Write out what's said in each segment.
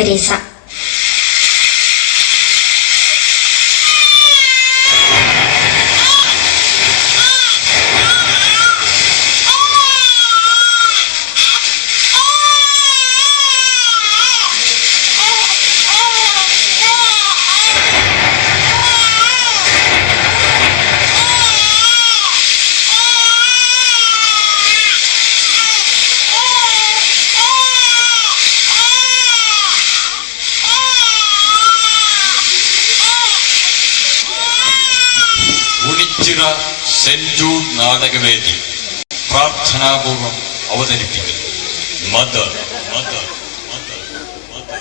Teresa. Saint Jude നാടകവേദി പ്രാർത്ഥനാപൂർവം അവതരിപ്പിക്കുന്നു mother mother mother mother.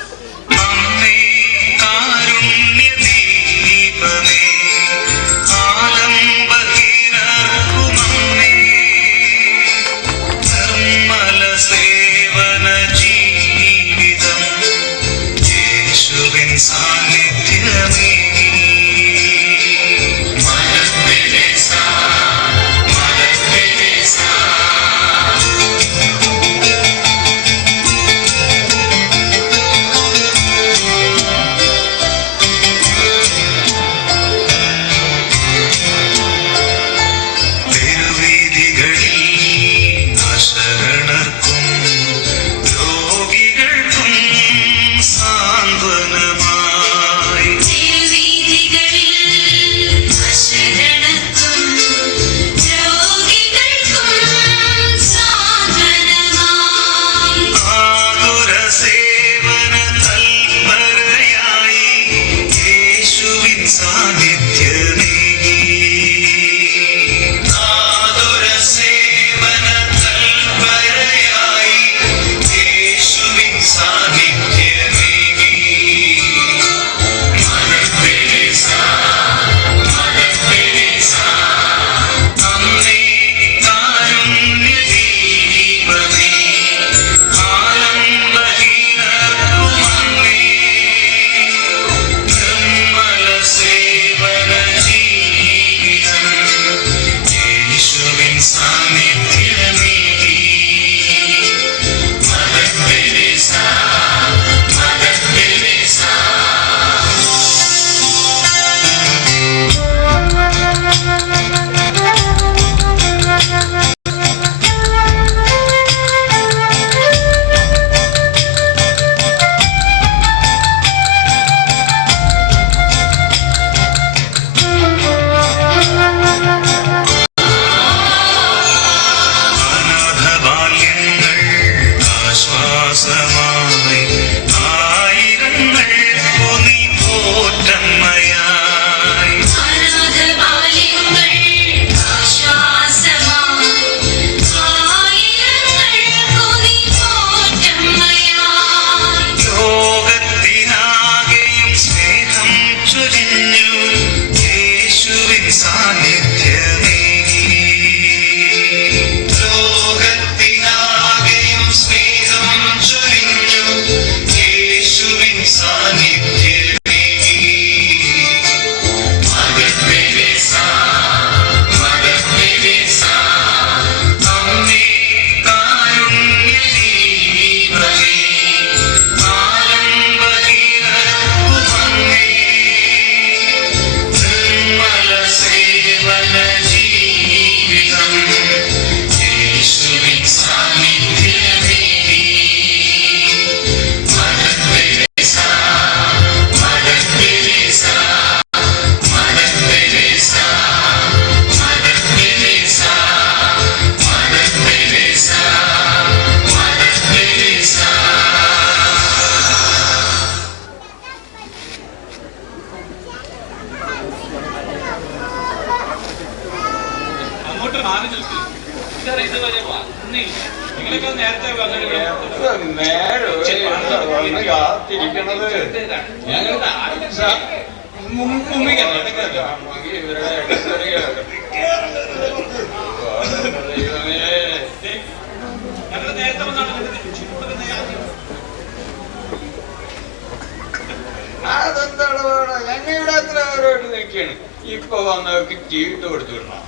ഇപ്പൊ വന്നവർക്ക് ചീട്ട് കൊടുത്തു വിടണം.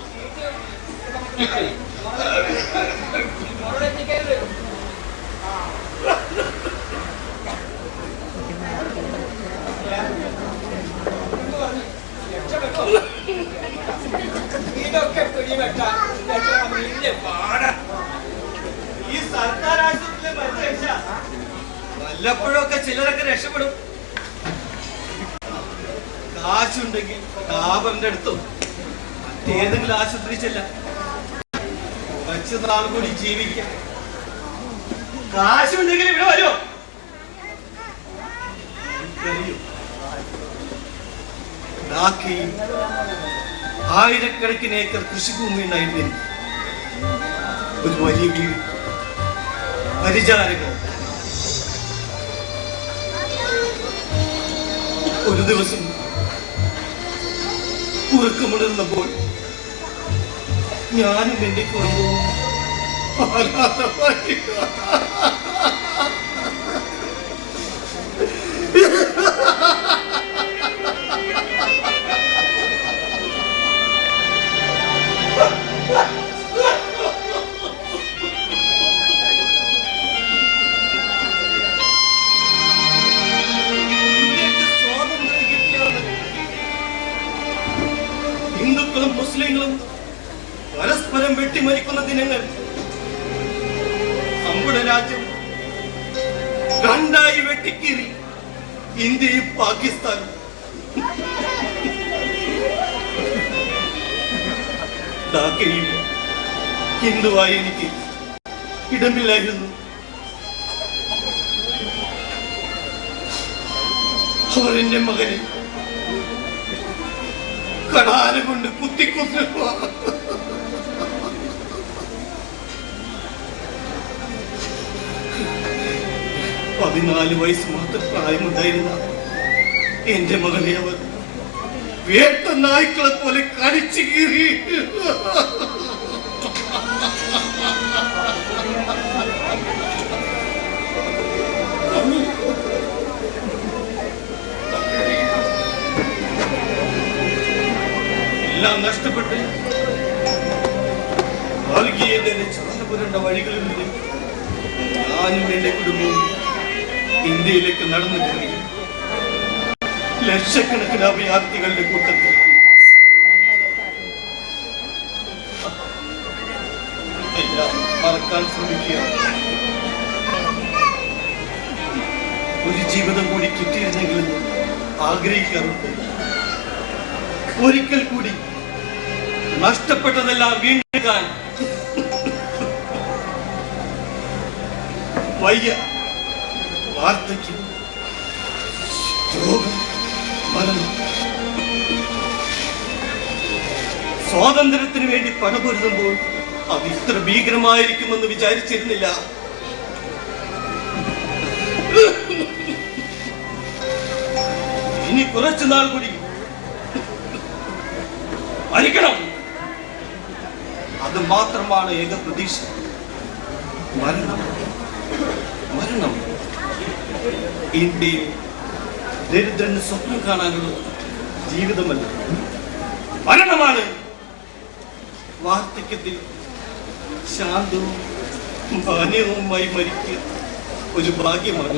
രക്ഷപ്പെടും. കാശുണ്ടെങ്കിൽ കാബറിന്റെ അടുത്തും മറ്റേതെങ്കിലും ആശുപത്രി ചെല്ലാം. കുറച്ച് നാൾ കൂടി ജീവിക്കാം. കാശുണ്ടെങ്കിൽ ഇവിടെ വരുമോ? ആയിരക്കണക്കിന് ഏക്കർ കൃഷിഭൂമി ഉണ്ടായിരുന്നു. ഒരു വലിയ വീട്, പരിചാരകർ. ഒരു ദിവസം ഉറക്കമുണർന്നപ്പോൾ ഞാനും എന്റെ കുടുംബവും ഹിന്ദുക്കളും മുസ്ലിങ്ങളും പരസ്പരം വെട്ടിമരിക്കുന്ന ദിനങ്ങൾ. നമ്മുടെ രാജ്യം രണ്ടായി വെട്ടിക്കീറി ഇന്ത്യയും പാകിസ്ഥാനും. ധാക്കയിൽ ഹിന്ദുവായി എനിക്ക് ഇടമില്ലായിരുന്നു. അവർ എന്റെ മകനെ കടാല കൊണ്ട് കുത്തിക്കൊന്നു. 14 വയസ്സ് മാത്രം പ്രായമുണ്ടായിരുന്ന എന്റെ മകനെ അവർ വേട്ട നായ്ക്കളെ പോലെ കടിച്ചു കീറി. എല്ലാം നഷ്ടപ്പെട്ട് ചുവന്ന വഴികളിലൂടെ ഞാനും എന്റെ കുടുംബവും ഇന്ത്യയിലേക്ക് നടന്നു കയറി. ലക്ഷക്കണക്കിന് അഭയാർത്ഥികളുടെ കൂട്ടത്തിൽ എല്ലാം മറക്കാൻ ശ്രമിക്കുക. ഒരു ജീവിതം കൂടി കിട്ടിയിരുന്നെങ്കിലും ആഗ്രഹിക്കാറുണ്ട്. ഒരിക്കൽ കൂടി നഷ്ടപ്പെട്ടതെല്ലാം വീണ്ടെടുക്കാൻ വയ്യ. വാർദ്ധക്യം, രോഗം, മരണം. സ്വാതന്ത്ര്യത്തിന് വേണ്ടി പടപൊരുതുമ്പോൾ അത് ഇത്ര ഭീകരമായിരിക്കുമെന്ന് വിചാരിച്ചിരുന്നില്ല. ഇനി കുറച്ചു നാൾ കൂടി മരിക്കണം. അത് മാത്രമാണ് ഏക പ്രതീക്ഷ. മരണം, മരണം. ഇന്ത്യയിൽ ദരിദ്രന് സ്വപ്നം കാണാനുള്ള ജീവിതമല്ല, മരണമാണ്. വാർദ്ധക്യത്തിൽ ശാന്തവും മാന്യവുമായി മരിക്കുക ഒരു ഭാഗ്യമാണ്.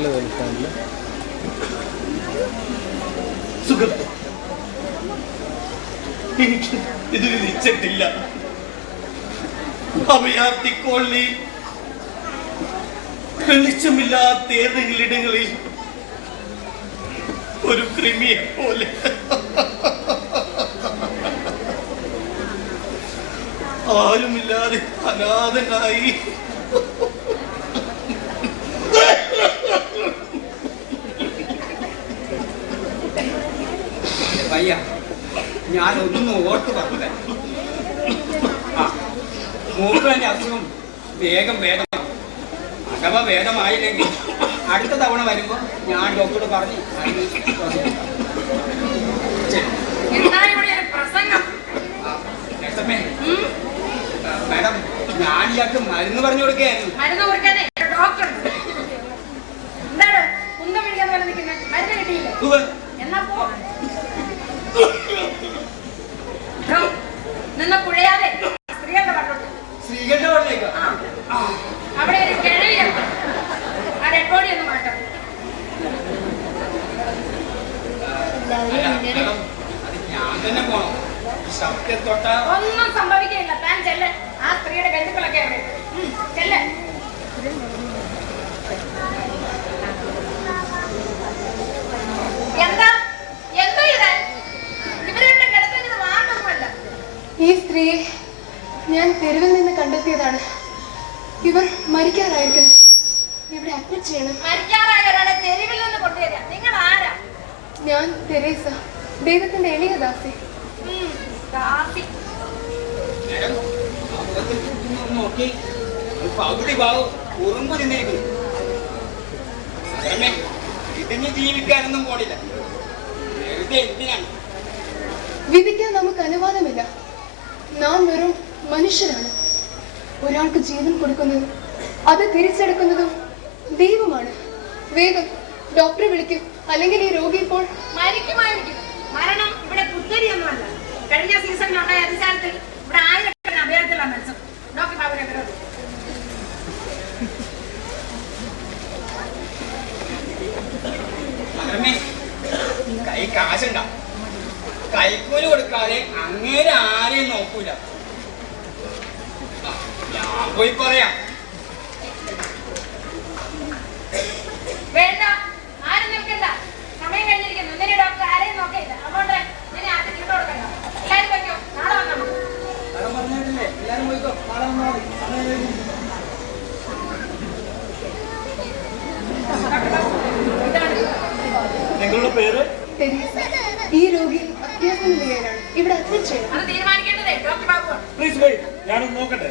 സുഹൃത്ത്, എനിക്ക് ഇത് വിധിച്ചിട്ടില്ല. അഭയാർത്ഥി കോളനി വെളിച്ചമില്ലാത്ത ഏതെങ്കിലും ഇടങ്ങളിൽ ഒരു കൃമിയെ പോലെ ആരുമില്ലാതെ അനാഥനായി ഭയ്യ, ഞാനൊന്നും ഓർത്ത് പറഞ്ഞില്ല. മൂപ്പന്റെ അസുഖം വേഗം ഭേദമാകും. അഥവാ ഭേദമായില്ലെങ്കിൽ അടുത്ത തവണ വരുമ്പോ ഞാൻ ഡോക്ടറോട് പറഞ്ഞു. മാഡം, ഞാൻ ഇയാൾക്ക് മരുന്ന് പറഞ്ഞു കൊടുക്കുകയായിരുന്നു. സ്ത്രീകളുടെ വീട്ടിലേക്ക് അവിടെ ഒരു കിഴവിയാണ്. ആ ഡെഡ് ബോഡി ഒന്ന് മാറ്റാം. ഞാൻ തന്നെ പോണം. സത്യത്തൊട്ട ഒന്നും സംഭവിക്കില്ല. താൻ ചെല്ല്. ആ സ്ത്രീയുടെ ബന്ധുക്കളൊക്കെ അവിടെ ചെല്ല്. ഇവർ മരിക്കാറായിരിക്കുന്നു. ഇവിടെ അഡ്മിറ്റ് ചെയ്യണം. മരിക്കാറായ ഒരാളെ തെരുവിൽ നിന്ന് കൊണ്ടുവരിക. നിങ്ങൾ ആരാ? ഞാൻ തെരേസ, ദൈവത്തിന്റെ എളിയ ദാസി. ദാസി. മേഡം, ആ മുഖത്തിൽ ഒന്ന് നോക്കി. ഒരു പകുതി ഭാവം ഉറുമ്പ് നിന്നിരിക്കുന്നു. ഇതിന് ജീവിക്കാനൊന്നും പോടില്ല. വെറുതെ എന്തിനാണ്? വിധിക്കാൻ നമുക്ക് അനുവാദമില്ല. നാം വെറും മനുഷ്യരാണ്. ഒരാൾക്ക് ജീവൻ കൊടുക്കുന്നതും അത് തിരിച്ചെടുക്കുന്നതും ദൈവമാണ്. വേഗം ഡോക്ടറെ വിളിക്കും, അല്ലെങ്കിൽ ഈ രോഗി ഇപ്പോൾ മരിക്കുമായിരിക്കും. മരണം ഇവിടെ പുത്തരിയൊന്നുമല്ല. കഴിഞ്ഞ സീസണിലുണ്ടായ അതിസാരത്തിൽ ഇവിടെ ആയിരക്കണക്കിന് അഭയത്തിലുള്ള മത്സ്യം. ഡോക്ടർ ബാബുരെ കൈ കാശുണ്ട. കൈക്കൂലി കൊടുക്കാതെ അങ്ങേരെ ആരെയും നോക്കൂല. ഞാൻ പോയി പറയാം. വേണ്ട, ആരും നിൽക്കണ്ട. സമയം കഴിഞ്ഞിരിക്കുന്നു. ഇന്നലെ ഡോക്ടർ ആരെയും നോക്കിയില്ല. അതുകൊണ്ട് ഇനി ആദ്യം ഇട്ട് കൊടുക്കണ്ട. എല്ലാവരും വയ്ക്കോ, നാളെ വന്നാൽ മതി. പറഞ്ഞിട്ടില്ലേ, എല്ലാരും പോയിക്കോ, നാളെ വന്നാൽ മതി. നിങ്ങളുടെ പേര്? തെരേസ. ഈ രോഗി അത്യാവശ്യം നിലയിലാണ്. ഇവിടെ അഡ്മിറ്റ് ചെയ്യണം. അത് തീരുമാനിക്കേണ്ടതേ ഡോക്ടർ ബാബുവാണ്. പ്ലീസ് വെയിറ്റ്, ഞാനൊന്ന് നോക്കട്ടെ.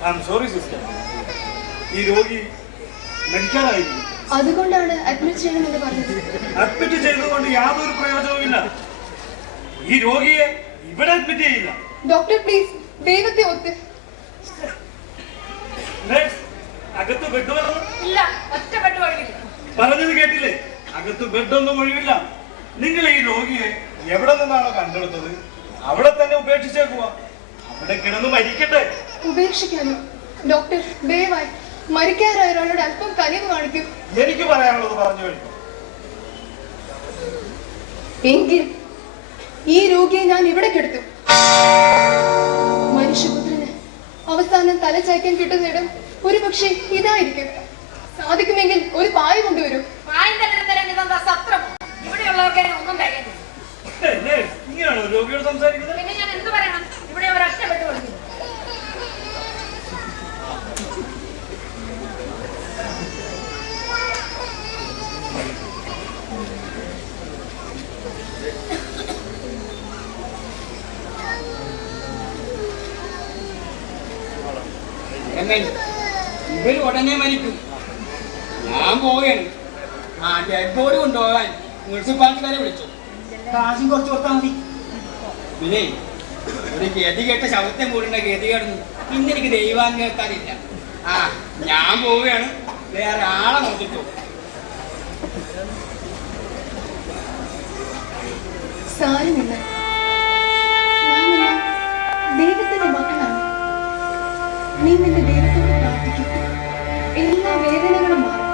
ഐ ആം സോറി സിസ്റ്റർ, ഈ രോഗി മരിക്കാറായിരിക്കും. അതുകൊണ്ടാണ് അഡ്മിറ്റ് ചെയ്യണമെന്ന് പറഞ്ഞത്. അഡ്മിറ്റ് ചെയ്തതുകൊണ്ട് യാതൊരു പ്രയോജനവുമില്ല. ഈ രോഗിയെ ഇവിടെ അഡ്മിറ്റ് ചെയ്യില്ല. ഡോക്ടർ പ്ലീസ്, ദൈവത്തെ ഒത്ത്. നേഴ്സ്, അകത്ത് ബെഡ് വന്നു? ഇല്ല, ഒറ്റ ബെഡ് ഒഴിവില്ല. പറഞ്ഞത് കേട്ടില്ലേ? അകത്ത് ബെഡൊന്നും ഒഴിവില്ല. നിങ്ങൾ ഈ രോഗിയെ എവിടെ നിന്നാണോ കണ്ടെടുത്തത് അവിടെ തന്നെ ഉപേക്ഷിച്ചേക്കുക. അവിടെ കിടന്ന് മരിക്കട്ടെ. ഉപേക്ഷിക്കാനോ? ഡോക്ടർ ദയവായി മരിക്കാറായ ഒരാളോട് അല്പം കനിവ് കാണിക്കും. എനിക്ക് പറയാനുള്ളത് പറഞ്ഞു കഴിഞ്ഞു. എങ്കിൽ ഈ രോഗിയെ ഞാൻ ഇവിടെ കിടത്തും. മനുഷ്യപുത്രന് അവസാനം തല ചായ്ക്കാൻ കിട്ടുന്നിടം ഒരു പക്ഷേ ഇതായിരിക്കും. സാധിക്കുമെങ്കിൽ ഒരു പായ കൊണ്ടുവരൂ. പായിന്റെ നിരന്തരം ഇതെന്താ സത്രം? ഇവിടെയുള്ളവർക്ക് ഒന്നും തികയില്ല. ഇങ്ങനെയാണോ രോഗിയോട് സംസാരിക്കുന്നത്? പിന്നെ ഞാൻ എന്ത് പറയണം? ഇവിടെ ഒരൊറ്റ ബെഡ് കൊടുക്കുന്നു. ഇവര് ഉടനെ മരിക്കും. ഞാൻ പോവുകയാണ്. ആ ഡെഡ് ബോഡി കൊണ്ടുപോകാൻ മുനിസിപ്പാലിറ്റിക്കാരെ വിളിച്ചു. കാശും കുറച്ച് കൊടുത്താൽ മതി. പിന്നെ ഒരു ഗതി കേട്ട ശവത്തെ മൂടുന്ന ഗതി കിടന്നു. പിന്നെ എനിക്ക് ദൈവാൻ കേൾക്കാനില്ല. ആ ഞാൻ പോവുകയാണ്. വേറെ ആളെ നോക്കിക്കോ. സാരമില്ല, നാമെല്ലാം ദൈവത്തിന്റെ മക്കളാണ്. നീ നിന്റെ ദൈവത്തോട് പ്രാർത്ഥിക്കും, എല്ലാ വേദനകളും മാറും.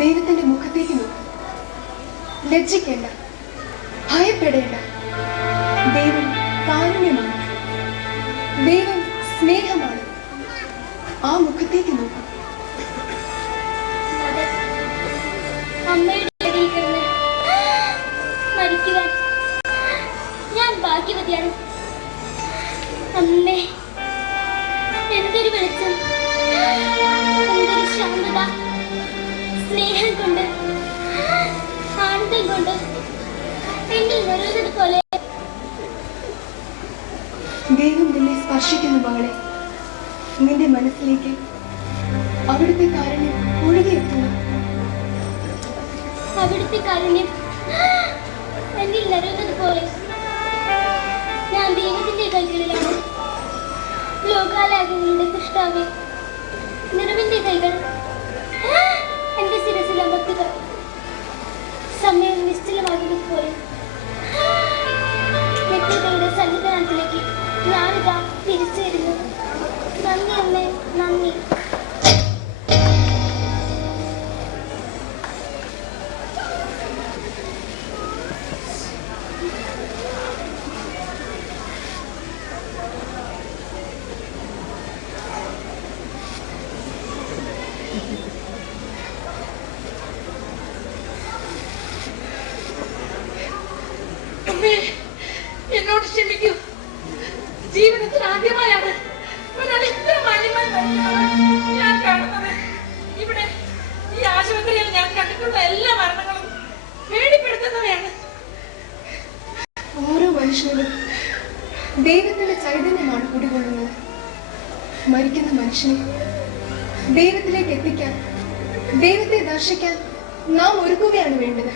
ദൈവത്തിന്റെ മുഖത്തേക്ക് നോക്കും. ലജ്ജിക്കേണ്ട, ഭയപ്പെടേണ്ട. ദൈവം കാരുണ്യമാണ്, ദൈവം സ്നേഹമാണ്. ആ മുഖത്തേക്ക് നോക്കും. അമ്മയുടെ ഇടയിൽ കിടന്ന് മരിക്കുവാൻ ഞാൻ ഭാഗ്യവതിയാണ്. അമ്മേ, എന്തൊരു വെളിച്ചം, എന്തൊരു ശാന്തത, സ്നേഹം കൊണ്ട്, ആനന്ദം കൊണ്ട് എന്നിൽ നിറയുന്നത് പോലെ. ദൈവം നിന്നെ സ്പർശിക്കുന്ന മകളെ, നിന്റെ മനസ്സിലേക്ക് അവിടുത്തെ കാരുണ്യം ഒഴുകിയെത്തുന്നു. അവിടുത്തെ കാരുണ്യം എന്നിൽ നിറയുന്നത് പോലെ. ഞാൻ ദൈവത്തിന്റെ കൈകളിലാണ്. ലോകാലാകങ്ങളുടെ സൃഷ്ടാവേ, നിറവിന്റെ കൈകൾ എന്റെ ശിരസിൽ അമർത്തുക. സമയം നിശ്ചലമാകുന്നത് പോലെ വ്യക്തികളുടെ സന്നിധാനത്തിലേക്ക് ഞാനിതാ തിരിച്ചു വരുന്നു. നന്ദി അമ്മേ, നന്ദി. ജീവിതത്തിൽ ആദ്യമായാണ് ഒരാൾ ഇത്ര മാന്യമായി മരിക്കുന്നത് ഞാൻ കാണുന്നത്. ഇവിടെ ഈ ആശുപത്രിയിൽ ഞാൻ കണ്ടിട്ടുള്ള എല്ലാ മരണങ്ങളും പേടിപ്പെടുത്തുന്നവയാണ്. ഓരോ മനുഷ്യനും ദൈവത്തിന്റെ ചൈതന്യമാണ് കുടികൊള്ളുന്നത്. മരിക്കുന്ന മനുഷ്യനെ ദൈവത്തിലേക്ക് എത്തിക്കാൻ, ദൈവത്തെ ദർശിക്കാൻ നാം ഒരുക്കുകയാണ് വേണ്ടത്.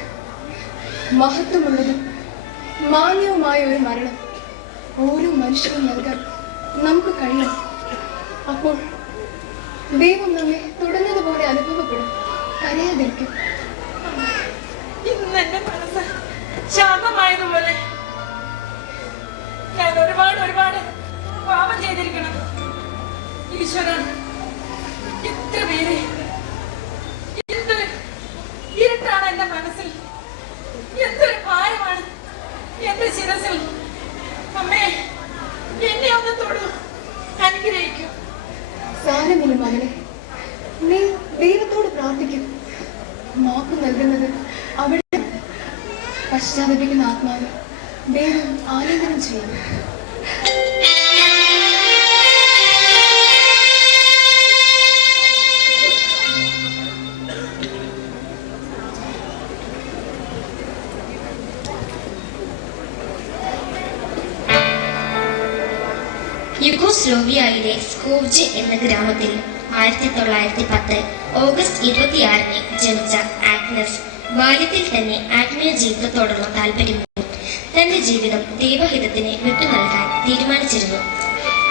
മഹത്വമുള്ളതും മാന്യവുമായ ഒരു മരണം ഓരോ മനുഷ്യനും നൽകാൻ നമുക്ക് കഴിയണം. അപ്പോൾ ദൈവം നമ്മെ തുടർന്നതുപോലെ അനുഭവപ്പെടും, കരയാതിരിക്കും. ഇന്ന് എന്റെ മനസ്സ് ശാന്തമായതുപോലെ ഞാൻ ഒരുപാട് പാപം ചെയ്തിരിക്കണം. ഈശ്വര, എത്ര പേര്, എന്തൊരു ഇരുട്ടാണ് എന്റെ മനസ്സിൽ, എന്തൊരു ഭാരമാണ് എന്റെ ശിരസിൽ. അമ്മേ, എന്നെ ഒന്ന് തൊടു, അനുഗ്രഹിക്കൂ. സാരമില്ല മകനെ, നീ ദൈവത്തോട് പ്രാർത്ഥിക്കും. മാപ്പ് നൽകുന്നത് അവിടെ പശ്ചാത്തപിക്കുന്ന ആത്മാവ് ദൈവം ആലിംഗനം ചെയ്യുന്നു. യുഗോസ്ലോവിയയിലെ സ്കോവ്ജെ എന്ന ഗ്രാമത്തിൽ 1910 ഓഗസ്റ്റ് 26 ജനിച്ച ആഗ്നസ് ബാല്യത്തിൽ തന്നെ ആത്മീയ ജീവിതത്തോടുള്ള താല്പര്യം തന്റെ ജീവിതം ദൈവഹിതത്തിന് വിട്ടുനൽകാൻ തീരുമാനിച്ചിരുന്നു.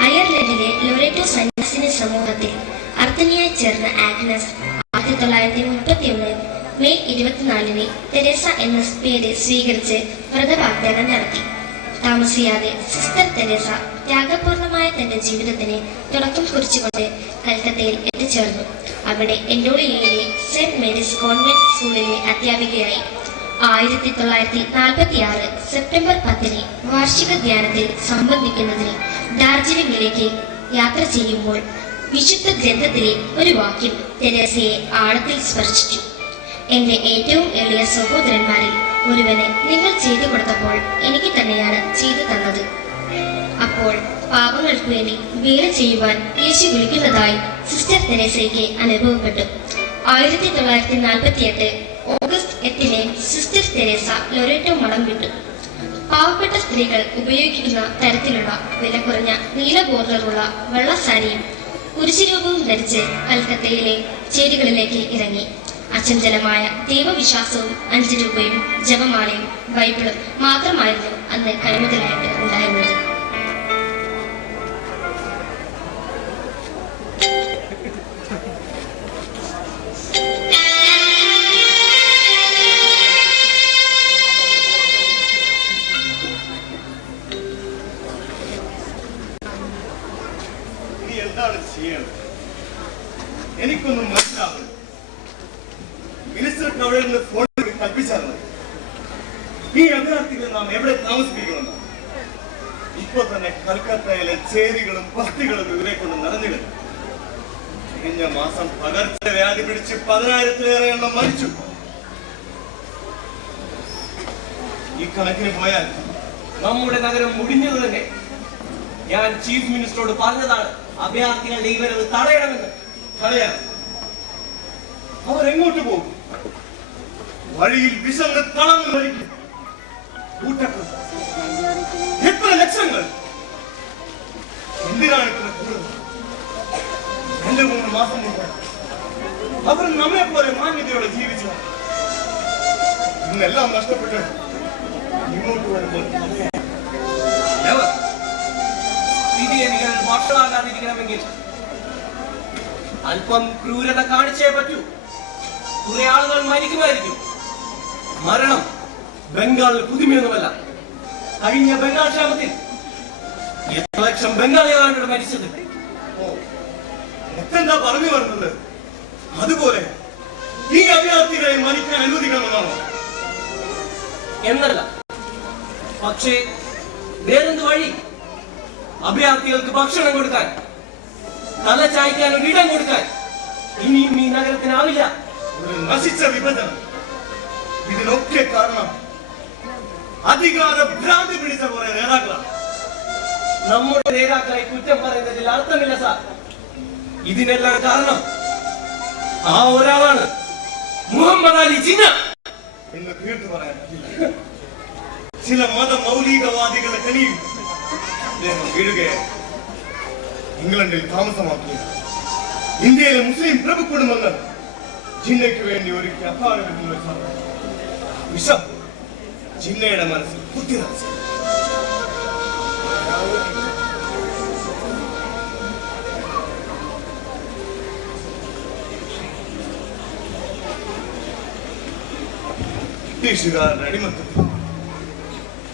അയർലൻഡിലെ ലൊറേറ്റോ സന്യാസിനി സമൂഹത്തിൽ അർദ്ധനിയായി ചേർന്ന ആഗ്നസ് 1931 മെയ് 24 തെരേസ എന്ന പേര് സ്വീകരിച്ച് വ്രതവാഗ്ദാനം നടത്തി. താമസിയാതെ സിസ്റ്റർ തെരേസ ത്യാഗപൂർണമായ തന്റെ ജീവിതത്തിന് തുടക്കം കുറിച്ചുകൊണ്ട് കൽക്കത്തയിൽ എത്തിച്ചേർന്നു. അവിടെ എൻഡോളിയയിലെ സെന്റ് മേരീസ് കോൺവെന്റ് സ്കൂളിലെ അധ്യാപികയായി. 1946 സെപ്റ്റംബർ 10 വാർഷിക ധ്യാനത്തിൽ സംബന്ധിക്കുന്നതിന് ഡാർജിലിംഗിലേക്ക് യാത്ര ചെയ്യുമ്പോൾ വിശുദ്ധ ഗ്രന്ഥത്തിലെ ഒരു വാക്യം തെരേസയെ ആഴത്തിൽ സ്പർശിച്ചു. എന്റെ ഏറ്റവും എളിയ സഹോദരന്മാരിൽ ഒരുവന് നിങ്ങൾ ചെയ്തു കൊടുത്തപ്പോൾ എനിക്ക് തന്നെയാണ് ചെയ്തു തന്നത്. അപ്പോൾ പാപങ്ങൾക്ക് വേണ്ടി വേല ചെയ്യുവാൻ യേശു വിളിക്കുന്നതായി സിസ്റ്റർ തെരേസയ്ക്ക് അനുഭവപ്പെട്ടു. 1948 ഓഗസ്റ്റ് 8 സിസ്റ്റർ തെരേസ ലൊറേറ്റോ മഠം വിട്ടു. പാവപ്പെട്ട സ്ത്രീകൾ ഉപയോഗിക്കുന്ന തരത്തിലുള്ള വില കുറഞ്ഞ നീല ബോർഡറുള്ള വെള്ളസാരിയും കുരിശുരൂപവും ധരിച്ച് കൽക്കത്തയിലെ ചേരികളിലേക്ക് ഇറങ്ങി. അചഞ്ചലമായ ദൈവവിശ്വാസവും 5 രൂപയും ജപമാലയും ബൈബിളും മാത്രമായിരുന്നു അന്ന് കൈമുതലായിട്ട് ഉണ്ടായിരുന്നത്. ഇനി എന്താണ് ചെയ്യേണ്ടത്? എനിക്കൊന്നും മനസ്സിലാവുന്നു. മിനിസ്റ്റർക്ക് അവിടെ നിന്ന് ഫോൺ കൽപ്പിച്ചാൽ മതി. ഈ അഭയാർത്ഥികളെ നാം എവിടെ താമസിപ്പിക്കണമെന്ന് ഇപ്പൊ തന്നെ കൽക്കത്തയിലെ ചേരികളും ബസ്തികളും ഇവരെ കൊണ്ട് നിറഞ്ഞു കിട്ടും. കഴിഞ്ഞ മാസം പകർച്ചവ്യാധി പിടിച്ച് 10,000-ലേറെ എണ്ണം മരിച്ചു. ഈ കണക്കിന് പോയാൽ നമ്മുടെ നഗരം മുടിഞ്ഞത് തന്നെ. ഞാൻ ചീഫ് മിനിസ്റ്ററോട് പറഞ്ഞതാണ് അഭയാർത്ഥികളുടെ ഈ വരവ് തടയണമെന്ന്. തടയാൻ അവരെങ്ങോട്ട് പോകും? വഴിയിൽ വിശന്ന് തളർന്നു മരിക്കും. കൂട്ടക്കൊല, എത്ര ലക്ഷങ്ങൾ! എന്തിനാണ് ഇത്ര കൂടുതൽ? 2-3 മാസം മുമ്പ് അവർ നമ്മെ പോലെ മാന്യതയോടെ ജീവിച്ചു. ഇന്നെല്ലാം നഷ്ടപ്പെട്ട് ഇങ്ങോട്ട് വരുമ്പോൾ സ്ഥിതിയെ നിങ്ങൾ വഷളാകാതിരിക്കണമെങ്കിൽ അല്പം ക്രൂരത കാണിച്ചേ പറ്റൂ. കുറെ ആളുകൾ മരിക്കുമായിരിക്കും. മരണം ബംഗാളിൽ പുതുമയൊന്നുമല്ല. കഴിഞ്ഞ ബംഗാൾ ക്ഷാമത്തിൽ എത്ര ലക്ഷം ബംഗാളികളാണ് മരിച്ചത്. എന്താ പറഞ്ഞു വരുന്നത്? അതുപോലെ ഈ അഭയാർത്ഥികളെ മരിക്കാൻ അനുവദിക്കണമെന്നാണോ? എന്നല്ല, പക്ഷേ വേറെന്ത് വഴി? അഭയാർത്ഥികൾക്ക് ഭക്ഷണം കൊടുക്കാൻ, തല ചായ്ക്കാൻ ഒരിടം കൊടുക്കാൻ ഇനിയും ഈ നഗരത്തിനാവില്ല. ഒരു നശിച്ച വിഭജനം. ഇതിനൊക്കെ കാരണം അധികാര ഭ്രാന്തി പിടിച്ച കുറെ നേതാക്കളാണ്. നമ്മുടെ നേതാക്കളെ കുറ്റം പറയുന്നതിൽ അർത്ഥമില്ല സാർ. ഇതിനെല്ലാം കാരണം ആ ഒരാളാണ് മുഹമ്മദ് അലി ജിന്ന എന്ന് തീർത്തു പറയാൻ പറ്റില്ല. ചില മതമൗലികവാദികളെ കെണിയിൽ അദ്ദേഹം വീഴുകയായി. ഇംഗ്ലണ്ടിൽ താമസമാക്കിയ ഇന്ത്യയിലെ മുസ്ലിം പ്രഭു കുടുംബങ്ങൾ ജിന്നയ്ക്ക് വേണ്ടി ഒരുക്കി അപ്പാടുകളിൽ വെച്ചാണ് വിഷം ജിന്നയുടെ മനസ്സിൽ കുത്തിനിറച്ചു. ബ്രിട്ടീഷുകാരുടെ അടിമത്തത്തിൽ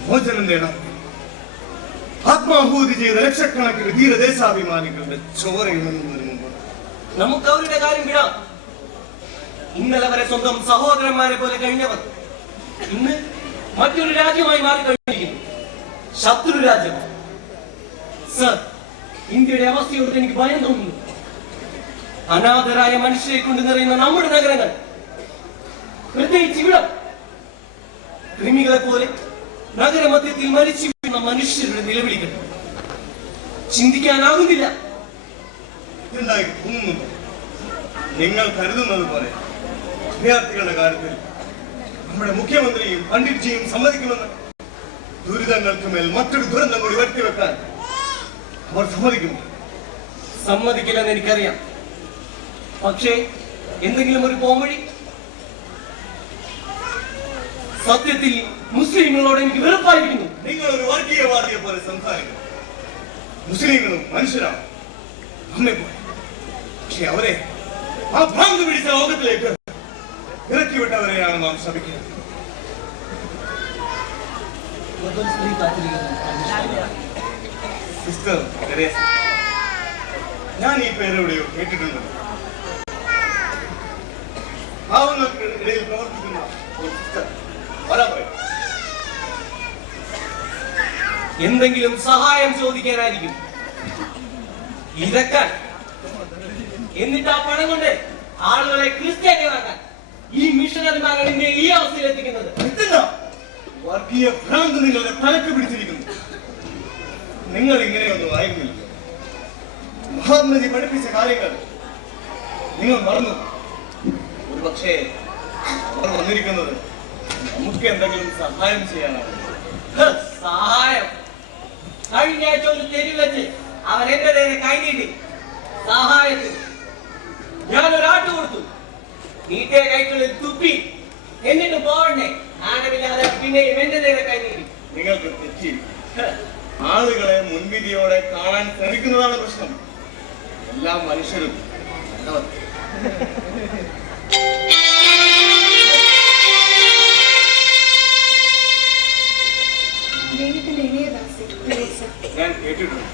മോചനം നേടാൻ ആത്മാഹൂതി ചെയ്ത ലക്ഷക്കണക്കിന് ധീരദേശാഭിമാനികളുടെ ചോരയുണങ്ങുന്നതിന് മുമ്പ് നമുക്ക് അവരുടെ കാര്യം വിടാം. ഇന്നലെ വരെ സ്വന്തം സഹോദരന്മാരെ പോലെ കഴിഞ്ഞവർ ഇന്ന് മറ്റൊരു രാജ്യമായി മാറിക്കഴിഞ്ഞിരിക്കുന്നു. ശത്രു രാജ്യം. സർ, ഇന്ത്യയുടെ അവസ്ഥയോട് എനിക്ക് ഭയം തോന്നുന്നു. അനാഥരായ മനുഷ്യരെ കൊണ്ട് നിറയുന്ന നമ്മുടെ നഗരങ്ങൾ, പ്രത്യേകിച്ച് ഇവിടം, കൃമികളെ പോലെ നഗരമധ്യത്തിൽ മരിച്ചു വീഴുന്ന മനുഷ്യരുടെ നിലവിളികൾ ചിന്തിക്കാനാകുന്നില്ല. എന്തായി തോന്നുന്നു? നിങ്ങൾ കരുതുന്നത് പോലെ വിദ്യാർത്ഥികളുടെ കാര്യത്തിൽ നമ്മുടെ മുഖ്യമന്ത്രിയും പണ്ഡിറ്റ്ജിയും സമ്മതിക്കുമെന്ന്? ദുരിതങ്ങൾക്ക് മേൽ മറ്റൊരു ദുരന്തം കൂടി വരുത്തിവെക്കാൻ അവർ സമ്മതിക്കുന്നു? സമ്മതിക്കില്ലെന്ന് എനിക്കറിയാം. പക്ഷേ എന്തെങ്കിലും ഒരു പോംവഴി? സത്യത്തിൽ മുസ്ലിങ്ങളോട് എനിക്ക് വെറുപ്പായിരിക്കുന്നു. നിങ്ങൾ ഒരു വർഗീയവാദിയെ പോലെ സംസാരിക്കുന്നു. മുസ്ലിങ്ങളും മനുഷ്യരാണ്, നമ്മെ പോലെ. പക്ഷെ അവരെ ആ ഭ്രാന്ത് പിടിച്ച ലോകത്തിലേക്ക് ഇറക്കിവിട്ടവരെയാണ് നാം ശപിക്കുന്നത്. സിസ്റ്റർ തെരേസ, ഞാൻ ഈ പേരെവിടെയോ കേട്ടിട്ടുണ്ട്. പാവങ്ങൾക്ക് ഇടയിൽ പ്രവർത്തിക്കുന്ന ഒരു സിസ്റ്റർ. എന്തെങ്കിലും സഹായം ചോദിക്കാനായിരിക്കും ഇതൊക്കെ. എന്നിട്ട് ആ പണം കൊണ്ട് ആളുകളെ ക്രിസ്ത്യാനികളാക്കാൻ ഈ മിഷണറിമാരാണ് ഇന്നെ ഈ അവസ്ഥയിൽ എത്തിക്കുന്നത്. വർഗീയ ഭ്രാന്ത് നിങ്ങളുടെ തലക്ക് പിടിച്ചിരിക്കുന്നു. നിങ്ങൾ ഇങ്ങനെയൊന്നും ആയിരുന്നില്ല. മഹാത്മജി പഠിപ്പിച്ച കാര്യങ്ങൾ നിങ്ങൾ മറന്നു. ഒരു പക്ഷേ അവർ വന്നിരിക്കുന്നത് നമുക്ക് എന്തെങ്കിലും സഹായം ചെയ്യാനാണ്. സഹായം? കഴിഞ്ഞ ആഴ്ച ഒരു തെരുവ് വെച്ച് അവൻ എന്റെ നേരെ കൈനീട്ടി സഹായത്തിന്. ഞാൻ ഒരാട്ട് കൊടുത്തു. നീട്ടിയ കൈകളിൽ തുപ്പി. എന്നിട്ട് പോവണ്ടേ? ആനമില്ലാതെ പിന്നെയും എന്റെ നേരെ കൈനീട്ടി. നിങ്ങൾക്ക് തെറ്റി. ആളുകളെ മുൻവിധിയോടെ കാണാൻ ശ്രമിക്കുന്നതാണ് പ്രശ്നം. എല്ലാ മനുഷ്യരും ഞാൻ കേട്ടിട്ടുണ്ട്.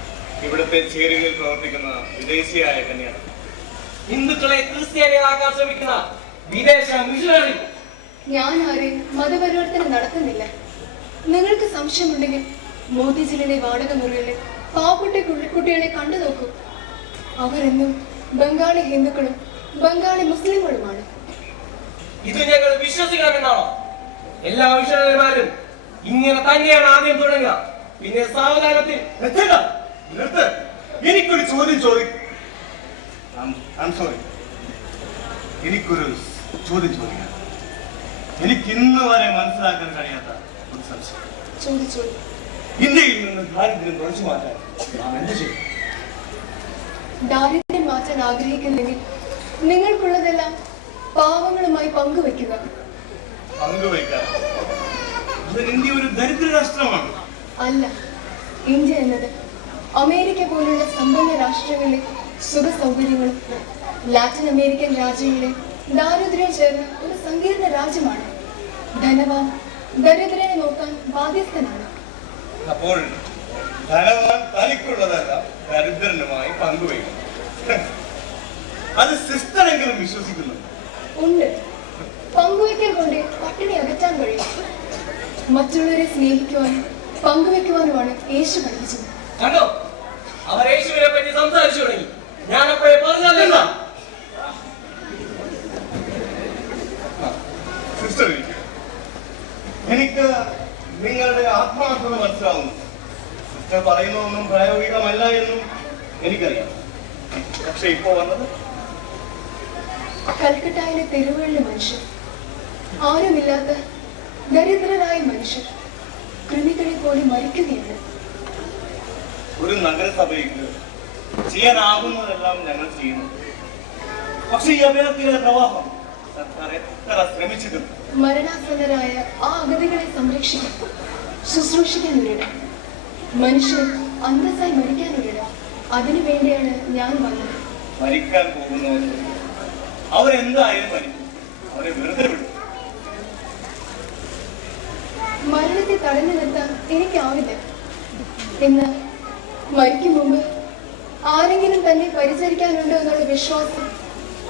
ഇവിടുത്തെ ചേരികളിൽ പ്രവർത്തിക്കുന്ന വിദേശിയായ കന്യാണ്. ഹിന്ദുക്കളെ ക്രിസ്ത്യാനികളാക്കാൻ ശ്രമിക്കുന്ന വിദേശ മിഷണറി. ഞാൻ ആരെയും മതപരിവർത്തനം നടത്തുന്നില്ല. നിങ്ങൾക്ക് സംശയമുണ്ടെങ്കിൽ മോദിജിലെ വാടക മുറിയിലെ പാവപ്പെട്ട കുട്ടികളെ കണ്ടു നോക്കൂ. അവരെന്നും ബംഗാളി ഹിന്ദുക്കളും ബംഗാളി മുസ്ലിങ്ങളുമാണ്. ഇത് ഞങ്ങൾ വിശ്വസിക്കണമെന്നാണോ? എല്ലാ മിഷണറിമാരും ഇങ്ങനെ തന്നെയാണ് ആദ്യം തുടങ്ങുക, പിന്നെ സാവധാനത്തിൽ. എനിക്കൊരു ചോദ്യം ചോദിക്കാം. എനിക്കൊരു ചോദ്യം ചോദിക്കാം. എനിക്ക് ഇന്ന് വരെ മനസ്സിലാക്കാൻ കഴിയാത്ത ഒരു സംശയം. ചോദിച്ചോളൂ. ഇന്ത്യയിൽ നിന്ന് ദാരിദ്ര്യം കുറച്ചു മാറ്റാൻ നാം എന്ത് ചെയ്യും? ദാരിദ്ര്യം മാറ്റാൻ ആഗ്രഹിക്കുന്നെങ്കിൽ നിങ്ങൾക്കുള്ളതെല്ലാം പാവങ്ങളുമായി പങ്കുവെക്കുക. പങ്കുവയ്ക്കാൻ ഇന്ത്യ ഒരു ദരിദ്ര രാഷ്ട്രമാണ്. അല്ല, ഇന്ത്യ എന്നത് അമേരിക്ക പോലുള്ള സമ്പന്ന രാഷ്ട്രങ്ങളിലെ സുഖ സൗകര്യങ്ങളും ലാറ്റിൻ അമേരിക്കൻ രാജ്യങ്ങളിലെ ദാരിദ്ര്യം ചേർന്ന ഒരു സങ്കീർണ രാജ്യമാണ്. ധനവാൻ ദരിദ്രനെ നോക്കാൻ ബാധ്യസ്ഥനാണ്. അപ്പോൾ ധനവാൻ തനിക്കുള്ളതെല്ലാം ദരിദ്രനുമായി പങ്കുവയ്ക്കും. അത് സിസ്റ്ററെങ്കിലും വിശ്വസിക്കുന്നുണ്ട്. ഉണ്ട്. പങ്കുവയ്ക്കൽ കൊണ്ട് പട്ടിണി അകറ്റാൻ കഴിയും. മറ്റുള്ളവരെ സ്നേഹിക്കുവാനും പങ്കുവെക്കുവാനുമാണ് യേശു പഠിപ്പിച്ചത്. കണ്ടോ, അവർ യേശുവിനെ പറ്റി സംസാരിച്ചു തുടങ്ങി. ഞാൻ അപ്പോഴേ പറഞ്ഞല്ലോ. സിസ്റ്റർ, എനിക്ക് നിങ്ങളുടെ ആത്മാർത്ഥത മനസ്സിലാവുന്നു. സിസ്റ്റർ പറയുന്നതൊന്നും എനിക്കറിയാം. പക്ഷെ ഇപ്പോ വന്നത് കൽക്കട്ടയിലെ തെരുവുകളിലെ മനുഷ്യർ, ആരുമില്ലാത്ത ദരിദ്രരായ മനുഷ്യർ കൃമികളെ പോലെ മരിക്കുകയാണ്. ഒരു നഗരസഭയ്ക്ക് ചെയ്യാനാകുന്നതെല്ലാം ഞങ്ങൾ ചെയ്യുന്നു. പക്ഷെ ഈ അഭയാർത്ഥികളുടെ പ്രവാഹം സർക്കാർ എത്ര ശ്രമിച്ചിട്ടും മരണാസന്നരായ ആ അഗതികളെ സംരക്ഷിക്കാൻ, ശുശ്രൂഷിക്കാൻ ഒരിടം, മനുഷ്യർ അന്തസ്സായി മരിക്കാൻ ഒരിടം, അതിനു വേണ്ടിയാണ് ഞാൻ വന്നത്. മരിക്കാൻ പോകുന്നവർ അവരെന്തായാലും മരിക്കും. അവരെ വെറുതെ വിടും. മരണത്തെ തടഞ്ഞു നിർത്താൻ എനിക്കാവില്ല. എന്നാൽ മരിക്കും മുമ്പ് ആരെങ്കിലും തന്നെ പരിചരിക്കാനുണ്ടോ എന്നുള്ള വിശ്വാസം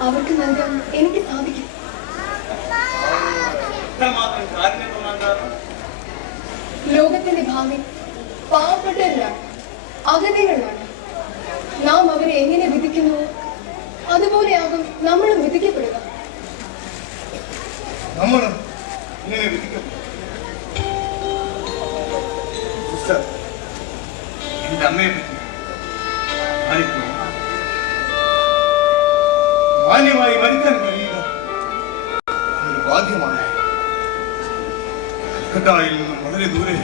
അവർക്ക് നൽകാൻ എനിക്ക് സാധിക്കും. ഇത്രമാത്രം കാരുണ്യം തോന്നാൻ കാരണം ലോകത്തിന്റെ ഭാവി പാവപ്പെട്ടവരിലാണ്, അഗതികളിലാണ്. നാം അവരെ എങ്ങനെ വിധിക്കുന്നുവോ അതുപോലെയാകും നമ്മളും വിധിക്കപ്പെടുക. നമ്മളും ഇങ്ങനെ വിധിക്കപ്പെടും. സിസ്റ്റർ, എന്റെ അമ്മയെ പറ്റി മാന്യമായി മരിക്കാൻ കഴിയുക ഒരു ഭാഗ്യമാണ്. കൽക്കട്ടയിൽ നിന്നും വളരെ ദൂരെ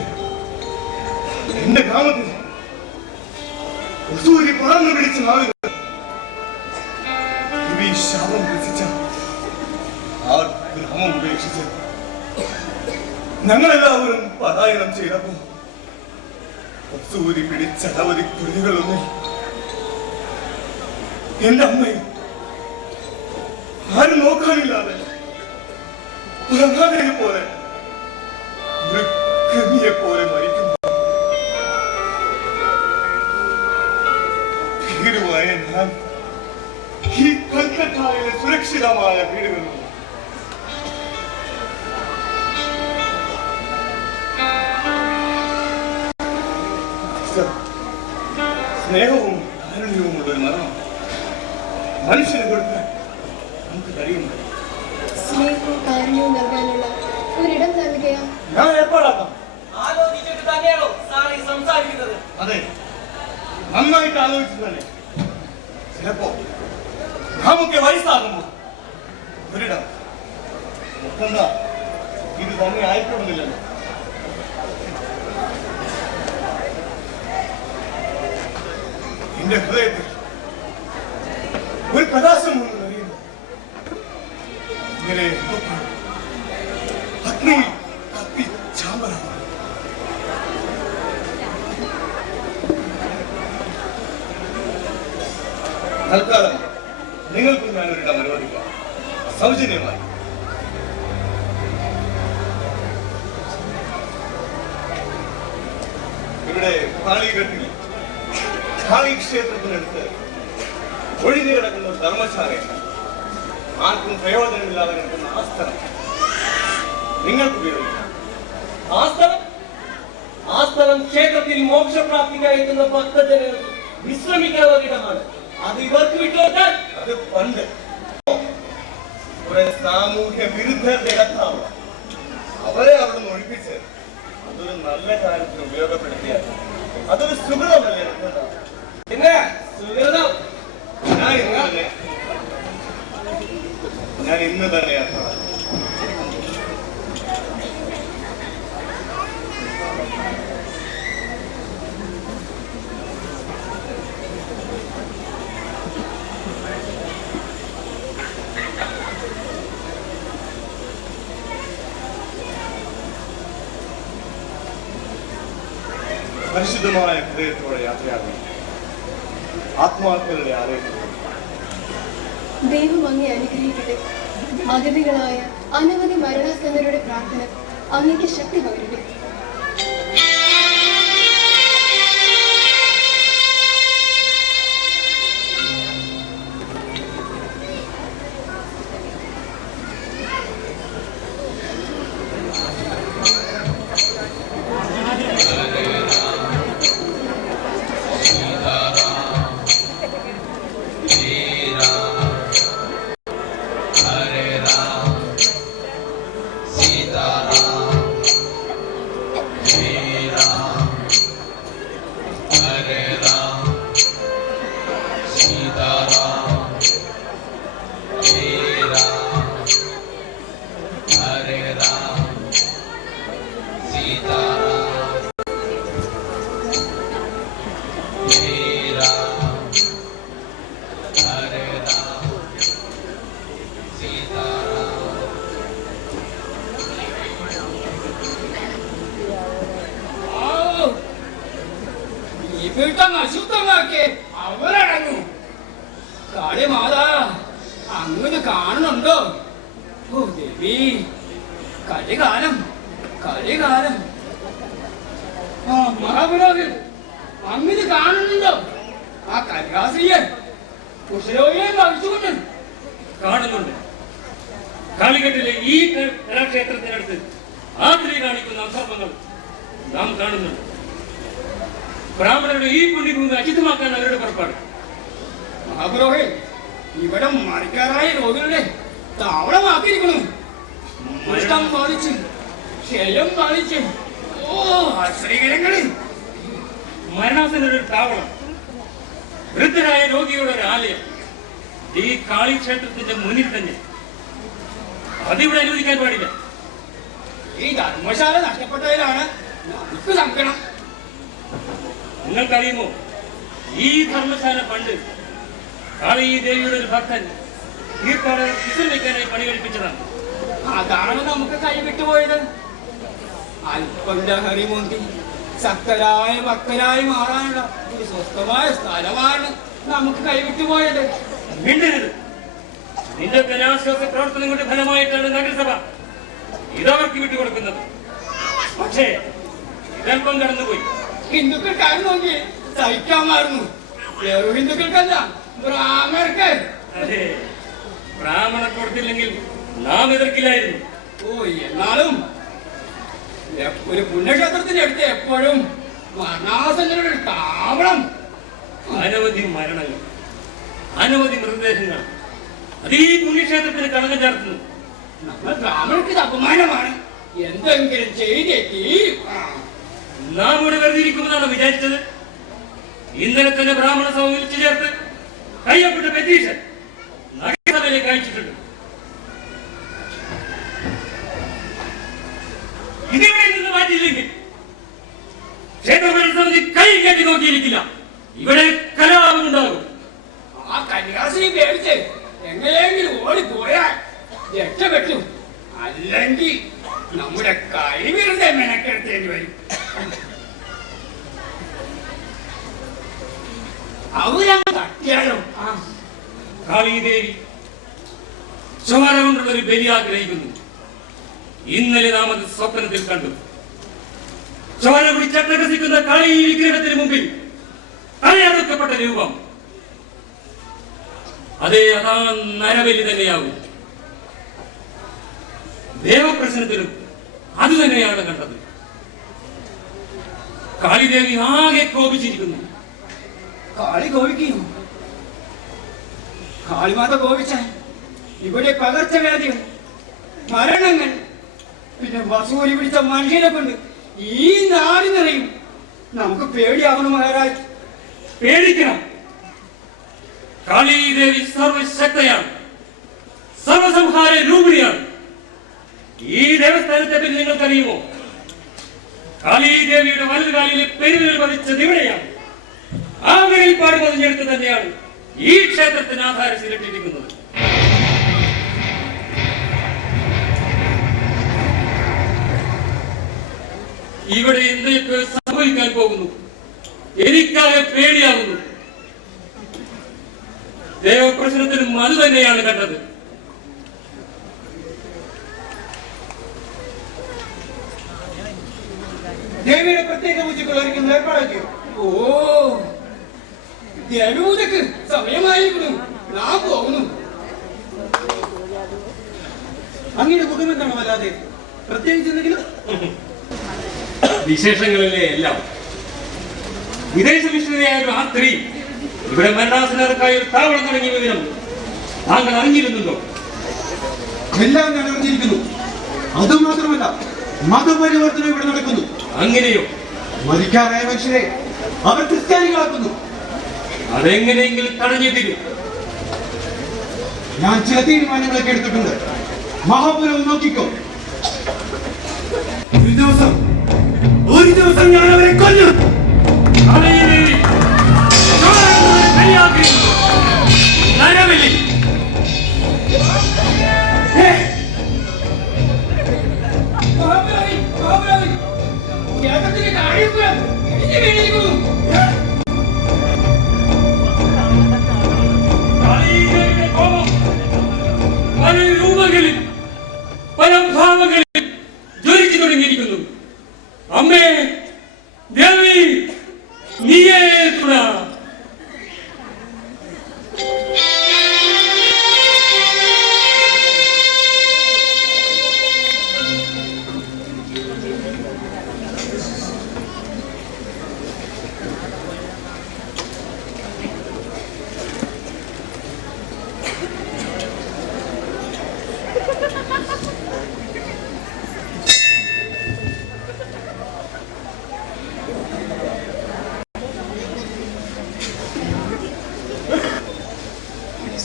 എന്റെ ഗ്രാമത്തിൽ സൂര്യ പറന്നു പിടിച്ച നാളുകൾ ഈ ശാപം രസിച്ച ആ ഗ്രാമം ഉപേക്ഷിച്ച് ഞങ്ങളെല്ലാവരും പലായനം ചെയ്തപ്പോ സൂര്യ പിടിച്ച അനവധി പ്രതികളൊന്നും എന്റെ അമ്മയും ആരും നോക്കാനില്ലാതെ അനാഥയെ പോലെ ഒരു കൃമിയെ പോലെ മരിക്കുന്നു. ഭീരുവായ ഞാൻ ഈ കൽക്കട്ടയിലെ സുരക്ഷിതമായ വീടുകളിൽ സ്നേഹവും കാരുണ്യവുമുള്ള ഒരു മരണം മനുഷ്യന് കൊടുക്കാൻ നമുക്ക് കഴിയുന്നു. സ്നേഹവും കാരുണ്യവും നൽകാനുള്ള ഒരിടം നൽകുകയാണ് ഞാൻ ഏർപ്പാടാക്കാം. ആലോചിച്ചിട്ട് തന്നെയാണോ സാർ ഈ സംസാരിക്കുന്നത്? അതെ, നന്നായിട്ട് ആലോചിച്ചു തന്നെ. ചിലപ്പോ നാമൊക്കെ വയസ്സാകുമ്പോ ഒരിടം എന്താ ഇത് തന്നെ ആയിക്കൊള്ളുന്നില്ലല്ലോ. എന്റെ ഹൃദയത്തിൽ ഒരു പ്രകാശം കൊണ്ട് അറിയുന്നു. ഇങ്ങനെ അഗ്നിയിൽ കത്തി ചാമ്പലാണ്. തൽക്കാലം നിങ്ങൾക്കും ഞാനൊരിടം അനുവദിക്കാം, സൗജന്യമായി. ഇവിടെ കാളിഘട്ടിൽ കാളി ക്ഷേത്രത്തിനടുത്ത് ഒഴിഞ്ഞു കിടക്കുന്ന ഒരു ധർമ്മശാലയാണ്. ആർക്കും പ്രയോജനമില്ലാതെ കിടക്കുന്ന ആ സ്ഥലം നിങ്ങൾക്ക് ഉപയോഗിക്കാം. ആ സ്ഥലം ക്ഷേത്രത്തിൽ മോക്ഷപ്രാപ്തിക്കായി എത്തുന്ന ഭക്തജനങ്ങൾ വിശ്രമിക്കാനുള്ള ഇടമാണ്. അത് ഇവർക്ക് വിട്ടുകൊടുത്താൽ അത് പണ്ട് കുറെ സാമൂഹ്യ വിരുദ്ധരുടെ ഇടത്താവുക, അവരെ അവിടെ നിന്ന് ഒഴിപ്പിച്ച് അതൊരു നല്ല കാര്യത്തിന് ഉപയോഗപ്പെടുത്തിയാൽ അതൊരു സുഹൃതമല്ലേ? പിന്നെ സുഹൃതം ഞാൻ ഇന്ന് തന്നെ പരിശുദ്ധമായ ഹൃദയത്തോടെ യാത്രയാകുന്നു. ആത്മാക്കളുടെ ആലയത്തിൽ ദൈവം അങ്ങേ അനുഗ്രഹിക്കട്ടെ. അഗതികളായ അനവധി മരണാസന്നരുടെ പ്രാർത്ഥന അങ്ങേക്ക് ശക്തി പകരട്ടെ. ഈ കളികാലം കളികാലം ആ മഹാപുരോഹിതൻ അങ്ങനെ കാണുന്നുണ്ടോ? ആ കന്യാസ്ത്രീയെ കുശലോയെ ഭവിച്ചുകൊണ്ട് കാണുന്നുണ്ട്. കാലിക്കട്ടിലെ ഈ കലാക്ഷേത്രത്തിനടുത്ത് ആ സ്ത്രീ കാണിക്കുന്ന അധർമ്മങ്ങൾ നാം കാണുന്നുണ്ട്. ബ്രാഹ്മണരുടെ ഈ പുണ്യഭൂമി അശുദ്ധമാക്കാൻ അവരുടെ പുറപ്പാട്. മഹാപുരോഹിതൻ ഇവിടെ മരിക്കാറായ രോഗികളുടെ താവളമാക്കിയിരിക്കുന്നു. കുഷ്ഠം ബാധിച്ച് ക്ഷയം ബാധിച്ച് ആശ്രയങ്ങളിൽ മരണാസനൊരു താവളം, വൃദ്ധരായ രോഗികളുടെ ഒരു ആലയം ഈ കാളിക്ഷേത്രത്തിന്റെ മുന്നിൽ തന്നെ. അതിവിടെ അനുവദിക്കാൻ പാടില്ല. ഈ ധർമ്മശാല നഷ്ടപ്പെട്ടതിലാണ് നമുക്ക് സങ്കടം. നിങ്ങൾക്കറിയുമോ, ഈ ധർമ്മശാല പണ്ട് കാളി ദേവിയുടെ ഒരു ഭക്തൻ തീർത്ഥാടകർ വിശ്രമിക്കാനായി പണി കഴിപ്പിച്ചതാണ്. അതാണ് നമുക്ക് കൈവിട്ടുപോയത്. അല്പം ലഹരി മുന്തി ശക്തരായ ഭക്തരായി മാറാനുള്ള ഒരു സ്വസ്ഥമായ സ്ഥലമാണ് നമുക്ക് കൈവിട്ടുപോയത്. മിണ്ടരുത്. നിന്റെ ജനാശ്വാസ പ്രവർത്തനങ്ങളുടെ ഫലമായിട്ടാണ് നഗരസഭ ഇതവർക്ക് വിട്ടുകൊടുക്കുന്നത്. പക്ഷേ ഇതൽപ്പം കടന്നുപോയി. ഹിന്ദുക്കൾ കാര്യം നോക്കി സഹിക്കാമായിരുന്നു. വെറും ഹിന്ദുക്കൾക്കല്ല, ബ്രാഹ്മണർക്ക്. അതെ, ബ്രാഹ്മണ കൊടുത്തില്ലെങ്കിൽ നാം എതിർക്കില്ലായിരുന്നു. ഓ, എന്നാലും ഒരു പുണ്യക്ഷേത്രത്തിന്റെ അടുത്ത് എപ്പോഴും മരണാസന്നരുടെ ഒരു താവളം. അനവധി മരണങ്ങൾ, അനവധി മൃതദേഹങ്ങൾ അത് ഈ പുണ്യക്ഷേത്രത്തിന് കളങ്കം ചേർത്തുന്നു. നമ്മൾ ബ്രാഹ്മണർക്ക് ഇത് അപമാനമാണ്. എന്തെങ്കിലും ചെയ്തേക്ക്. നാം ഇവിടെ വെറുതെ ഇരിക്കുമെന്നാണ് വിചാരിച്ചത്. ഇന്നലെ തന്നെ ബ്രാഹ്മണ സഭ വിളിച്ചു ചേർത്ത് കയ്യപ്പെട്ട പെറ്റീഷൻ നഗരസഭയിലേക്ക് അയച്ചിട്ടുണ്ട്. ഇതിവിടെ നിന്ന് മാറ്റിയില്ലെങ്കിൽ ക്ഷേത്രഭരണസമിതി കൈ കെട്ടി നോക്കിയിരിക്കില്ല. ഇവിടെ കലാപമുണ്ടാകും. ആ കന്യാസ്ത്രീ പേടിച്ച് എങ്ങനെയെങ്കിലും ഓടിപ്പോയാൽ രക്ഷപ്പെട്ടു. അല്ലെങ്കിൽ നമ്മുടെ കൈവിരുദ്ധ മെനക്കെടുത്തേണ്ടി വരും. അവരങ്ങ് തട്ടിയാലോ? കാളീദേവി ചോര കൊണ്ടുള്ള ഒരു ബലി ആഗ്രഹിക്കുന്നു. ഇന്നലെ നാം അത് സ്വപ്നത്തിൽ കണ്ടു. ചോര കുടിച്ചട്ടകസിക്കുന്ന കാളി വിഗ്രഹത്തിന് മുമ്പിൽ തലയറുക്കപ്പെട്ട രൂപം. അതേ, അതാ നരബലി തന്നെയാകും. ദേവപ്രശ്നത്തിലും അത് തന്നെയാണ് കണ്ടത്. കാളിദേവി ആകെ കോപിച്ചിരിക്കുന്നു. കാളി കോപിക്കുന്നു. കാളിമാത കോപിച്ചാൽ ഇവിടെ പകർച്ചവ്യാധികൾ, മരണങ്ങൾ, പിന്നെ വസൂരി പിടിച്ച മനുഷ്യനെ കൊണ്ട് ഈ നാട് നിറയും. നമുക്ക് പേടിയാവണം മഹാരാജ്. പേടിക്കണം. കാളീദേവി സർവശക്തയാണ്, സർവസംഹാര രൂപിണിയാണ്. ഈ ദേവസ്ഥാനത്തെ പറ്റി നിങ്ങൾക്കറിയുമോ? കാളീദേവിയുടെ വലതുകാലിലെ പെരുവിരൽ പതിച്ചത് ഇവിടെയാണ്. ആ വിരൽപ്പാട് പതിഞ്ഞെടുത്ത് തന്നെയാണ് ഈ ക്ഷേത്രത്തിന് ആധാരശീലിട്ടിരിക്കുന്നത്. ഇവിടെ എന്തൊക്കെ സംഭവിക്കാൻ പോകുന്നു? എനിക്കാകെ പേടിയാകുന്നു. ദേവപ്രശ്നത്തിനും അത് തന്നെയാണ് കണ്ടത്. ദേവിയുടെ പ്രത്യേക പൂജകൾ ഒരിക്കലും ഏർപ്പാടാക്കിയോ? ഓ, ദേവൂജക്ക് സമയമായിരുന്നു. നാം പോകുന്നു. അങ്ങയുടെ മുഖം എന്താണോ അല്ലാതെ പ്രത്യേകിച്ച് എന്തെങ്കിലും? വിശേഷങ്ങളിലെ എല്ലാം. വിദേശ മിഷണറിയായ ഒരു ആ സ്ത്രീ ഇവിടെ മരണാസനർക്കായി ഒരു താവളം തുടങ്ങിയ വിവരം താങ്കൾ അറിഞ്ഞിരുന്നുണ്ടോ? എല്ലാം ഞാൻ അറിഞ്ഞിരിക്കുന്നു. അതുമാത്രമല്ല, മതപരിവർത്തനം ഇവിടെ നടക്കുന്നു. അങ്ങനെയോ? മരിക്കാറായ മനുഷ്യരെ അവർ ക്രിസ്ത്യാനികളാക്കുന്നു. അതെങ്ങനെയെങ്കിലും തടഞ്ഞു തരൂ. ഞാൻ ചില തീരുമാനങ്ങളൊക്കെ എടുത്തിട്ടുണ്ട്. മഹാപുരം നോക്കിക്കോ. ഒരു ദിവസം ഞാൻ അവരെ കൊല്ലും. നരബലി. കാളീദേവിയുടെ കോപം പല രൂപങ്ങളിൽ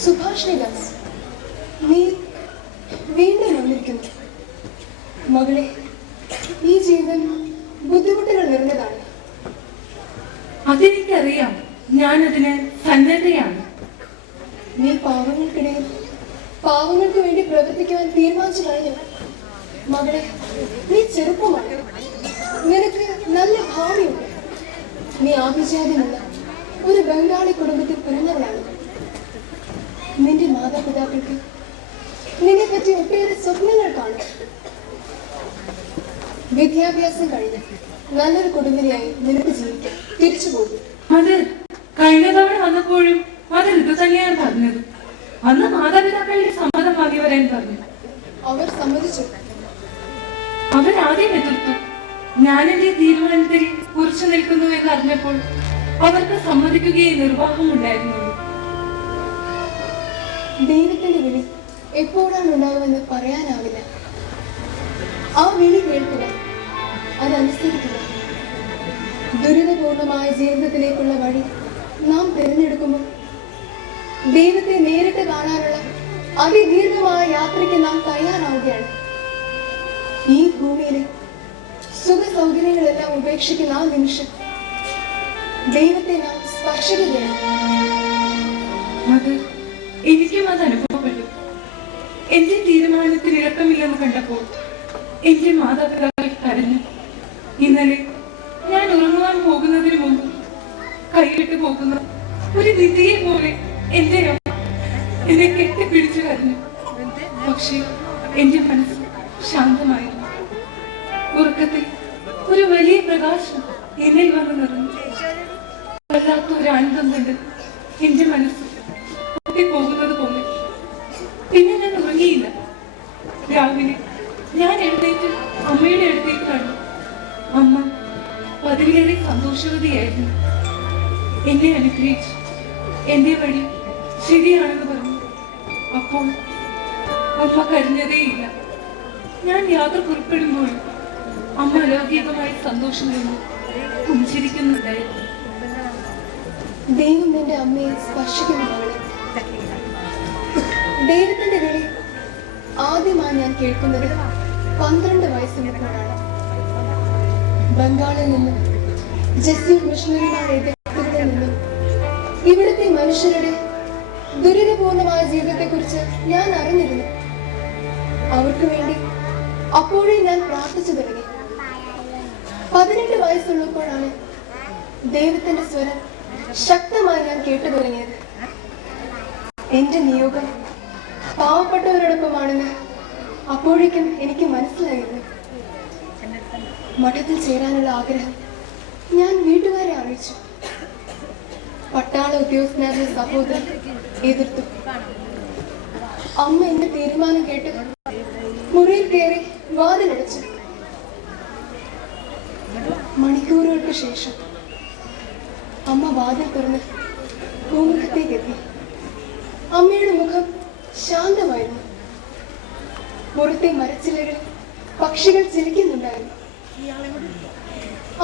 സുഭാഷിണി ദാസ്, നീ വീണ്ടും വന്നിരിക്കുന്നു. മകളെ, ഈ ജീവിതം ബുദ്ധിമുട്ടുകൾ നിറഞ്ഞതാണ്. അതെനിക്കറിയാം, ഞാനതിന് സന്നദ്ധയാണ്. നീ പാവങ്ങൾക്കിടയിൽ പാവങ്ങൾക്ക് വേണ്ടി പ്രവർത്തിക്കുവാൻ തീരുമാനിച്ചു കഴിഞ്ഞു. മകളെ, നീ ചെറുപ്പമാണ്, നിനക്ക് നല്ല ഭാവിയുണ്ട്. നീ ആഭിജാത്യമുള്ള ഒരു ബംഗാളി കുടുംബത്തിൽ പിറന്നവളാണ്. നിന്റെ മാതാപിതാക്കൾക്ക് നിന്നെ പറ്റി ഒട്ടേറെ സ്വപ്നങ്ങൾ കാണും. വിദ്യാഭ്യാസം കഴിഞ്ഞ് നല്ലൊരു കുടുംബിനിയായി നിനക്ക് ജീവിക്കാം. തിരിച്ചു പോകും. അത് കഴിഞ്ഞ തവണ വന്നപ്പോഴും അത് ഇത് തന്നെയാണ് പറഞ്ഞത്. അന്ന് മാതാപിതാക്കളുടെ സമ്മതം വാങ്ങി വരാൻ പറഞ്ഞു. അവർ സമ്മതിച്ചു. അവരാദ്യം എതിർത്തു. ഞാൻ എന്റെ തീരുമാനത്തിൽ ഉറച്ചു നിൽക്കുന്നു എന്ന് അറിഞ്ഞപ്പോൾ അവർക്ക് സമ്മതിക്കുകയെ നിർവാഹമുണ്ടായിരുന്നുള്ളൂ. ദൈവത്തിന്റെ വിളി എപ്പോഴാണ് ഉണ്ടാകുമെന്ന് പറയാനാവില്ല. ആ വിളി കേൾക്കുക, അതനുസരിക്കുക. ദുരിതപൂർണമായ ജീവിതത്തിലേക്കുള്ള വഴി നാം തിരഞ്ഞെടുക്കുമ്പോൾ ദൈവത്തെ നേരിട്ട് കാണാനുള്ള അതിദീർഘമായ യാത്രയ്ക്ക് നാം തയ്യാറാവുകയാണ്. ഈ ഭൂമിയിലെ സുഖ സൗകര്യങ്ങളെല്ലാം ഉപേക്ഷിക്കുന്ന ആ നിമിഷം ദൈവത്തെ നാം സ്പർശിക്കുകയാണ്. അത് എനിക്കും അത് അനുഭവപ്പെട്ടു. എന്റെ തീരുമാനത്തിന് ഇളക്കമില്ലെന്ന് കണ്ടപ്പോൾ എന്റെ മാതാപിതാക്കൾ കരഞ്ഞു. ഇന്നലെ ഞാൻ ഉറങ്ങുവാൻ പോകുന്നതിന് മുമ്പ് കൈവിട്ടു പോകുന്ന ഒരു നിധിയെ പോലെ എന്റെ അമ്മ എന്നെ കെട്ടിപ്പിടിച്ചു കരഞ്ഞു. പക്ഷേ എന്റെ മനസ്സ് ശാന്തമായിരുന്നു. ഉറക്കത്തിൽ ഒരു വലിയ പ്രകാശം എന്നിൽ വന്ന് നിറഞ്ഞു. വല്ലാത്ത ഒരു ആനന്ദം കൊണ്ട് എന്റെ മനസ്സ് പോകുന്നത് പോലെ. പിന്നെ ഞാൻ ഉറങ്ങിയില്ല. രാവിലെ ഞാൻ എഴുന്നേറ്റ് അമ്മയുടെ അടുത്തേക്ക് കണ്ടു. അമ്മ പതിലേറെ സന്തോഷവതിയായിരുന്നു. എന്നെ അനുഗ്രഹിച്ചു. എന്റെ വഴി ശരിയാണെന്ന് പറഞ്ഞു. അപ്പോൾ അമ്മ കരഞ്ഞതേയില്ല. ഞാൻ യാത്ര പുറപ്പെടുമ്പോഴും അമ്മ അലൗകികമായി സന്തോഷം കൊണ്ട് പുഞ്ചിരിക്കുന്നുണ്ടായിരുന്നു. ദൈവം നിന്റെ അമ്മയെ സ്പർശിക്കുന്നതാണ്. ദൈവത്തിന്റെ വിളി ആദ്യമായി ഞാൻ കേൾക്കുന്നത് 12 വയസ്സുള്ളപ്പോഴാണ്. ബംഗാളിൽ നിന്നും ജെസ്യൂട്ട് മിഷണറിമാരുടെ എതിർത്തതിൽ നിന്നും ഇവിടുത്തെ മനുഷ്യരുടെ ദുരിതപൂർണമായ ജീവിതത്തെക്കുറിച്ച് ഞാൻ അറിഞ്ഞിരുന്നു. അവർക്ക് വേണ്ടി അപ്പോഴേ ഞാൻ പ്രാർത്ഥിച്ചു തുടങ്ങി. 18 വയസ്സുള്ളപ്പോഴാണ് ദൈവത്തിന്റെ സ്വരം ശക്തമായി ഞാൻ കേട്ടു തുടങ്ങിയത്. എന്റെ നിയോഗം പാവപ്പെട്ടവരോടൊപ്പമാണെന്ന് അപ്പോഴേക്കും എനിക്ക് മനസ്സിലായിരുന്നു. മഠത്തിൽ ചേരാനുള്ള ആഗ്രഹം ഞാൻ വീട്ടുകാരെ അറിയിച്ചു. പട്ടാള ഉദ്യോഗസ്ഥനായ സഹോദരൻ എതിർത്തു. അമ്മ എന്റെ തീരുമാനം കേട്ട് മുറിയിൽ കയറി വാതിലടച്ചു. മണിക്കൂറുകൾക്ക് ശേഷം അമ്മ വാതിൽ തുറന്ന് പൂമുഖത്തേക്ക് എത്തി. അമ്മയുടെ മുഖം ശാന്തമായിരുന്നു. പുറത്തെ മരച്ചില്ലകളിൽ പക്ഷികൾ ചിരിക്കുന്നുണ്ടായിരുന്നു.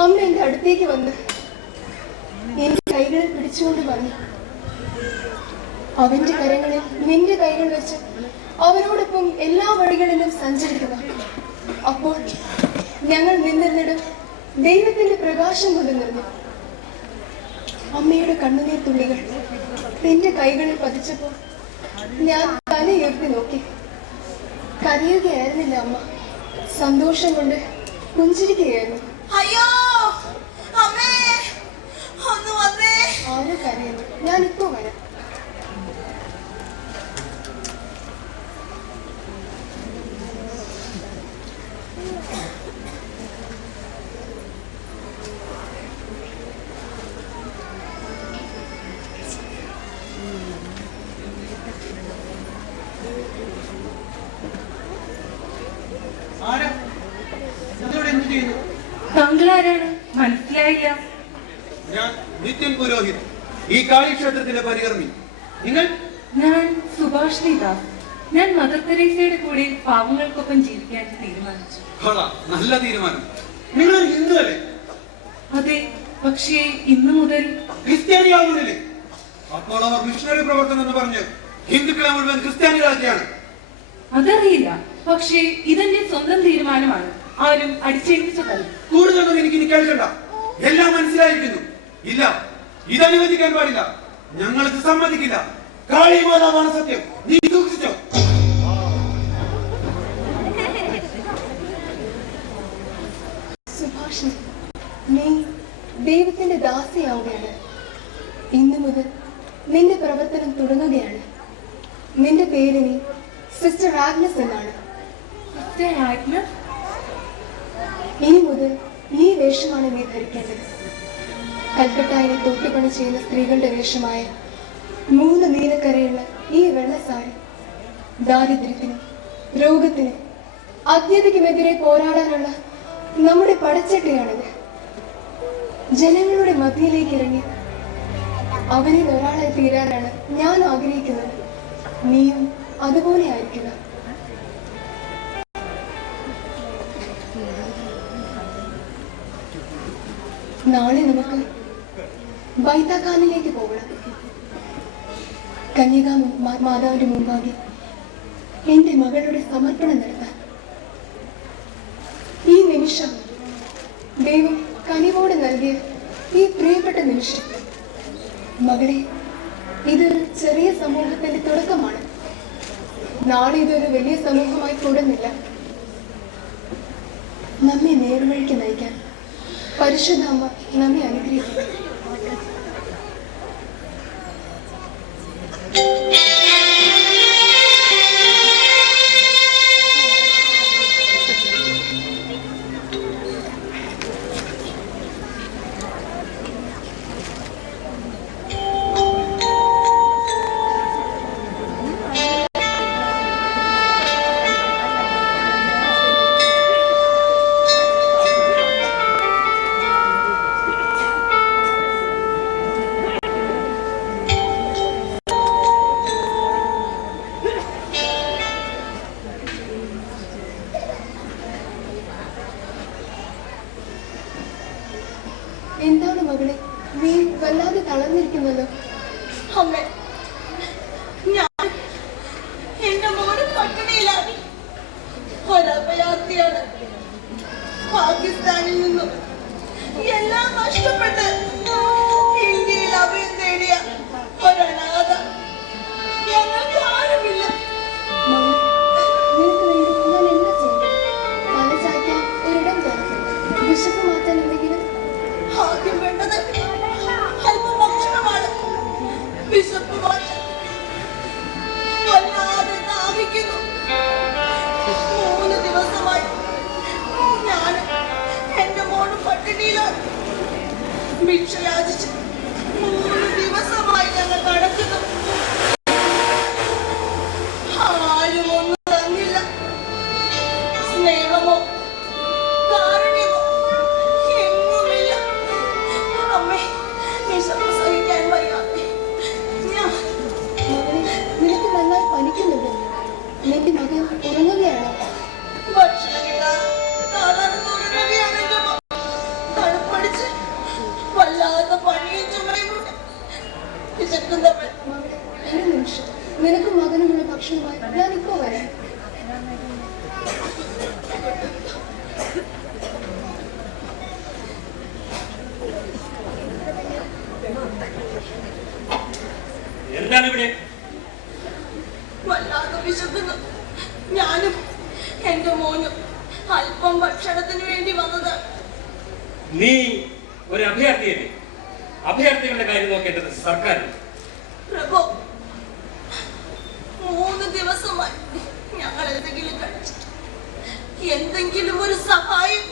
അമ്മ എന്റെ അടുത്തേക്ക് വന്ന് എന്റെ കൈകളിൽ പിടിച്ചുകൊണ്ട് പറഞ്ഞു, അവന്റെ കരങ്ങളിൽ നിന്റെ കൈകൾ വെച്ച് അവരോടൊപ്പം എല്ലാ വഴികളിലും സഞ്ചരിക്കുക. അപ്പോൾ ഞങ്ങൾ നിന്നിരുന്നിടും ദൈവത്തിന്റെ പ്രകാശം കൊണ്ട് നിറഞ്ഞു. അമ്മയുടെ കണ്ണുനീർ തുള്ളികൾ എന്റെ കൈകളിൽ പതിച്ചപ്പോൾ ഞാൻ തലയുയർത്തി നോക്കി. കരയുകയായിരുന്നില്ല അമ്മ, സന്തോഷം കൊണ്ട് പുഞ്ചിരിക്കുകയായിരുന്നു. അയ്യോ അമ്മേ, ഒന്ന് വന്നേ. ആരും കരയുന്നു, ഞാനിപ്പോ വരാം. താങ്കൾ ആരാണ്? മനസ്സിലായില്ല. ഞാൻ നിത്യൻ പുരോഹിത്, ഈ കാളിക്ഷേത്രത്തിന്റെ പരികർമ്മി. നിങ്ങൾ? ഞാൻ സുഭാഷിണി ദാസ്. ഞാൻ മദർ തെരേസയുടെ കൂടെ പാവങ്ങൾക്കൊപ്പം ജീവിക്കാൻ തീരുമാനിച്ചു. നല്ല തീരുമാനം. നിങ്ങൾ ഹിന്ദു അല്ലേ? അതെ, പക്ഷേ ഇന്നു മുതൽ ക്രിസ്ത്യാനിയാവുന്നില്ലേ? അപ്പോൾ അവർ മിഷണറി പ്രവർത്തനം എന്ന് പറഞ്ഞ് ഹിന്ദുക്കളെ മുഴുവൻ ക്രിസ്ത്യാനികളാക്കിയാണ്. അതറിയില്ല, പക്ഷേ ഇതെന്റെ സ്വന്തം തീരുമാനമാണ്. ആരും അടിച്ചേൽപ്പിച്ചതല്ല. കൂടുതലൊന്നും എനിക്ക് ഇനി കേൾക്കണ്ട. എല്ലാം മനസ്സിലായിരിക്കുന്നു. ഇല്ല, ഇത് അനുവദിക്കാൻ പാടില്ല. ഞങ്ങളിത് സമ്മതിക്കില്ല. കാളിമാതാവാണ് സത്യം. നീ സൂക്ഷിച്ചോ. സുഭാഷ്, നീ ദൈവത്തിന്റെ ദാസിയാവുകയാണ്. ഇന്നു മുതൽ നിന്റെ പ്രവർത്തനം തുടങ്ങുകയാണ്. നിന്റെ പേര് നീ സിസ്റ്റർ ആഗ്നസ് എന്നാണ്. ഇനി മുതൽ ഈ വേഷമാണ് നീ ധരിക്കേണ്ടത്. കൽക്കട്ടയിലെ തൊട്ടുപണി ചെയ്യുന്ന സ്ത്രീകളുടെ വേഷമായ 3 നീലക്കരയുള്ള ഈ വെള്ളസാരി ദാരിദ്ര്യത്തിനും രോഗത്തിനും അജ്ഞതയ്ക്കുമെതിരെ പോരാടാനുള്ള നമ്മുടെ പടച്ചട്ടയാണിത്. ജനങ്ങളുടെ മധ്യയിലേക്ക് ഇറങ്ങി അവരിൽ ഒരാളായി തീരാനാണ് ഞാൻ ആഗ്രഹിക്കുന്നത്. നീയും അതുപോലെ ആയിരിക്കുക. നാളെ നമുക്ക് ബൈതാഖാനിലേക്ക് പോകണം. കന്യകാ മാതാവിന്റെ മുമ്പാകെ എന്റെ മകളുടെ സമർപ്പണം നടത്താൻ. ഈ നിമിഷം ദൈവം കനിവോടെ നൽകിയ ഈ പ്രിയപ്പെട്ട നിമിഷം. മകളെ, ഇതൊരു ചെറിയ സമൂഹത്തിന്റെ തുടക്കമാണ്. നാളെ ഇതൊരു വലിയ സമൂഹമായി കൂടുന്നില്ല. നമ്മെ നേർവഴിക്ക് നയിക്കാൻ പരിശുദ്ധാമ്മ നമ്മെ അനുഗ്രഹിക്കും. എന്താണ് മകളെ, നീ വല്ലാതെ തളർന്നിരിക്കുന്നല്ലോ. അമ്മ, ഞാൻ എന്റെ മോന് പട്ടിണിയിലാണ്. ഒരഭയാർത്ഥിയാണ്. പാകിസ്ഥാനിൽ നിന്നും എല്ലാം നഷ്ടപ്പെട്ട് ഇന്ത്യയിൽ അഭയം തേടിയ ഒരനാഥ. ഞങ്ങൾക്ക് ആരുമില്ല. നിനക്ക് വേണ്ടി ഞാൻ എന്താ ചെയ്യും? തല ചായ്ക്കാൻ ഒരിടം തരാം. വിശപ്പ് മാറ്റാൻ എന്തെങ്കിലും? ആദ്യം വേണ്ടത് അല്പം ഭക്ഷണമാണ്. വിശപ്പ് മാറ്റാൻ വല്ലാതെ ദാഹിക്കുന്നു. 3 ദിവസമായി ഞാൻ എന്റെ മോന് പട്ടിണിയിലാണ്. ഭിക്ഷ യാചിച്ച് 3 ദിവസമായി ഞങ്ങൾ നടക്കുന്നു. ആരും ഒന്നും തന്നില്ല. സ്നേഹമോ കാരുണ്യമോ എങ്ങുമില്ല. അമ്മേ, വിശപ്പ് സഹിക്കാൻ വയ്യാതെ ഞാൻ. മകളെ, നിനക്ക് നന്നായി പനിക്കുന്നുണ്ട്. നിന്റെ മകൻ ഉറങ്ങുകയാണോ? ഭക്ഷണം കിട്ടാതെ തളർന്നുറങ്ങുകയാണ് എന്റെ മോൻ. തണുപ്പടിച്ച് വല്ലാത്ത പണിയും ചുമയും കൊണ്ട് വിശക്കുന്നവൻ. മകളെ, ഒരു നിമിഷം. നിനക്കും മകനുമുള്ള ഭക്ഷണമായി ഞാൻ ഇപ്പോ വരാം. എന്താണ് ഇവിടെ? വല്ലാതെ വിശക്കുന്നു. ഞാനും എന്റെ മോനും അല്പം ഭക്ഷണത്തിന് വേണ്ടി വന്നതാണ്. നീ ഒരു അഭയാർത്ഥിയല്ലേ? അഭയാർത്ഥികളുടെ കാര്യം നോക്കേണ്ടത് സർക്കാരാണ്. പ്രഭു, 3 ദിവസമായി ഞങ്ങൾ എന്തെങ്കിലും കഴിച്ചിട്ട് എന്തെങ്കിലും ഒരു സഹായം.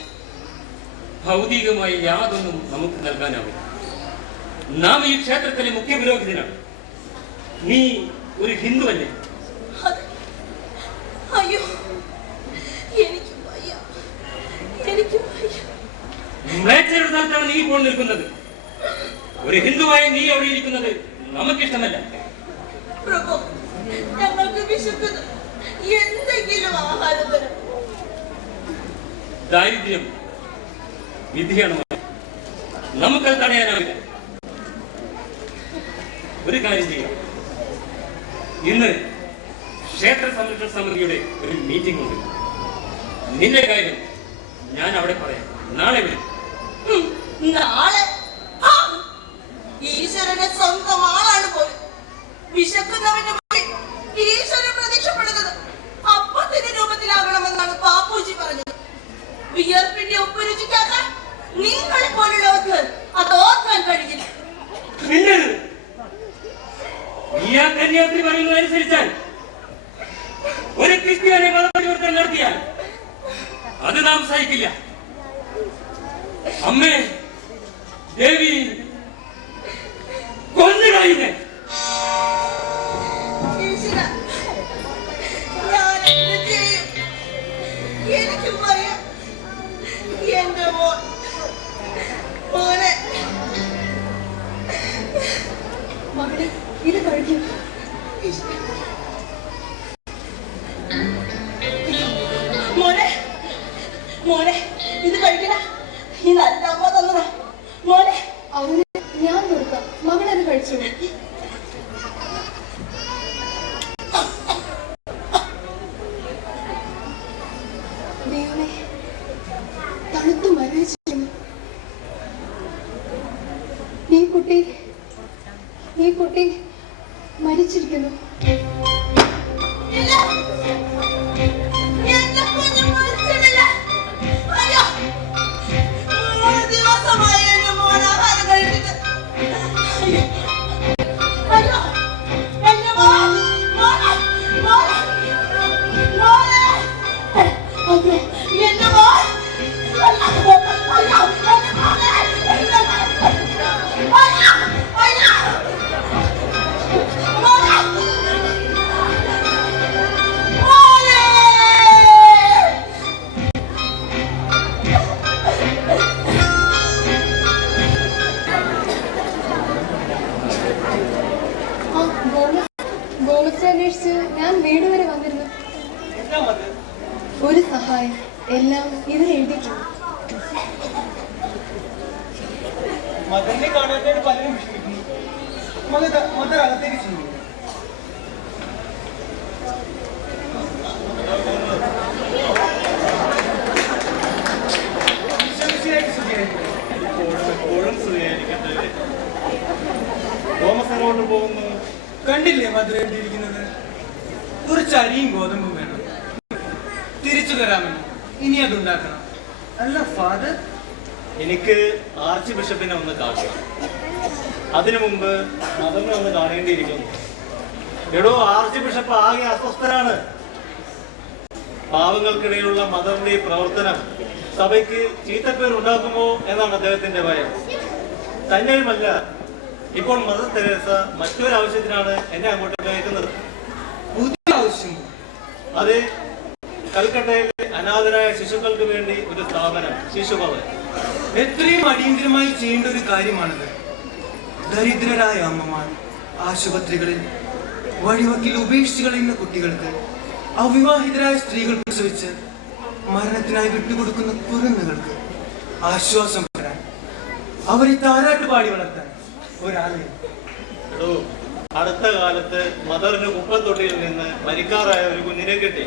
ഭൗതികമായി യാതൊന്നും നമുക്ക് നൽകാനാവില്ല. നാം ഈ ക്ഷേത്രത്തിലെ മുഖ്യ പുരോഹിതനാണ്. നീ ഒരു ഹിന്ദുവല്ലേ? അതെ. അയ്യോ, എനിക്ക് വയ്യ, എനിക്ക് വയ്യ. മ്ലേച്ഛരുടെ സ്ഥലത്താണ് നീ ഇപ്പോൾ നിൽക്കുന്നത്. ഒരു ഹിന്ദുവായി നീ അവിടെ ഇരിക്കുന്നത് നമുക്കിഷ്ടമല്ല. പ്രഭു, ഞങ്ങൾക്ക് വിശക്കുന്നു. എന്തെങ്കിലും ആഹാരം തരും. ദാരിദ്ര്യം വിധിയാണ്. നമുക്കത് തടയാനാവില്ല. ഒരു കാര്യം ചെയ്യാം. ഇന്ന് ക്ഷേത്ര സംരക്ഷണ സമിതിയുടെ ഒരു മീറ്റിംഗ് ഉണ്ട്. നിന്റെ കാര്യം ഞാൻ അവിടെ പറയാം. നാളെ വരും. നാളെ ഈശ്വരന്റെ സ്വന്തം ആളാണ് പോലും. വിശക്കുന്നവന്റെ മുമ്പിൽ ഈശ്വരൻ പ്രത്യക്ഷപ്പെടുന്നത് അപ്പത്തിന്റെ രൂപത്തിലാകണമെന്നാണ് പാപ്പുജി പറഞ്ഞത്. വിയർപ്പിന്റെ ഉപ്പ് രുചിക്കാക്കാൻ നിങ്ങളെ പോലുള്ളവർക്ക് അത് ഓർക്കാൻ കഴിയില്ല. നീ ആ കന്യാസ്ത്രീ പറയുന്നതനുസരിച്ചാൽ ഒരു ക്രിസ്ത്യാനി മതപരിവർത്തനം നടത്തിയാൽ അത് നാം സഹിക്കില്ല. അമ്മേ ദേവി കൊന്നുകളയുന്നേ. എനിക്കും പറയാം എന്റെ മോനെ മകളെ ഇത് കഴിക്കും. മോനെ മോനെ ഇത് കഴിക്കണ ഈ നല്ല അമ്മ തന്നതാ മോനെ. അവന് ഞാൻ കൊടുക്കാം. മകളത് കഴിച്ചോളൂ. ദൈവമേ, തണുത്തു മരവിച്ചിരിക്കുന്നു. ഈ കുട്ടി മരിച്ചിരിക്കുന്നു. അന്വേഷിച്ച് ഞാൻ വീട് വരെ വന്നിരുന്നു. ഒരു സഹായം എല്ലാം ഇതിൽ എഴുതിയിട്ടുണ്ട്. മദറിനെ കാണാനായിട്ട് പലരും വിഷമിക്കുന്നു. മദർ അകത്തേക്ക് ചെയ്യുന്നു. പോകുന്നു. കണ്ടില്ലേ മദർ എഴുതിയിരിക്കുന്നത്? കുറച്ച് അരിയും ഗോതമ്പും വേണം, തിരിച്ചു തരാമെന്ന്. ഇനി അതുണ്ടാക്കണം. അല്ല ഫാദർ, എനിക്ക് ആർച്ച് ബിഷപ്പിനെ ഒന്ന് കാണണം. അതിനു മുമ്പ് മദറിനെ ഒന്ന് കാണേണ്ടിയിരിക്കുന്നു. എടോ, ആർച്ച് ബിഷപ്പ് ആകെ അസ്വസ്ഥനാണ്. പാവങ്ങൾക്കിടയിലുള്ള മദറിന്റെ പ്രവർത്തനം സഭയ്ക്ക് ചീത്തപ്പേർ ഉണ്ടാക്കുമോ എന്നാണ് അദ്ദേഹത്തിന്റെ ഭയം. തന്നെയുമല്ല, ഇപ്പോൾ മദർ തെരേസ മറ്റൊരു ആവശ്യത്തിനാണ് എന്നെ അങ്ങോട്ട് അയക്കുന്നത്. പുതിയ ആവശ്യം? അതെ, കൽക്കട്ടയിലെ അനാഥരായ ശിശുക്കൾക്ക് വേണ്ടി ഒരു സ്ഥാപനം, ശിശുഭവൻ. എത്രയും അടിയന്തരമായി ചെയ്യേണ്ട ഒരു കാര്യമാണത്. ദരിദ്രരായ അമ്മമാർ ആശുപത്രികളിൽ വഴിവക്കിൽ ഉപേക്ഷിച്ചു കളയുന്ന കുട്ടികൾക്ക്, അവിവാഹിതരായ സ്ത്രീകൾ പ്രസവിച്ച് മരണത്തിനായി വിട്ടുകൊടുക്കുന്ന കുരുന്നുകൾക്ക് ആശ്വാസം പകരാൻ, അവരെ താരാട്ട് പാടി വളർത്താൻ ഒരാളെ. അടുത്ത കാലത്ത് മദറിന് കുപ്പത്തൊട്ടിയിൽ നിന്ന് മരിക്കാറായ ഒരു കുഞ്ഞിനെ കിട്ടി.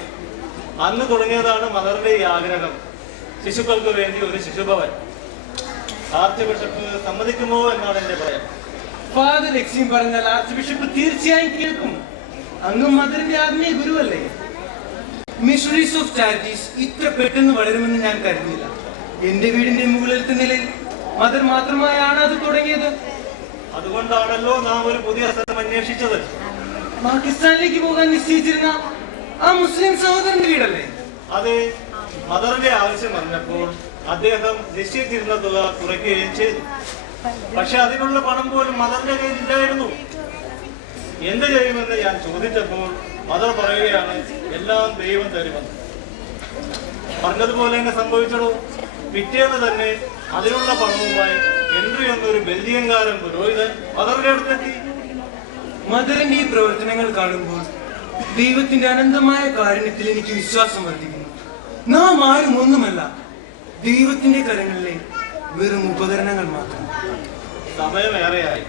അന്ന് തുടങ്ങിയതാണ് മദറിന്റെ ഈ ആഗ്രഹം, ശിശുക്കൾക്ക് വേണ്ടി ഒരു ശിശുഭവൻ. ആർച്ച് ബിഷപ്പ് സമ്മതിക്കുമോ എന്നാണ് എന്റെ ഭയം. ഫാദർ എക്സിം പറഞ്ഞാൽ ആർച്ച് ബിഷപ്പ് തീർച്ചയായും കേൾക്കും. അങ്ങ് മദറിന്റെ ആത്മീയ ഗുരുവല്ലേ? മിഷണറീസ് ഓഫ് ചാരിറ്റീസ് ഇത്ര പെട്ടെന്ന് വളരുമെന്ന് ഞാൻ കരുതിയില്ല. എന്റെ വീടിന്റെ മുകളിലത്തെ നിലയിൽ മദർ മാത്രമായാണ് അത് തുടങ്ങിയത്. അതുകൊണ്ടാണല്ലോ നാം ഒരു പുതിയ സ്ഥലം അന്വേഷിച്ചത്. പാകിസ്ഥാനിലേക്ക് പോകാൻ നിശ്ചയിച്ചിരുന്ന ആ മുസ്ലിം സഹോദരന്റെ വീടല്ലേ? അതെ, മദറിന്റെ ആവശ്യം വന്നപ്പോൾ അദ്ദേഹം നിശ്ചയിച്ചിരുന്ന തുക കുറയ്ക്കുകയും ചെയ്തു. പക്ഷെ അതിനുള്ള പണം പോലും മദറിന്റെ കയ്യിലില്ലായിരുന്നു. എന്ത് ചെയ്യുമെന്ന് ഞാൻ ചോദിച്ചപ്പോൾ മദർ പറയുകയാണ്, എല്ലാം ദൈവം തരുമെന്ന്. പറഞ്ഞതുപോലെ തന്നെ സംഭവിച്ചടോ. പിറ്റേന്ന് തന്നെ അതിനുള്ള പണവുമായി ഹെൻറി എന്നൊരു ബെൽജിയൻകാരൻ പുരോഹിതൻ മദറിന്റെ അടുത്തെത്തി. മദറിന്റെ ഈ പ്രവർത്തനങ്ങൾ കാണുമ്പോൾ ദൈവത്തിന്റെ അനന്തമായ കാരുണ്യത്തിൽ എനിക്ക് വിശ്വാസം വർദ്ധിക്കുന്നു. നാം ആരും ഒന്നുമല്ല, ദൈവത്തിന്റെ കരങ്ങളിലെ വെറും ഉപകരണങ്ങൾ മാത്രം. സമയമേറെയായി.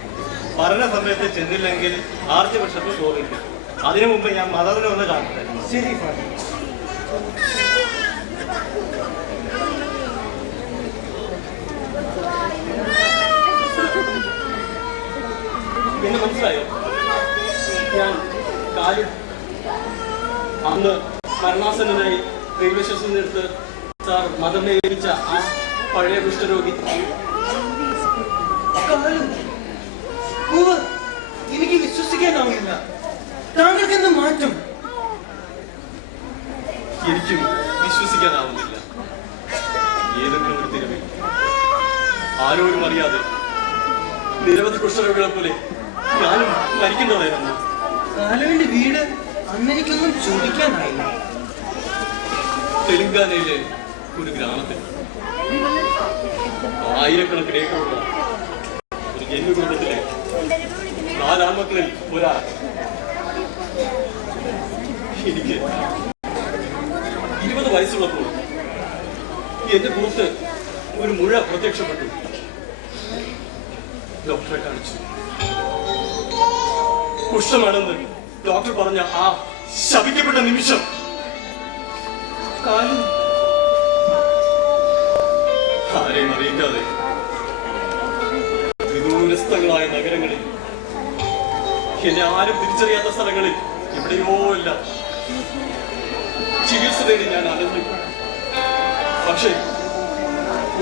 മരണ സമയത്ത് ചെന്നില്ലെങ്കിൽ ആർച്ച് ബിഷപ്പ് കോപിക്കും. അതിനു മുമ്പ് ഞാൻ മദറിനെ ഒന്ന് കാണട്ടെ. ശരി ഫാദർ. പിന്നെ മനസ്സിലായോ? ഞാൻ കാര്യം അന്ന് മരണാസന്നനായി റെയിൽവേ സ്റ്റേഷനിൽ നിന്നെടുത്ത് സാർ മദറിനെ ഏൽപ്പിച്ച ആ പഴയ കുഷ്ഠരോഗി. എനിക്ക് വിശ്വസിക്കാനാവില്ല. താങ്കൾക്ക് എന്ത് മാറ്റം? എനിക്കും വിശ്വസിക്കാനാവുന്നില്ല. ഏതെങ്കിലും ഒരു തെരുവിൽ ആരോരും അറിയാതെ നിരവധി കുഷ്ഠരോഗികളെ പോലെ ഞാനും മരിക്കുന്നതായിരുന്നു. കാലുവിന്റെ വീട് അന്നെനിക്കൊന്നും ചോദിക്കാനായില്ല. തെലുങ്കാനയിലെ ഒരു ഗ്രാമത്തിൽ ആയിരക്കണക്കിന് ഏക്കറുള്ള ഒരു ജന്മ കുടുംബത്തിലെ 4 ആൺമക്കളിൽ ഒരാൾ. എനിക്ക് 20 വയസ്സുള്ളപ്പോൾ എന്റെ പുറത്ത് ഒരു മുഴ പ്രത്യക്ഷപ്പെട്ടു. ഡോക്ടറെ കാണിച്ചു. കുഷ്ഠമാണെന്ന് ഡോക്ടർ പറഞ്ഞ ആ ശപിക്കപ്പെട്ട നിമിഷം കാലു ആരെയും അറിയിക്കാതെ വിദൂരസ്ഥങ്ങളായ നഗരങ്ങളിൽ, എന്നെ ആരും തിരിച്ചറിയാത്ത സ്ഥലങ്ങളിൽ എവിടെയോ ഇല്ല ചികിത്സ തേടി ഞാൻ അലഞ്ഞു. പക്ഷേ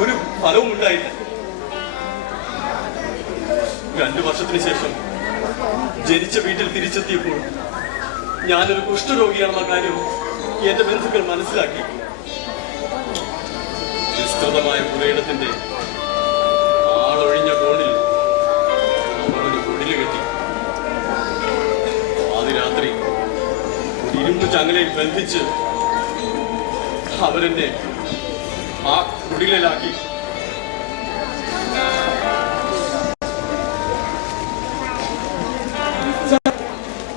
ഒരു ഫലവും ഉണ്ടായില്ല. 2 വർഷത്തിന് ശേഷം ജനിച്ച വീട്ടിൽ തിരിച്ചെത്തിയപ്പോൾ ഞാനൊരു കുഷ്ഠരോഗിയാണെന്ന കാര്യം എന്റെ ബന്ധുക്കൾ മനസ്സിലാക്കി. വിസ്തൃതമായ പുരയിടത്തിന്റെ ആളൊഴിഞ്ഞ കോണിൽ അവരൊരു കുടില് കെട്ടി. ആദ്യ രാത്രി ഒരു ഇരുമ്പ് ചങ്ങലയിൽ ബന്ധിച്ച് അവരെന്നെ ആ കുടിലാക്കി.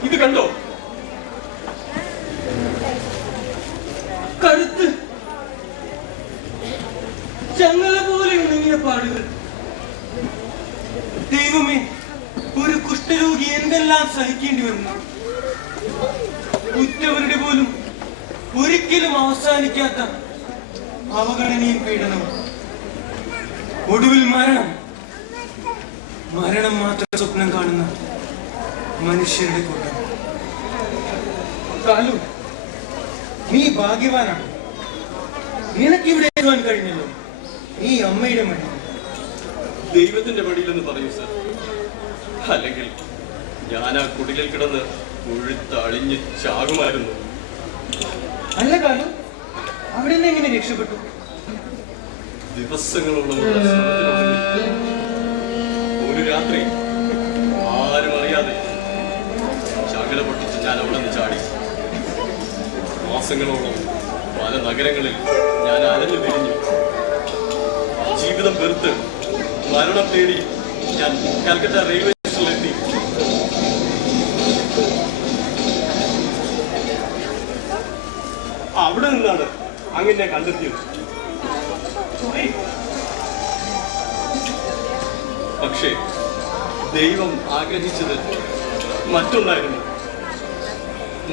ഇത് കണ്ടോ? കഴുത്ത് ചങ്ങല പോലെ ഉണങ്ങിയ പാടുകൾ. ദൈവമേ, ഒരു കുഷ്ഠരോഗി എന്തെല്ലാം സഹിക്കേണ്ടി വരുന്നു. ഉറ്റവരുടെ പോലും ഒരിക്കലും അവസാനിക്കാത്ത അവഗണനയും പീഡനവും. ഒടുവിൽ മരണം. മരണം മാത്രം സ്വപ്നം കാണുന്ന മനുഷ്യരുടെ കൂട്ടം. കാലു, നീ ഭാഗ്യവാനാണ്. നിനക്കിവിടെ എത്തുവാൻ കഴിഞ്ഞല്ലോ. നീ അമ്മയുടെ മടി, ദൈവത്തിന്റെ മടിയിലെന്ന് പറയൂ സർ. അല്ലെങ്കിൽ ഞാൻ ആ കുടിലിൽ കിടന്ന് കൊഴുത്തളിഞ്ഞ് ചാകുമായിരുന്നു. അല്ല കാലു, അവിടെ നിന്ന് എങ്ങനെ രക്ഷപ്പെട്ടു? ദിവസങ്ങളോളം ഒരു രാത്രി ആരും അറിയാതെ ശകല പൊട്ടിച്ച് ഞാൻ അവിടെ നിന്ന് ചാടി. മാസങ്ങളോളം പല നഗരങ്ങളിൽ ഞാൻ അലഞ്ഞു തിരിഞ്ഞു. ജീവിതം വെറുത്ത് മരണം തേടി ഞാൻ കൽക്കട്ട റെയിൽവേ സ്റ്റേഷനിലെത്തി. അവിടെ നിന്നാണ് അങ്ങനെ കണ്ടെത്തിയത്. പക്ഷേ ദൈവം ആഗ്രഹിച്ചത് മറ്റൊന്നായിരുന്നു.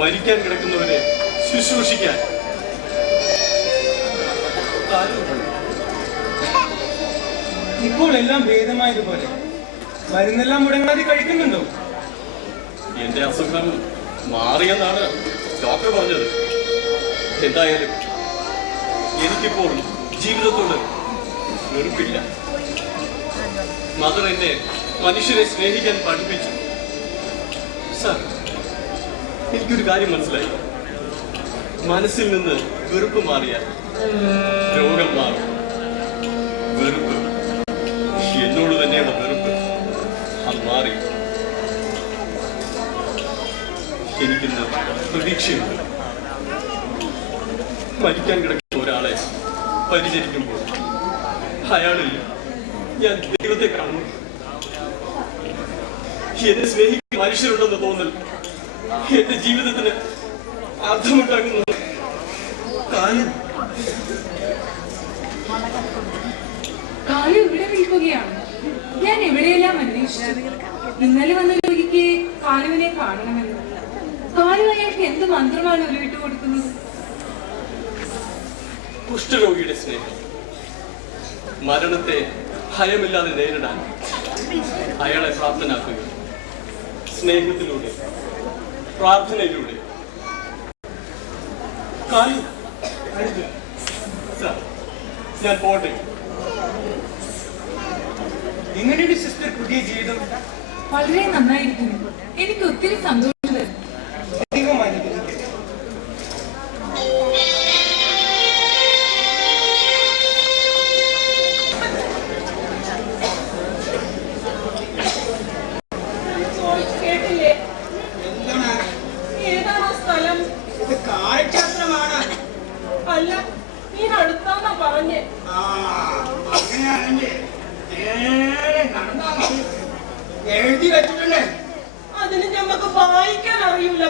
മരിക്കാൻ കിടക്കുന്നവരെ ശുശ്രൂഷിക്കാൻ. ഇപ്പോൾ എല്ലാം ഭേദമായതുപോലെ മരുന്നെല്ലാം മുടങ്ങാതെ കഴിക്കുന്നുണ്ടോ? എന്റെ അസുഖം മാറിയെന്നാണ് ഡോക്ടർ പറഞ്ഞത്. എന്തായാലും എനിക്കിപ്പോൾ ജീവിതത്തോട് വെറുപ്പില്ല. മദർ എന്നെ മനുഷ്യരെ സ്നേഹിക്കാൻ പഠിപ്പിച്ചു. സാർ, എനിക്കൊരു കാര്യം മനസ്സിലായി. മനസ്സിൽ നിന്ന് വെറുപ്പ് മാറിയാൽ രോഗം മാറും. വെറുപ്പ്, എന്നോട് തന്നെയുള്ള വെറുപ്പ്, അത് മാറി. എനിക്കിന്ന് പ്രതീക്ഷയുണ്ട്. മരിക്കാൻ കിടക്കുന്ന ഒരാളെ പരിചരിക്കുമ്പോൾ അയാളിൽ ഞാൻ ദൈവത്തെ കാണുന്നു. എന്നെ സ്നേഹിക്കുന്ന മനുഷ്യരുണ്ടെന്ന് തോന്നൽ എന്റെ ജീവിതത്തിന് അർത്ഥമുണ്ടാക്കുന്നു. കാലു ഇവിടെ നിൽക്കുകയാണ്. ഞാൻ എവിടെയെല്ലാം അന്വേഷിച്ചു. ഇന്നലെ വന്ന രോഗിക്ക് കാലുവിനെ കാണണമെന്ന്. നിങ്ങൾക്ക് എന്ത് മന്ത്രമാണ് ഉരുവിട്ട് കൊടുക്കുന്നത്? കുഷ്ഠരോഗിയുടെ സ്നേഹം, മരണത്തെ ഭയമില്ലാതെ നേരിടാൻ അയാളെ പ്രാപ്തനാക്കുക. സ്നേഹത്തിലൂടെ, പ്രാർത്ഥനയിലൂടെ. ഞാൻ പോട്ടെ. നിങ്ങളുടെ സിസ്റ്റർ പുതിയ ജീവിതം വളരെ നന്നായിരിക്കുന്നു. എനിക്ക് ഒത്തിരി സന്തോഷം തരും. കേട്ടില്ലേ? ഏതാണോ സ്ഥലം? ഇത് കാഴ്ചാത്രമാണ്. അല്ല, ഇതിനടുത്താന്നാ പറഞ്ഞേ. അങ്ങനെയാണെങ്കിൽ നടന്നാ മതി. എഴുതി വെച്ചിട്ടുണ്ട്. അതിന് ഞമ്മക്ക് വായിക്കാൻ അറിയില്ല.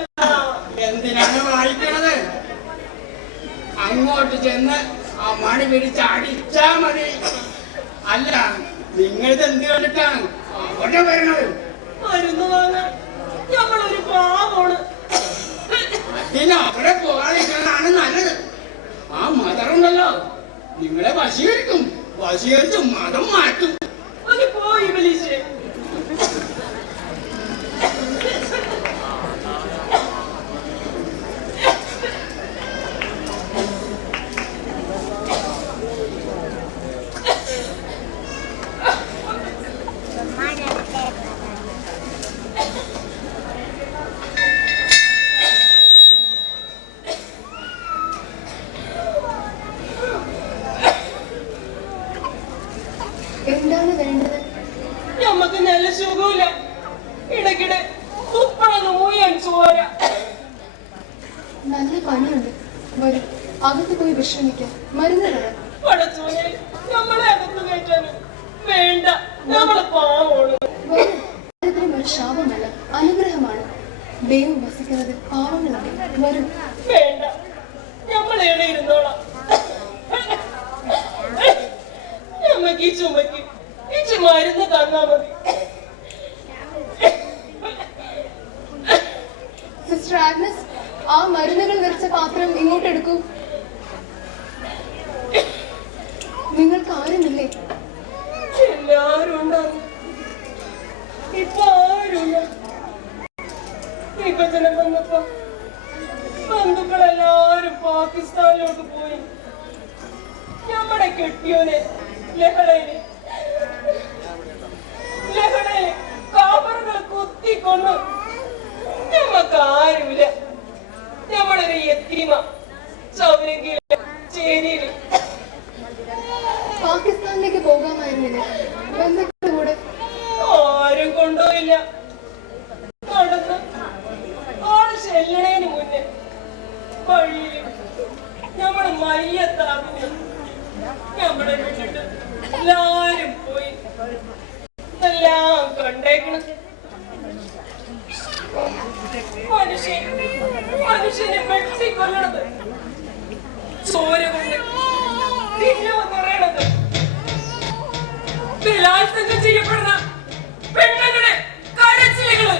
എന്തിനാണ് വായിക്കണത്? അങ്ങോട്ട് ചെന്ന് ആ മണി പിടിച്ച് അടിച്ചാ മതി. അല്ല, നിങ്ങളിത് എന്ത് കണ്ടിട്ടാണ് അവിടെ വരണത്? മരുന്ന് വാങ്ങാൻ ഞമ്മളൊരു പാവമാണ്. അതിന് അവിടെ പോകാതിരിക്കുന്നതാണ് നല്ലത്. ആ മദറുണ്ടല്ലോ, നിങ്ങളെ വശീകരിക്കും. വശീകരിച്ച് മതം മാറ്റും. ഒന്ന് പോയി വിളിച്ചേ. എന്താണ് വേണ്ടത്? ഞമ്മക്ക് നല്ല സുഖമില്ല. ഇടയ്ക്കിടെ ഉപ്പളന്ന് മൂയാൻ ചോര. നല്ല പനിയുണ്ട്. വരും, അകത്ത് പോയി വിശ്രമിക്കാം. മരുന്ന് തരാം. പടച്ചോനെ, നമ്മളെ അകത്ത് കയറ്റാനും വേണ്ട. നമ്മളെ പാവമാണ്. വരും, ദാരിദ്ര്യം ഒരു ശാപമല്ല, അനുഗ്രഹമാണ്. ദൈവം വസിക്കുന്നത് പാവങ്ങളാണ്. വരും. വേണ്ട, നമ്മളെവിടെ ഇരുന്നോളാം. ഞമ്മക്ക് ഈ ചുമക്ക് ഇച്ചി മരുന്ന് തന്നാ മതി. സിസ്റ്റർ ആഗ്നസ്, ആ മരുന്നുകൾ നിറച്ച പാത്രം ഇങ്ങോട്ട് എടുക്കൂ. നിങ്ങൾക്ക് ആരുമില്ലേ? എല്ലാരും ഉണ്ടാവും. ഇപ്പൊ ആരുമില്ല. വിഭജനം വന്നപ്പോ ബന്ധുക്കളെല്ലാരും പാകിസ്ഥാനിലോട്ട് പോയി. നമ്മുടെ കെട്ടിയോനെ ലഹളയില് കാബറുകൾ കുത്തിക്കൊന്നു. ഞമ്മക്ക് ആരുമില്ല. നമ്മളൊരു യത്തീമ ചൗരങ്കില് ചേരിയില്. പാകിസ്ഥാനിലേക്ക് പോകാമായിരുന്നില്ല? ബന്ധുക്കളുടെ കൂടെ ആരും കൊണ്ടുപോയില്ല. നടന്ന് ആള് ചെല്ലണേന് മുന്നേ വഴിയില് നമ്മള് മയ്യത്താകുന്നു. നമ്മളെ വിട്ടിട്ട് എല്ലാരും പോയി. എല്ലാം കണ്ടേക്കണം. മനുഷ്യനെ വെട്ടിക്കൊല്ലണത്, ചോര കൊണ്ട് തിന്നുവെന്നറിയണത്, ബലാത്സംഗം ചെയ്യപ്പെടുന്ന പെണ്ണുങ്ങളുടെ കരച്ചിലുകള്,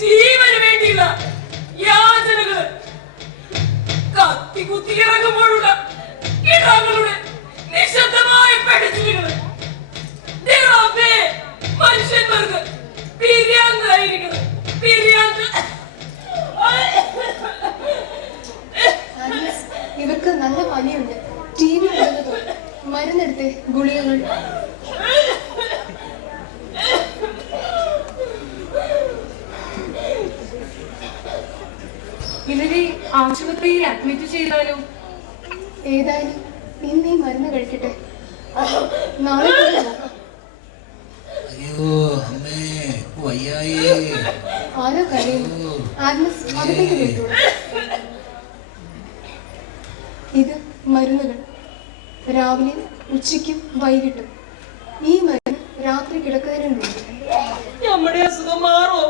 ജീവന് വേണ്ടിയുള്ള യാചനകള്, കത്തി കുത്തി ഇറങ്ങുമ്പോഴുള്ള കിടാങ്ങളുടെ നിശബ്ദമായ പെടച്ചിലുകള്. മനുഷ്യന്മാർക്ക് പിരിയാന്തായിരിക്കണം. ഇവർക്ക് നല്ല പനിയുണ്ട്. TV ഉണ്ടെന്ന് തോന്നുന്നു. മരുന്നെടുത്തേ, ഗുളികകൾ. ഇവരെ ആശുപത്രിയിൽ അഡ്മിറ്റ് ചെയ്താലോ? ഏതായാലും ഇന്ന് ഈ മരുന്ന് കഴിക്കട്ടെ. നാളെ ആരോ കരയുന്നു. ആഗ്നസ്, അകത്തേക്ക് കേട്ടോളൂ. ഇത് മരുന്നുകൾ. രാവിലെ, ഉച്ചയ്ക്കും വൈകിട്ടും. ഈ മരുന്ന് രാത്രി കിടക്കുന്നതിന് വേണ്ടി. നമ്മുടെ അസുഖം മാറോ?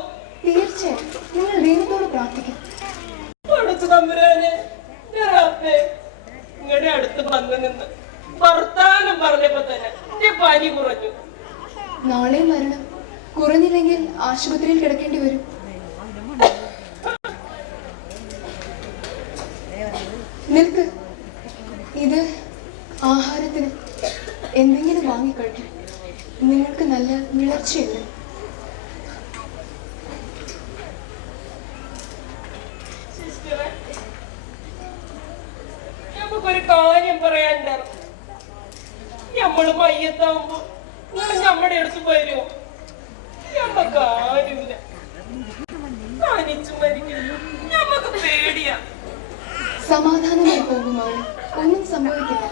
തീർച്ചയായും. നിങ്ങൾ ദൈവത്തോട് പ്രാർത്ഥിക്കും. നിങ്ങളുടെ അടുത്ത് വന്നു നിന്ന് വർത്താനം പറഞ്ഞപ്പോ തന്നെ പനി കുറഞ്ഞു. നാളെ മരണം. കുറഞ്ഞില്ലെങ്കിൽ ആശുപത്രിയിൽ കിടക്കേണ്ടി വരും. നിൽക്ക്, ഇത് ആഹാരത്തിന് എന്തെങ്കിലും വാങ്ങിക്കഴിക്കും. നിങ്ങൾക്ക് നല്ല വിളർച്ചയുണ്ട്. നമുക്കൊരു കാര്യം പറയാനുണ്ടാവും. നമ്മള് മയ്യത്താവുമ്പോ നിങ്ങൾ നമ്മുടെ അടുത്ത് വരുമോ? നമ്മക്ക് ആരുമില്ല, തനിച്ചു മരിക്കുന്നു. നമ്മക്ക് പേടിയാ. സമാധാനമായി പോകുമ്പോൾ ഒന്നും സംഭവിക്കില്ല.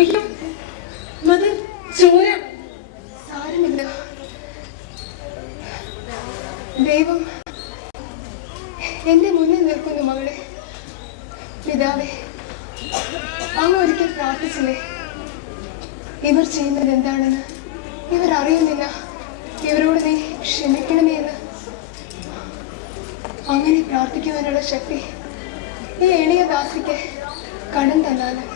അയ്യോ മദർ, ചോര. സാരമില്ല, ദൈവം എന്റെ മുന്നിൽ നിൽക്കുന്നു മകളെ. പിതാവേ, അങ്ങ് ഒരിക്കൽ പ്രാർത്ഥിച്ചില്ലേ, ഇവർ ചെയ്യുന്നത് എന്താണെന്ന് ഇവർ അറിയുന്നില്ല, ഇവരോട് നീ ക്ഷമിക്കണമേ എന്ന്. അങ്ങനെ പ്രാർത്ഥിക്കുവാനുള്ള ശക്തി ഈ എളിയ ദാസിക്ക് കടം തന്നാലും.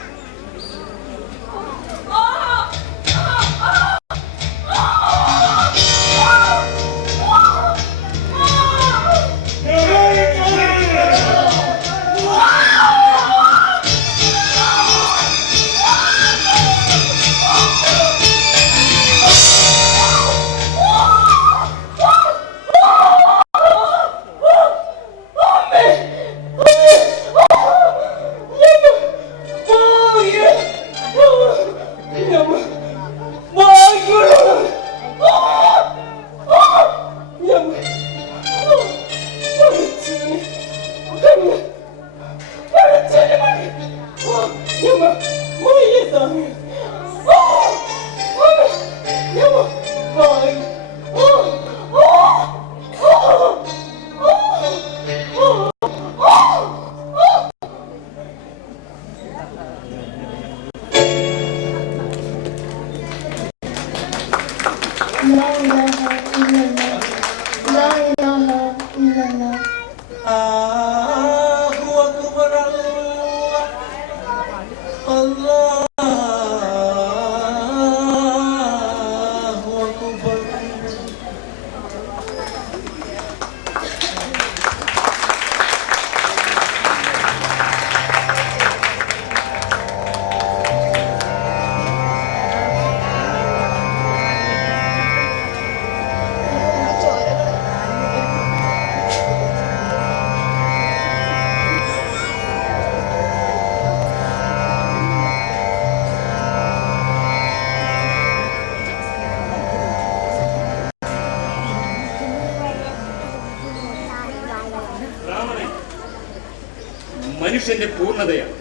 മനുഷ്യന്റെ പൂർണ്ണതയാണ്,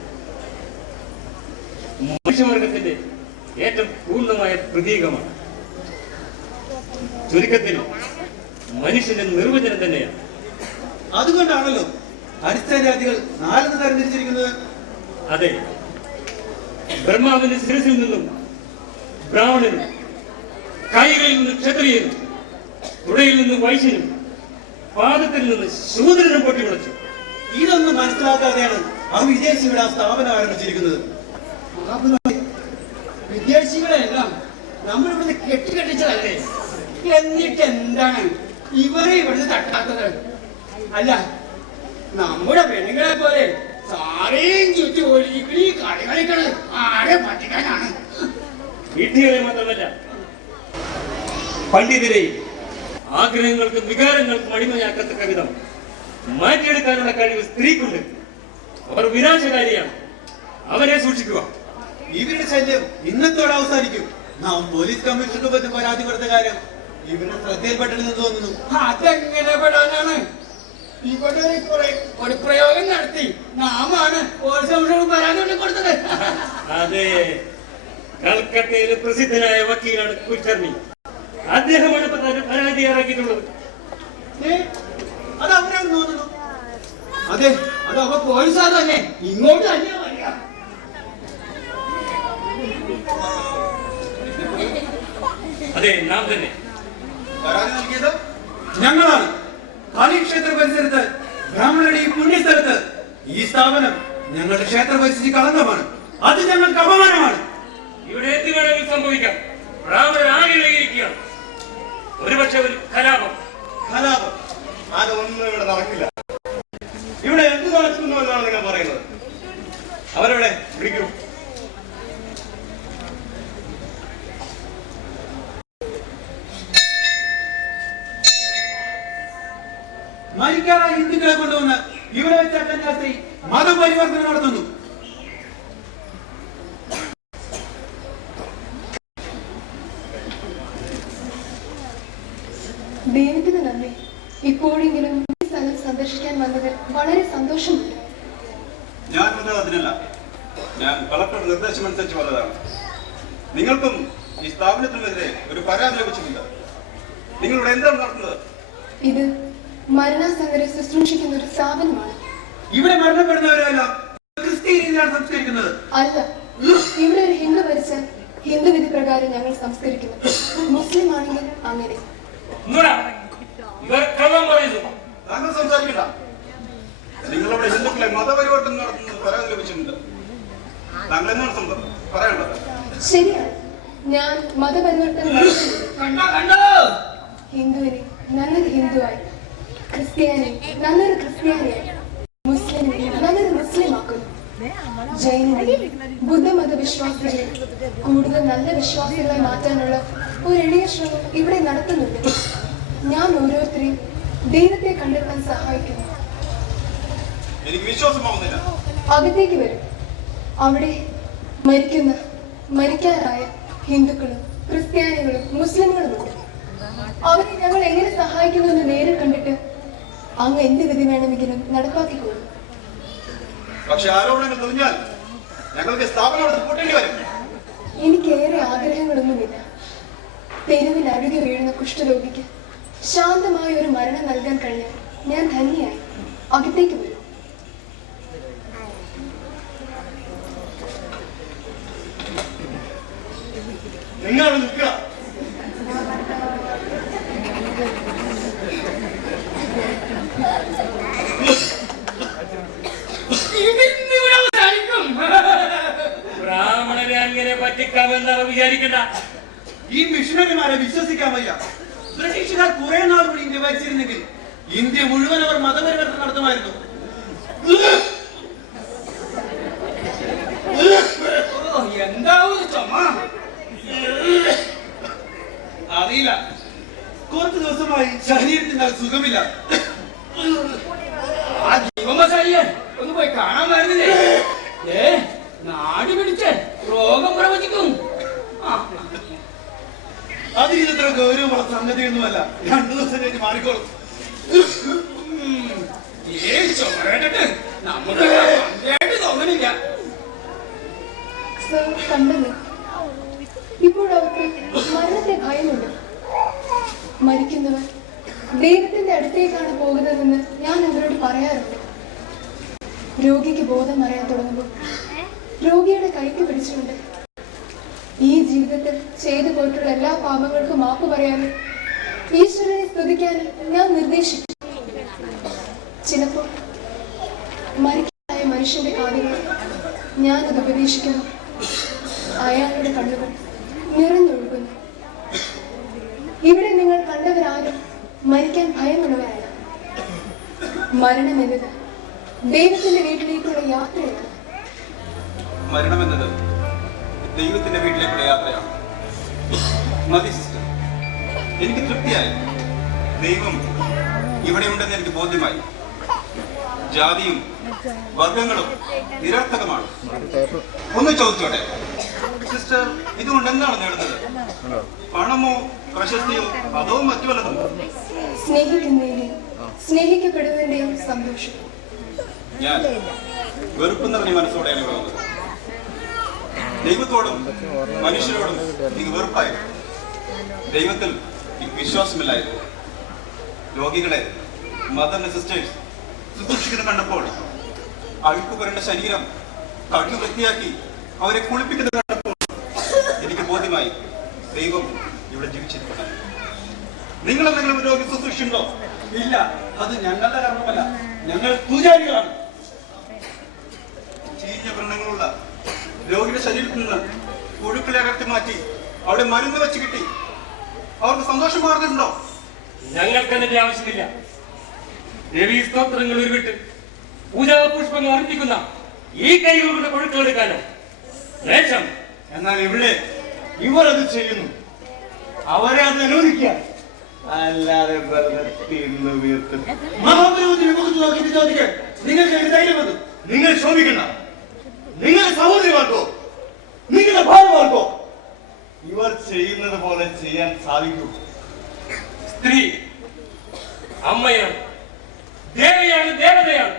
മനുഷ്യവർഗത്തിന്റെ ഏറ്റവും പൂർണ്ണമായ പ്രതീകമാണ്. ചുരുക്കത്തിൽ മനുഷ്യന്റെ നിർവചനം തന്നെയാണ്. അതുകൊണ്ടാണല്ലോ അടിസ്ഥാനജാതികൾ നാലെന്ന് തരംതിരിച്ചിരിക്കുന്നത്. അതെ, ബ്രഹ്മാവിന്റെ ശിരസിൽ നിന്നും ബ്രാഹ്മണനും, കൈകളിൽ നിന്ന് ക്ഷത്രിയനും, തുടയിൽ നിന്ന് വൈശ്യനും, പാദത്തിൽ നിന്ന് ശൂദ്രനും പൊട്ടിമുളച്ചു. ഇതൊന്നും മനസ്സിലാക്കാതെയാണ് ആ വിദേശിയുടെ ആ സ്ഥാപനം ആരംഭിച്ചിരിക്കുന്നത്. വിദേശികളെല്ലാം നമ്മളിവിടുന്ന് കെട്ടിച്ചതല്ലേ, എന്നിട്ട് എന്താണ് ഇവരെ ഇവിടുന്ന് തട്ടാത്തത്? അല്ല, നമ്മുടെ പെണ്ണുങ്ങളെ പോലെ സാറേയും ചുറ്റി ഒഴുകി ഈ കളി കളിക്കണത് ആരെ പറ്റിക്കാനാണ്? വിഡ്ഢികളെ മാത്രമല്ല, പണ്ഡിതരെയും ആഗ്രഹങ്ങൾക്കും വികാരങ്ങൾക്കും അടിമയാക്കത്തക്ക വിധം മാറ്റിയെടുക്കാനുള്ള കഴിവ് സ്ത്രീക്കുണ്ട്. അവർ വിനാശകാരിയാണ്, അവരെ സൂക്ഷിക്കുക. ഇവരുടെ ശല്യം ഇന്നത്തോടെ അവസാനിക്കും. നാം പോലീസ് കമ്മീഷണർക്ക് പറ്റി പരാതി കൊടുത്ത കാര്യം ഇവരുടെ ശ്രദ്ധയിൽപ്പെട്ടെന്ന് തോന്നുന്നു. അതെങ്ങനെ പെടാനാണ്? ഇവിടെ ഒരു പ്രയോഗം നടത്തി നാമാണ് പരാതി കൊടുത്തത്. അതെ, കൽക്കട്ടയിലെ പ്രസിദ്ധനായ വക്കീലാണ് കുൽക്കർണി. അദ്ദേഹമാണ് പരാതി ഇറക്കിയിട്ടുള്ളത്. അത് അവരാണ് തോന്നുന്നു. അതെ, അതൊക്കെ പോലീസാർ തന്നെ ഇങ്ങോട്ട് തന്നെ വരിക. അതെ, നാം തന്നെ. പരാതി നൽകിയത് ഞങ്ങളാണ്. കാളിക്ഷേത്ര പരിസരത്ത് ബ്രാഹ്മണരുടെ ഈ പുണ്യസ്ഥലത്ത് ഈ സ്ഥാപനം ഞങ്ങളുടെ ക്ഷേത്ര പരിസ്ഥിതി കളങ്കമാണ്. അത് ഞങ്ങൾക്ക് അപമാനമാണ്. ഇവിടെ എന്ത് വേണമെങ്കിൽ സംഭവിക്കാം. ബ്രാഹ്മണൻ ആകെ ഇളകിയിരിക്കുകയാണ്. ഒരുപക്ഷെ ഒരു കലാപം. കലാപം അതൊന്നും ഇവിടെ നടക്കില്ല. ഇവിടെ എന്ത് നടക്കുന്നു എന്നാണ് നിങ്ങൾ പറയുന്നത്? അവരവിടെ വിളിക്കൂ. മരിക്കാറായ ഹിന്ദുക്കളെ കൊണ്ടുവന്ന് ഇവിടെ വെച്ച കന്യാസ്ത്രീ മതപരിവർത്തനം നടത്തുന്നു. ദൈവത്തിന് നന്ദി. ഇപ്പോഴെങ്കിലും ഈ സ്ഥലം സന്ദർശിക്കാൻ വന്നതിൽ വളരെ സന്തോഷമുണ്ട്. ഞാൻ വന്നത് അതിനല്ല. ഞാൻ കളക്ടറുടെ നിർദ്ദേശമനുസരിച്ച് വന്നതാണ്. നിങ്ങൾക്കും ഈ സ്ഥാപനത്തിനെതിരെ ഒരു പരാതി ലഭിച്ചിട്ടുണ്ട്. നിങ്ങളിവിടെ എന്താണ് നടത്തുന്നത്? ഇത് മരണാസന്നരെ ശുശ്രൂഷിക്കുന്ന ഒരു സ്ഥാപനമാണ്. ഇവിടെ മരണപ്പെടുന്നവരെല്ലാം ക്രിസ്തീയ രീതിയിലാണ് സംസ്കരിക്കുന്നത്. അല്ല, ഇവിടെ ഒരു ഹിന്ദു മരിച്ചാൽ ഹിന്ദു വിധി പ്രകാരം ഞങ്ങൾ സംസ്കരിക്കുന്നു. മുസ്ലിം ആണെങ്കിൽ അങ്ങനെ. ഇവർ കള്ളം പറയുന്നു. താങ്കൾ സംസാരിക്കണ്ട. നിങ്ങളവിടെ ഹിന്ദുക്കളെ മതപരിവർത്തനം നടത്തുന്നത് പരാതി ലഭിച്ചിട്ടുണ്ട്. താങ്കൾ എന്താണ് പറയേണ്ടത്? ശരിയാണ്, ഞാൻ മതപരിവർത്തനം നടത്തുന്നു. ഹിന്ദുവിനെ നല്ലൊരു ഹിന്ദുവായി, ക്രിസ്ത്യാനി നല്ലൊരു ക്രിസ്ത്യാനിയായി, മുസ്ലിമിനെ നല്ലൊരു മുസ്ലിം ആക്കുന്നു. ജൈനനെ ബുദ്ധമത വിശ്വാസികളെ കൂടുതൽ നല്ല വിശ്വാസികളായി മാറ്റാനുള്ള ഒരു എളിയ ശ്രമം ഇവിടെ നടത്തുന്നുണ്ട്. ഞാൻ ഓരോരുത്തരെയും ദൈവത്തെ കണ്ടെത്താൻ സഹായിക്കുന്നു. എനിക്ക് വിശ്വാസമാവുന്നില്ല. അകത്തേക്ക് വരും. അവിടെ മരിക്കാറായ ഹിന്ദുക്കളും ക്രിസ്ത്യാനികളും മുസ്ലിങ്ങളുമുണ്ട്. അവരെ ഞങ്ങൾ എങ്ങനെ സഹായിക്കുന്നു എന്ന് നേരിൽ കണ്ടിട്ട് അങ്ങ് എന്ത് വിധി വേണമെങ്കിലും നടപ്പാക്കിക്കൊള്ളും. പക്ഷെ ആരോപണങ്ങൾ തെളിഞ്ഞാൽ ഞങ്ങൾക്ക് സ്ഥാപനം പൂട്ടേണ്ടി വരും. എനിക്കേറെ ആഗ്രഹങ്ങളൊന്നുമില്ല. തെരുവിൽ അഴുകി വീഴുന്ന കുഷ്ഠരോഗിക്ക് ശാന്തമായ ഒരു മരണം നൽകാൻ കഴിഞ്ഞാൽ ഞാൻ ധന്യയായി. അകത്തേക്ക് വരും. നിങ്ങൾ നിൽക്കുക. ബ്രാഹ്മണരെ അങ്ങനെ പറ്റിക്കാമെന്ന് അവർ വിചാരിക്കണ്ട. ഈ മിഷണറിമാരെ വിശ്വസിക്കാൻ വയ്യ. ബ്രിട്ടീഷുകാർ കുറെ നാൾ കൂടി ഇന്ത്യ ഭരിച്ചിരുന്നെങ്കിൽ ഇന്ത്യ മുഴുവൻ അവർ മതപരിവർത്തനം നടത്തുമായിരുന്നു. എന്താ ഒരു ചുമ? അറിയില്ല, കുറച്ചു ദിവസമായി ശരീരത്തിന് സുഖമില്ല. ആ ജീവമശാലിയെ ഒന്ന് പോയി കാണാൻ വരുന്നില്ലേ? നാട് പിടിച്ച് രോഗം പ്രവചിക്കും. അത് ഇത്ര ഗൗരവമുള്ള സംഗതിയൊന്നുമല്ല. 2 ദിവസം കഴിഞ്ഞ് മാറിക്കോളും. ചുമട്ടിട്ട് നമുക്ക് തോന്നണില്ല. കണ്ടല്ലോ, ഇപ്പോൾ അവർക്ക് മരണത്തെ ഭയമുണ്ട്. മരിക്കുന്നവർ ദൈവത്തിന്റെ അടുത്തേക്കാണ് പോകുന്നതെന്ന് ഞാൻ അവരോട് പറയാറുണ്ട്. രോഗിക്ക് ബോധം അറിയാൻ തുടങ്ങുമ്പോൾ രോഗിയുടെ കൈക്ക് പിടിച്ചുകൊണ്ട് ഈ ജീവിതത്തിൽ ചെയ്തു പോയിട്ടുള്ള എല്ലാ പാപങ്ങൾക്കും മാപ്പ് പറയാനും ഈശ്വരനെ സ്തുതിക്കാനും ഞാൻ നിർദ്ദേശിക്കും. ചിലപ്പോൾ മരിക്കാനായ മനുഷ്യന്റെ കാതുകൾ ഞാനത് ഉപദേശിക്കുന്നു. അയാളുടെ കണ്ണുകൾ നിറഞ്ഞൊഴുകുന്നു. ഇവിടെ നിങ്ങൾ കണ്ടവരാരും മരിക്കാൻ ഭയമുള്ളവരല്ല. മരണം എന്നത് ദൈവത്തിന്റെ വീട്ടിലേക്കുള്ള യാത്രയാണ്. മരണമെന്നത് ദൈവത്തിന്റെ വീട്ടിലേക്കുള്ള യാത്രയാണ്. മതി സിസ്റ്റർ, എനിക്ക് തൃപ്തിയായി. ദൈവം ഇവിടെ ഉണ്ടെന്ന് എനിക്ക് ബോധ്യമായി. ജാതിയും വർഗങ്ങളും നിരർത്ഥകമാണ്. ഒന്ന് ചോദിച്ചോട്ടെ സിസ്റ്റർ, ഇതുകൊണ്ട് എന്താണ് നേടുന്നത്? പണമോ പ്രശസ്തിയോ അതോ മറ്റു വല്ലതും? സ്നേഹിക്കുന്നതിന്റെയും സ്നേഹിക്കപ്പെടുന്നതിന്റെയും സന്തോഷം. ഞാൻ വെറുപ്പ് നിറഞ്ഞ മനസ്സോടെയാണ് ഇവിടെ വന്നത്. ദൈവത്തോടും മനുഷ്യരോടും എനിക്ക് വെറുപ്പായിരുന്നു. ദൈവത്തിൽ എനിക്ക് വിശ്വാസമില്ലായിരുന്നു. രോഗികളെ മദർ സിസ്റ്റേഴ്സ് ശുശ്രൂഷിക്കുന്നത് കണ്ടപ്പോൾ അഴുക്ക് പുരണ്ട ശരീരം കണ്ണു വൃത്തിയാക്കി അവരെ കുളിപ്പിക്കുന്നത് കണ്ടപ്പോൾ എനിക്ക് ബോധ്യമായി ദൈവം ഇവിടെ ജീവിച്ചിരിക്കണം. നിങ്ങളെന്തെങ്കിലും രോഗി ശുശ്രൂഷയുണ്ടോ? ഇല്ല, അത് ഞങ്ങളുടെ കർമ്മമല്ല, ഞങ്ങൾ പൂജാരികളാണ്. ചീഞ്ഞ വ്രണങ്ങളുള്ള രോഗിയുടെ ശരീരത്തിൽ നിന്ന് പുഴുക്കളെ അകർത്തി മാറ്റി അവിടെ മരുന്ന് വെച്ച് കിട്ടി അവർക്ക് സന്തോഷം മാറുന്നുണ്ടോ? ഞങ്ങൾക്ക് അതിന്റെ ആവശ്യമില്ല. ദേവീ സ്തോത്രങ്ങൾ ഉരുവിട്ട് പൂജാപുഷ്പങ്ങൾ അർപ്പിക്കുന്ന ഈ കൈകളുടെ പുഴുക്കളെടുക്കാനോ ദേശം? എന്നാൽ ഇവിടെ ഇവർ അത് ചെയ്യുന്നു. അവരെ അത് അനുവദിക്കുക, അല്ലാതെ മഹാപുരോഹിതന്റെ മുഖത്ത് നോക്കിയിട്ട് ചോദിക്കുക, നിങ്ങൾക്ക് എന്ത് ധൈര്യം വന്നു? നിങ്ങൾ ശോഭിക്കണ്ട. നിങ്ങളുടെ സഹോദരിമാർക്കോ നിങ്ങളുടെ ഭാര്യമാർക്കോ ഇവർ ചെയ്യുന്നത് പോലെ ചെയ്യാൻ സാധിക്കൂ? സ്ത്രീ അമ്മയാണ്, ദേവയാണ്, ദേവതയാണ്.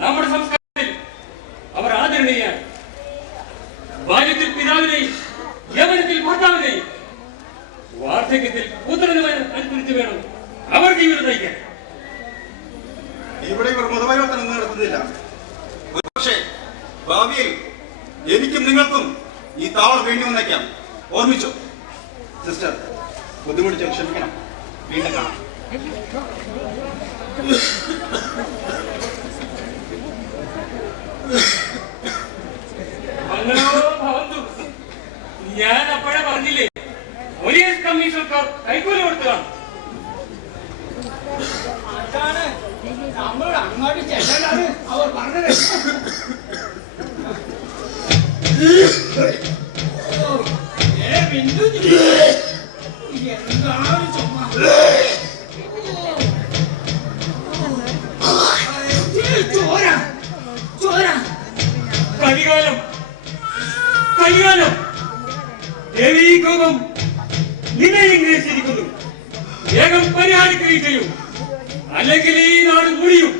നമ്മുടെ സംസ്കാരത്തിൽ അവർ ആദരണീയാണ്. ബാല്യത്തിൽ പിതാവിനെയും യൗവനത്തിൽ ഭർത്താവിനെയും വാർദ്ധക്യത്തിൽ പുത്രനുമായി അനുസരിച്ച് വേണം അവർ ജീവിതം നയിക്കാൻ. ഇവിടെ ഇവർ മതപരിവർത്തനം നടത്തുന്നില്ല. പക്ഷേ ഭാവിയിൽ എനിക്കും നിങ്ങൾക്കും ഈ താവളം വേണ്ടി വന്നേക്കാം. ഓർമ്മിച്ചോ സിസ്റ്റർ? ബുദ്ധിമുട്ടിച്ച് ക്ഷമിക്കണം. വീണ്ടും കാണാം. ഞാൻ അപ്പോഴേ പറഞ്ഞില്ലേ, പോലീസ് കമ്മീഷണർക്കാർ കൈക്കൂലി കൊടുത്തതാണ്. അതാണ് നമ്മൾ അങ്ങോട്ട് ചെല്ലാനാണ് അവർ പറഞ്ഞത്. എന്താണ് ചുമ്മാ ചോര ചോര. കലികാലം കലികാലം ദേവീകോപം നിന്നെയും ഗ്രഹിച്ചിരിക്കുന്നു. വേഗം പരിഹാരിക്കുകയും ചെയ്യും, അല്ലെങ്കിൽ ഈ നാട് മുടിയും.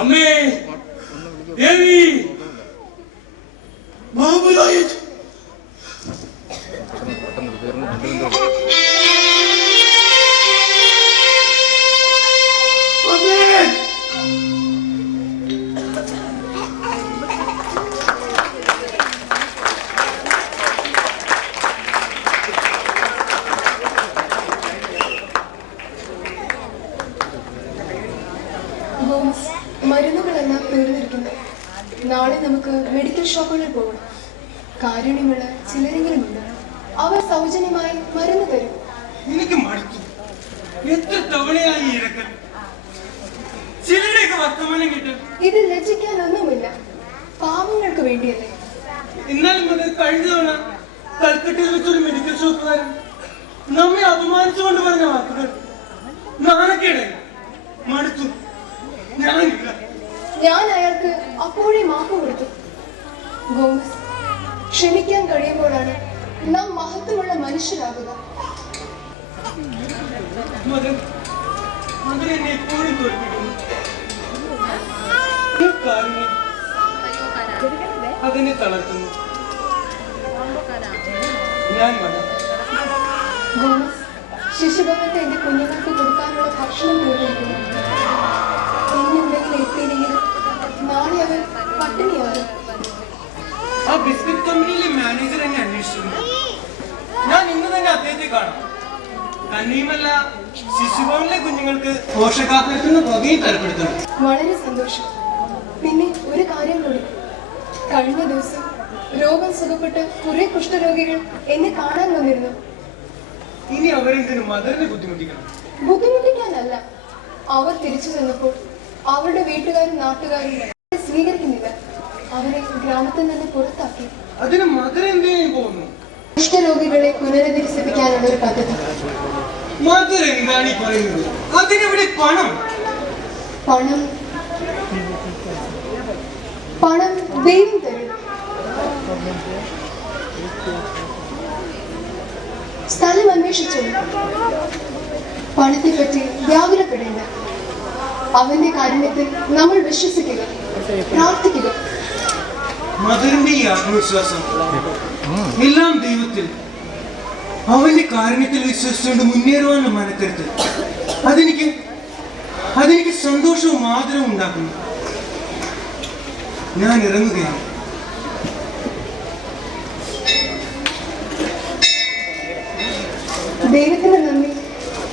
അമ്മേ ദേവി മരുന്നുകളെല്ലാം തീർന്നിരിക്കുന്നു. നാളെ നമുക്ക് മെഡിക്കൽ ഷോപ്പുകളിൽ പോകണം. കാരുണ്യമുള്ള ചിലരെങ്കിലും ഉണ്ട്, അവർ സൗജന്യമായി മരുന്ന് തരും. എനിക്ക് മടുത്തു. എത്ര തവണയായി ഇരക്കൽ. ചിലരെയൊക്കെ വർത്തമാനം കിട്ടും. ഇതിൽ ലജ്ജിക്കാനൊന്നുമില്ല, പാവങ്ങൾക്ക് വേണ്ടിയല്ലേ. എന്നാലും കഴിഞ്ഞ തവണ കൽക്കട്ടയിൽ വെച്ചൊരു മെഡിക്കൽ ഷോപ്പുകാരൻ നമ്മെ അപമാനിച്ചുകൊണ്ട് പറഞ്ഞ വാക്കുകൾ നാണക്കേടെ. മടുത്തു. ഞാൻ അയാൾക്ക് അപ്പോഴേ മാപ്പ് കൊടുത്തു. ഗോമസ്, ക്ഷമിക്കാൻ കഴിയുമ്പോഴാണ് നാം മഹത്വമുള്ള മനുഷ്യരാകുക. എന്നെ എപ്പോഴും തോൽപ്പിക്കുന്നു. അതിനെ തളർത്തുന്നു. ഞാൻ ഗോമസ്, ശിശുഭവനത്തെ എന്റെ കുഞ്ഞുങ്ങൾക്ക് കൊടുക്കാനുള്ള ഭക്ഷണം തീർന്നിരിക്കുന്നു. ഇന്നെന്തെങ്കിലും എത്തിയില്ലെങ്കിൽ നാളെ അവർ പട്ടിണിയാകും. ആ ബിസ്ക്കറ്റ് കമ്പനിയിലെ മാനേജർ എന്നെ അന്വേഷിച്ചിരുന്നു. ഞാൻ ഇന്ന് തന്നെ അദ്ദേഹത്തെ കാണാം. തന്നെയുമല്ല, ശിശുഭവനിലെ കുഞ്ഞുങ്ങൾക്ക് പോഷകാഹാരത്തിന് വകയും തരപ്പെടുത്തുന്നു. വളരെ സന്തോഷം. പിന്നെ ഒരു കാര്യം കൂടി, കഴിഞ്ഞ ദിവസം രോഗം സുഖപ്പെട്ട് കുറെ കുഷ്ഠരോഗികൾ എന്നെ കാണാൻ വന്നിരുന്നു. ഇനി അവരെന്തിനു മദറിനെ ബുദ്ധിമുട്ടിക്കണം? ബുദ്ധിമുട്ടിക്കാനല്ല, അവർ തിരിച്ചു ചെന്നപ്പോൾ അവരുടെ വീട്ടുകാരും നാട്ടുകാരും സ്വീകരിക്കുന്നില്ല. അവരെ ഗ്രാമത്തിൽ നിന്ന് പുറത്താക്കി. അതിന് മദർ എന്തിനു പോകുന്നു? കുഷ്ഠരോഗികളെ പുനരധിവസിപ്പിക്കാനുള്ള ഒരു പദ്ധതി. മദർ എന്താണ് ഈ പറയുന്നത്? അതിനെവിടെ പണം? പണം പണം ദൈവം തരും. സ്ഥലം അന്വേഷിച്ചു. പണത്തെ പറ്റി വ്യാകുലപ്പെടേണ്ട. അവന്റെ കാരുണ്യത്തിൽ നമ്മൾ വിശ്വസിക്കുക, പ്രാർത്ഥിക്കുക. മദറിന്റെ ഈ ആത്മവിശ്വാസം എല്ലാം ദൈവത്തിൽ, അവന്റെ കാരുണ്യത്തിൽ വിശ്വസിച്ചുകൊണ്ട് മുന്നേറുവാനുള്ള മനക്കരുത്ത് അതെനിക്ക് സന്തോഷവും ആദരവും ഉണ്ടാക്കുന്നു. ഞാൻ ഇറങ്ങുകയാണ്. ദൈവത്തിന് നന്ദി.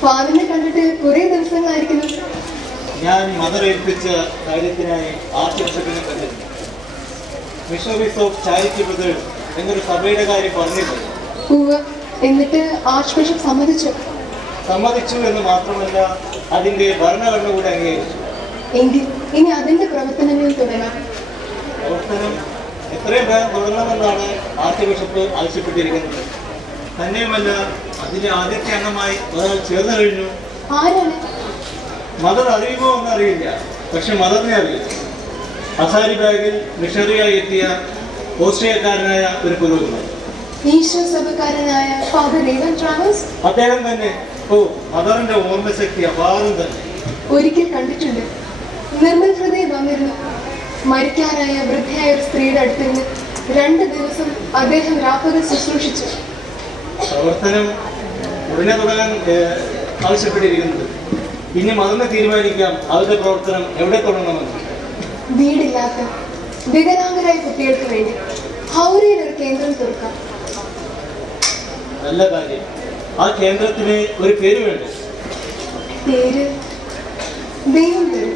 ഫാദറിനെ കണ്ടിട്ട് കുറെ ദിവസങ്ങളായിരിക്കുന്നു. ഞാൻ മദർ ഏൽപ്പിച്ച കാര്യത്തിനായി ആർച്ച് ബിഷപ്പിനെ കണ്ടിരുന്നു. മിഷണറീസ് ഓഫ് ചാരിറ്റി ബ്രദേഴ്സ് എന്നൊരു സഭയുടെ കാര്യം പറഞ്ഞിട്ടുണ്ട്. എന്നിട്ട് ആർച്ച് ബിഷപ്പ് സമ്മതിച്ചു എന്ന് മാത്രമല്ല, അതിന്റെ ഭരണഘടന കൂടെ അംഗീകരിച്ചു. എങ്കിൽ ഇനി അതിന്റെ പ്രവർത്തനങ്ങൾ തുടരാം. പ്രവർത്തനം എത്രയും വേഗം തുടങ്ങണമെന്നാണ് ആർച്ച് ബിഷപ്പ് ആവശ്യപ്പെട്ടിരിക്കുന്നത്. തന്നെയുമല്ല, അതിന്റെ ആദ്യത്തെ അംഗമായി ഒരാൾ ചേർന്ന് കഴിഞ്ഞു. ആരാണ്? മദർ അറിയുമോ എന്നറിയില്ല, പക്ഷെ മദറിനെ അറിയില്ല. അസാരി ബാഗിൽ മിഷണറിയായി എത്തിയ ഓസ്ട്രിയക്കാരനായ ഒരു പുരോഹിതൻ, ഈശോ സഭക്കാരനായ ഫാദർ റേവൻ ട്രാവൽസ്. അദ്ദേഹം തന്നെ. മദറിന്റെ ഓർമ്മശക്തി അപാരം തന്നെ. ഒരിക്കൽ കണ്ടിട്ടുണ്ട്. നിർമ്മൽ ഹൃദയം വന്നിരുന്നു. മരിക്കാനായ വൃദ്ധയായ ഒരു സ്ത്രീയുടെ അടുത്തിരുന്ന് 2 ദിവസം അദ്ദേഹം രാപ്പകൽ ശുശ്രൂഷിച്ചു. പ്രവർത്തനം ഉടനെ തുടങ്ങാൻ ആവശ്യപ്പെട്ടിരിക്കുന്നത്. ഇനി മദറിനെ തീരുമാനിക്കാം അവരുടെ പ്രവർത്തനം എവിടെ തുടങ്ങണമെന്ന്. വീടില്ലാത്ത വികലാംഗരായ കുട്ടികൾക്ക് വേണ്ടി ഹൗറയിൽ ഒരു കേന്ദ്രം തുറക്കാം. നല്ല കാര്യം. ആ കേന്ദ്രത്തിന് ഒരു പേര് വേണ്ടേ? പേര് ദൈവം തരും.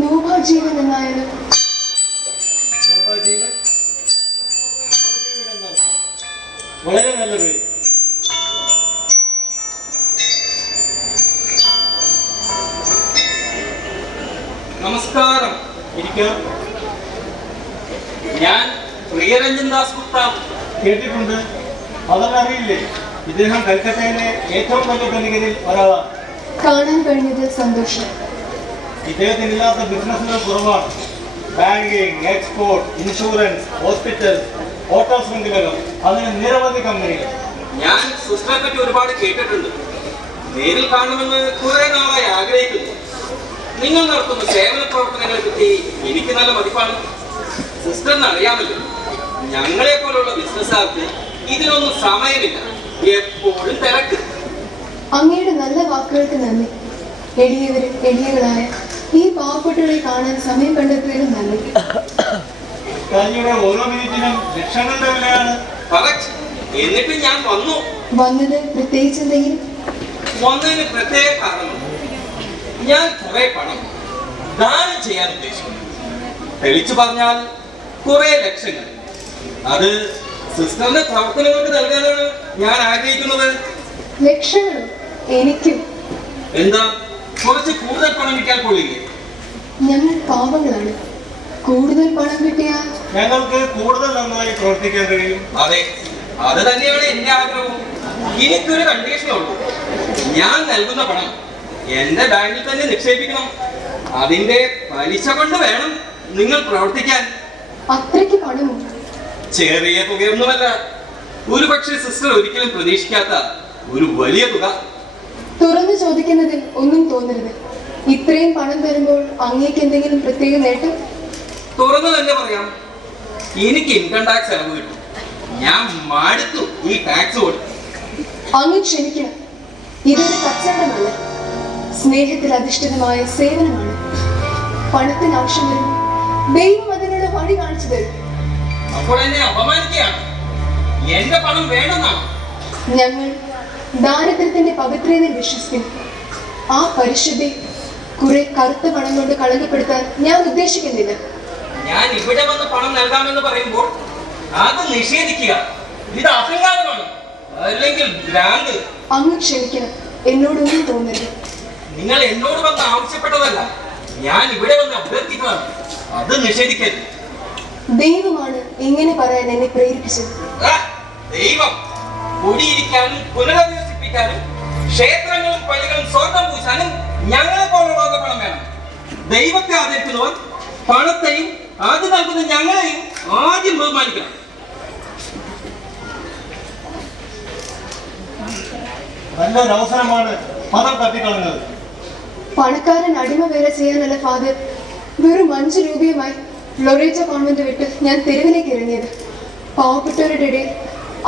നോഭാജീവൻ എന്നായാലും. വളരെ നല്ല പേര്. നമസ്കാരം. ഇരിക്കാം. ഞാൻ പ്രിയരഞ്ജൻ ദാസ് ഗുപ്ത. കേട്ടിട്ടുണ്ട്. അതറിയില്ലേ? ഇദ്ദേഹം കൽക്കത്തയിലെ ഏറ്റവും വലിയ ധനികരിൽ ഒരാളാണ്. കാണാൻ കഴിഞ്ഞതിൽ സന്തോഷം. ഇദ്ദേഹത്തിനില്ലാത്ത ബിസിനസ്സുകൾ കുറവാണ്. Banking, export, insurance, hospital, hotel ശൃംഖലകൾ, അങ്ങനെ നിരവധി കമ്പനികൾ. ഞാൻ സിസ്റ്ററെ പറ്റി ഒരുപാട് കേട്ടിട്ടുണ്ട്. നേരിൽ കാണണമെന്ന് കുറെ നാളായി ആഗ്രഹിക്കുന്നു. നിങ്ങൾ നടത്തുന്ന സേവന പ്രവർത്തനങ്ങളെ പറ്റി എനിക്ക് നല്ല മതിപ്പാണ്. സിസ്റ്ററിന് അറിയാമല്ലോ, ഞങ്ങളെ പോലുള്ള ബിസിനസ്സുകാർക്ക് ഇതിനൊന്നും സമയമില്ല. എപ്പോഴും തിരക്ക്. അങ്ങയുടെ നല്ല വാക്കുകൾക്ക് നന്ദി. എളിയകളായ ഈ പാവപ്പെട്ടവരെ കാണാൻ സമയം കണ്ടെത്തിയതിലും നന്ദി. ഓരോ മിനിറ്റിനും ലക്ഷങ്ങളുടെ വിലയാണ്. എന്നിട്ട് ഞാൻ വന്നത് പ്രത്യേകിച്ച് എന്തെങ്കിലും? വന്നതിന് പ്രത്യേക കാരണമുണ്ട്. ഞാൻ കുറെ പണം ദാനം ചെയ്യാൻ ഉദ്ദേശിക്കുന്നു. തെളിച്ചു പറഞ്ഞാൽ കുറെ ലക്ഷങ്ങൾ. അത് സിസ്റ്ററിന്റെ പ്രവർത്തനങ്ങൾക്ക് നൽകാനാണ് ഞാൻ ആഗ്രഹിക്കുന്നത്. ലക്ഷങ്ങളോ? എനിക്കും. എന്താ, കുറച്ച് കൂടുതൽ പണം കിട്ടിയാൽ കൊള്ളില്ലേ? ഞങ്ങൾ പാവങ്ങളാണ്. കൂടുതൽ പണം കിട്ടിയാൽ ഞങ്ങൾക്ക് കൂടുതൽ നന്നായി പ്രവർത്തിക്കാൻ കഴിയും. അതെ, അത് തന്നെയാണ് എന്റെ ആഗ്രഹവും. എനിക്കൊരു കണ്ടീഷനേ ഉള്ളൂ. ഞാൻ നൽകുന്ന പണം എന്റെ ബാങ്കിൽ തന്നെ നിക്ഷേപിക്കണം. അതിന്റെ പലിശ കൊണ്ട് വേണം നിങ്ങൾ പ്രവർത്തിക്കാൻ. അത്രയ്ക്ക് പണമോ? ചെറിയ തുകയൊന്നുമല്ല. ഒരു പക്ഷേ സിസ്റ്റർ ഒരിക്കലും പ്രതീക്ഷിക്കാത്ത ഒരു വലിയ തുക. തുറന്നു ചോദിക്കുന്നതിൽ ഒന്നും തോന്നരുത്. ഇത്രയും പണം തരുമ്പോൾ അങ്ങേക്ക് എന്തെങ്കിലും പ്രത്യേക നേട്ടം? തുറന്നു തന്നെ പറയാം, എനിക്ക് ഇൻകം ടാക്സ് ചെലവ് കിട്ടും. ഞാൻ മടുത്തു ഈ ടാക്സ് കൊടുത്തു. അങ്ങ് ക്ഷമിക്കണം. ഇതൊരു കച്ചവടമല്ല, സ്നേഹത്തിൽ അധിഷ്ഠിതമായ സേവനമാണ്. പണത്തിന് ആവശ്യം വരും, ദൈവം അതിനുള്ള വഴി കാണിച്ചു തരും. അപ്പോൾ എന്നെ അപമാനിക്കുകയാണ്. എന്റെ പണം വേണമെന്നാണ്. ഞങ്ങൾ ദാരിദ്ര്യത്തിന്റെ പവിത്രതയിൽ വിശ്വസിക്കുന്നു. ആ പരിശുദ്ധി കുറെ കറുത്ത പണം കൊണ്ട് കളങ്കപ്പെടുത്താൻ ഞാൻ ഉദ്ദേശിക്കുന്നില്ല. ഞാൻ ഇവിടെ വന്ന് പണം നൽകാമെന്ന് പറയുമ്പോൾ അത് നിഷേധിക്കുക, ഇത് അഹങ്കാരമാണ്, അല്ലെങ്കിൽ ഭ്രാന്ത്. അങ്ങ് ക്ഷമിക്കണം, എന്നോടൊന്നും തോന്നരുത്. നിങ്ങൾ എന്നോട് വന്ന് ആവശ്യപ്പെട്ടതല്ല, ഞാൻ ഇവിടെ വന്ന് അഭ്യർത്ഥിക്കുന്നതാണ്. അത് നിഷേധിക്കരുത്. ദൈവമാണ് ഇങ്ങനെ പറയാൻ എന്നെ പ്രേരിപ്പിച്ചത്. ദൈവം കൂടിയിരിക്കാനും പുനരധിവസിപ്പിക്കാനും ക്ഷേത്രങ്ങളും പള്ളികളും സ്വർണം പൂശാനും ഞങ്ങളെ പോലുള്ളവർക്ക് പണം വേണം. ദൈവത്തെ ആദരിക്കുന്നവർ പണത്തെയും ആദ്യം നൽകുന്ന ഞങ്ങളെയും ആദ്യം ബഹുമാനിക്കണം. നല്ലൊരു അവസരമാണ് മതം തട്ടിക്കളഞ്ഞത്. പണക്കാരൻ അടിമ വേല ചെയ്യാനല്ല ഫാദർ, വെറും 5 രൂപയുമായി ലൊറേറ്റ കോൺവെന്റ് വിട്ട് ഞാൻ തെരുവിലേക്ക് ഇറങ്ങിയത്. പാവപ്പെട്ടവരുടെ ഇടയിൽ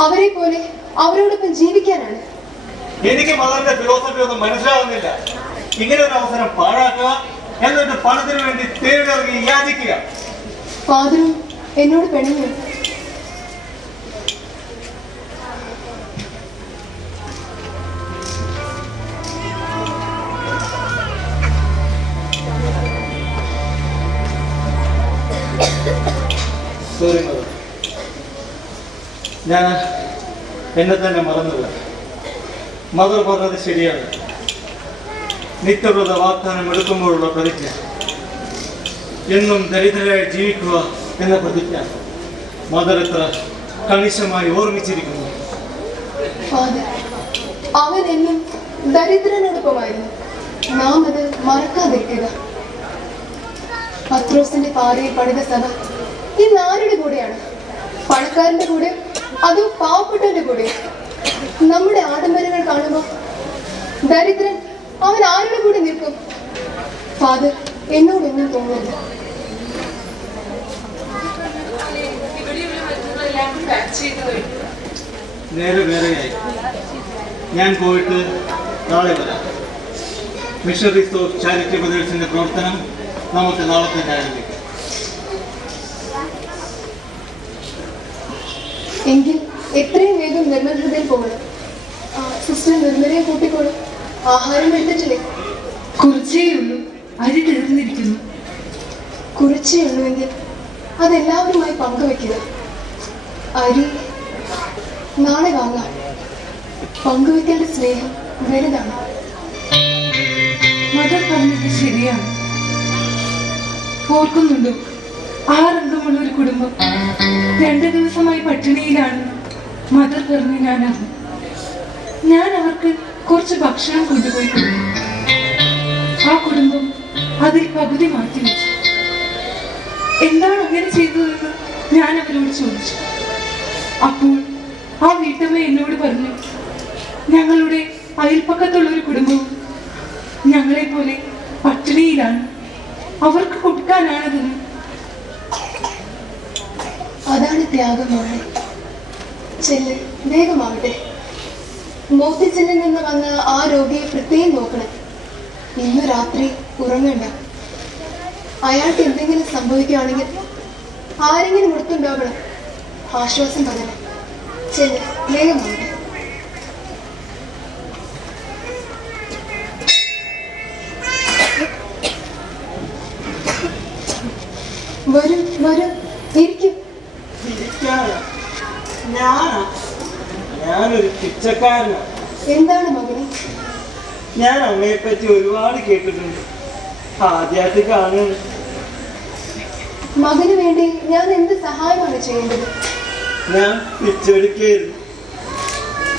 അവരെ പോലെ അവരോടൊപ്പം ജീവിക്കാനാണ്. എനിക്ക് മദറിന്റെ ഫിലോസഫി ഒന്നും മനസ്സിലാവുന്നില്ല. ഇങ്ങനെ ഒരു അവസരം പാഴാക്കുക, എന്നിട്ട് പണത്തിന് വേണ്ടി തേടിറങ്ങി യാചിക്കുക. ഫാദറും എന്നോട് പെണ്ണു. സോറി മദർ, ഞാൻ എന്നെ തന്നെ മറന്നില്ല. മദർ പറഞ്ഞത് ശരിയാണ്. നിത്യവ്രത വാഗ്ദാനം എടുക്കുമ്പോഴുള്ള പ്രതിജ്ഞ, എന്നും ദരിദ്രരായി ജീവിക്കുക എന്ന പ്രതിജ്ഞ മദർ എത്ര കണിശമായി ഓർമ്മിച്ചിരിക്കുന്നു. ഫാദർ, അവൻ എന്നും ദരിദ്രനോടൊപ്പമായിരുന്നു. നാം അത് മറക്കാതിരിക്കുക. പത്രോസിന്റെ പാറയിൽ പണിത സഭ ഇന്ന് ആരുടെ കൂടെയാണ്? പണക്കാരന്റെ കൂടെ, അതോ പാവപ്പെട്ടവന്റെ കൂടെ? നമ്മുടെ ആഡംബരങ്ങൾ കാണുമ്പോൾ ദരിദ്രൻ അവൻ ആരുടെ കൂടെ നിൽക്കും? ഫാദർ, എന്നോടൊന്നും തോന്നുന്നില്ല. നേരെ വേറെയായി. ഞാൻ പോയിട്ട് നാളെ വരാം. മിഷണറീസ് ഓഫ് ചാരിറ്റി ബ്രദേഴ്സിന്റെ പ്രവർത്തനം നമുക്ക് നാളെ തന്നെ ആരംഭിക്കാം. എങ്കിൽ എത്രയും വേഗം നിർമ്മൽ ഹൃദയം പോകണം. സിസ്റ്റർ നിർമ്മലയെ കൂട്ടിക്കോളും. ആഹാരം എടുത്തിട്ടില്ലേ? കുറച്ചേ ഉള്ളൂ, അരി തീർന്നിരിക്കുന്നു. കുറച്ചേ ഉള്ളുവെങ്കിൽ അതെല്ലാവരുമായി പങ്കുവെക്കുക. അരി നാളെ വാങ്ങാം. പങ്കുവെക്കേണ്ട സ്നേഹം വലുതാണ്. മദർ പറഞ്ഞത് ശരിയാണ്. ഓർക്കുന്നുണ്ടോ, 6 അംഗമുള്ള ഒരു കുടുംബം 2 ദിവസമായി പട്ടിണിയിലാണെന്ന് മദർ പറഞ്ഞ് ഞാൻ അവർക്ക് കുറച്ച് ഭക്ഷണം കൊണ്ടുപോയി. ആ കുടുംബം അതിൽ പകുതി മാറ്റിവെച്ചു. എന്താണ് അങ്ങനെ ചെയ്തതെന്ന് ഞാൻ അവരോട് ചോദിച്ചു. അപ്പോൾ ആ വീട്ടമ്മ എന്നോട് പറഞ്ഞു, ഞങ്ങളുടെ അയൽപ്പക്കത്തുള്ള ഒരു കുടുംബവും ഞങ്ങളെ പോലെ പട്ടിണിയിലാണ്, അവർക്ക് കൊടുക്കാനാണതെന്ന്. അതാണ് ത്യാഗം മോളെ. ചെല്ല്, വേഗമാവട്ടെ. മോത്തിച്ചെല്ലിൽ നിന്ന് വന്ന ആ രോഗിയെ പ്രത്യേകം നോക്കണം. ഇന്ന് രാത്രി ഉറങ്ങണ്ട. അയാൾക്ക് എന്തെങ്കിലും സംഭവിക്കുകയാണെങ്കിൽ ആരെങ്കിലും അടുത്തുണ്ടാകണം. ആശ്വാസം പകരം. ചെല്ല്, വേഗമാവട്ടെ. വരും വരും, ഇരിക്കും. ഞാനൊരു പിച്ചക്കാരനാണ്. എന്താണ് മകനെ? ഞാൻ അമ്മയെ പറ്റി ഒരുപാട് കേട്ടിട്ടുണ്ട്. ആദ്യമായിട്ട് കാണുന്നു. മകന് വേണ്ടി ഞാൻ എന്ത് സഹായമാണ് ചെയ്യേണ്ടത്? ഞാൻ പിച്ചെടുക്കായിരുന്നു.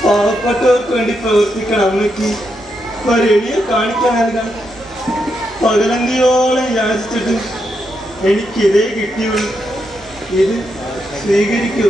പാവപ്പെട്ടവർക്ക് വേണ്ടി പ്രവർത്തിക്കണം അമ്മയ്ക്ക് ഒരെളിയ കാണിക്കാൻ നൽകണം. പകലന്തിയോളം യാചിച്ചിട്ട് എനിക്കിതേ കിട്ടിയുള്ളൂ. ഇത് സ്വീകരിക്കൂ.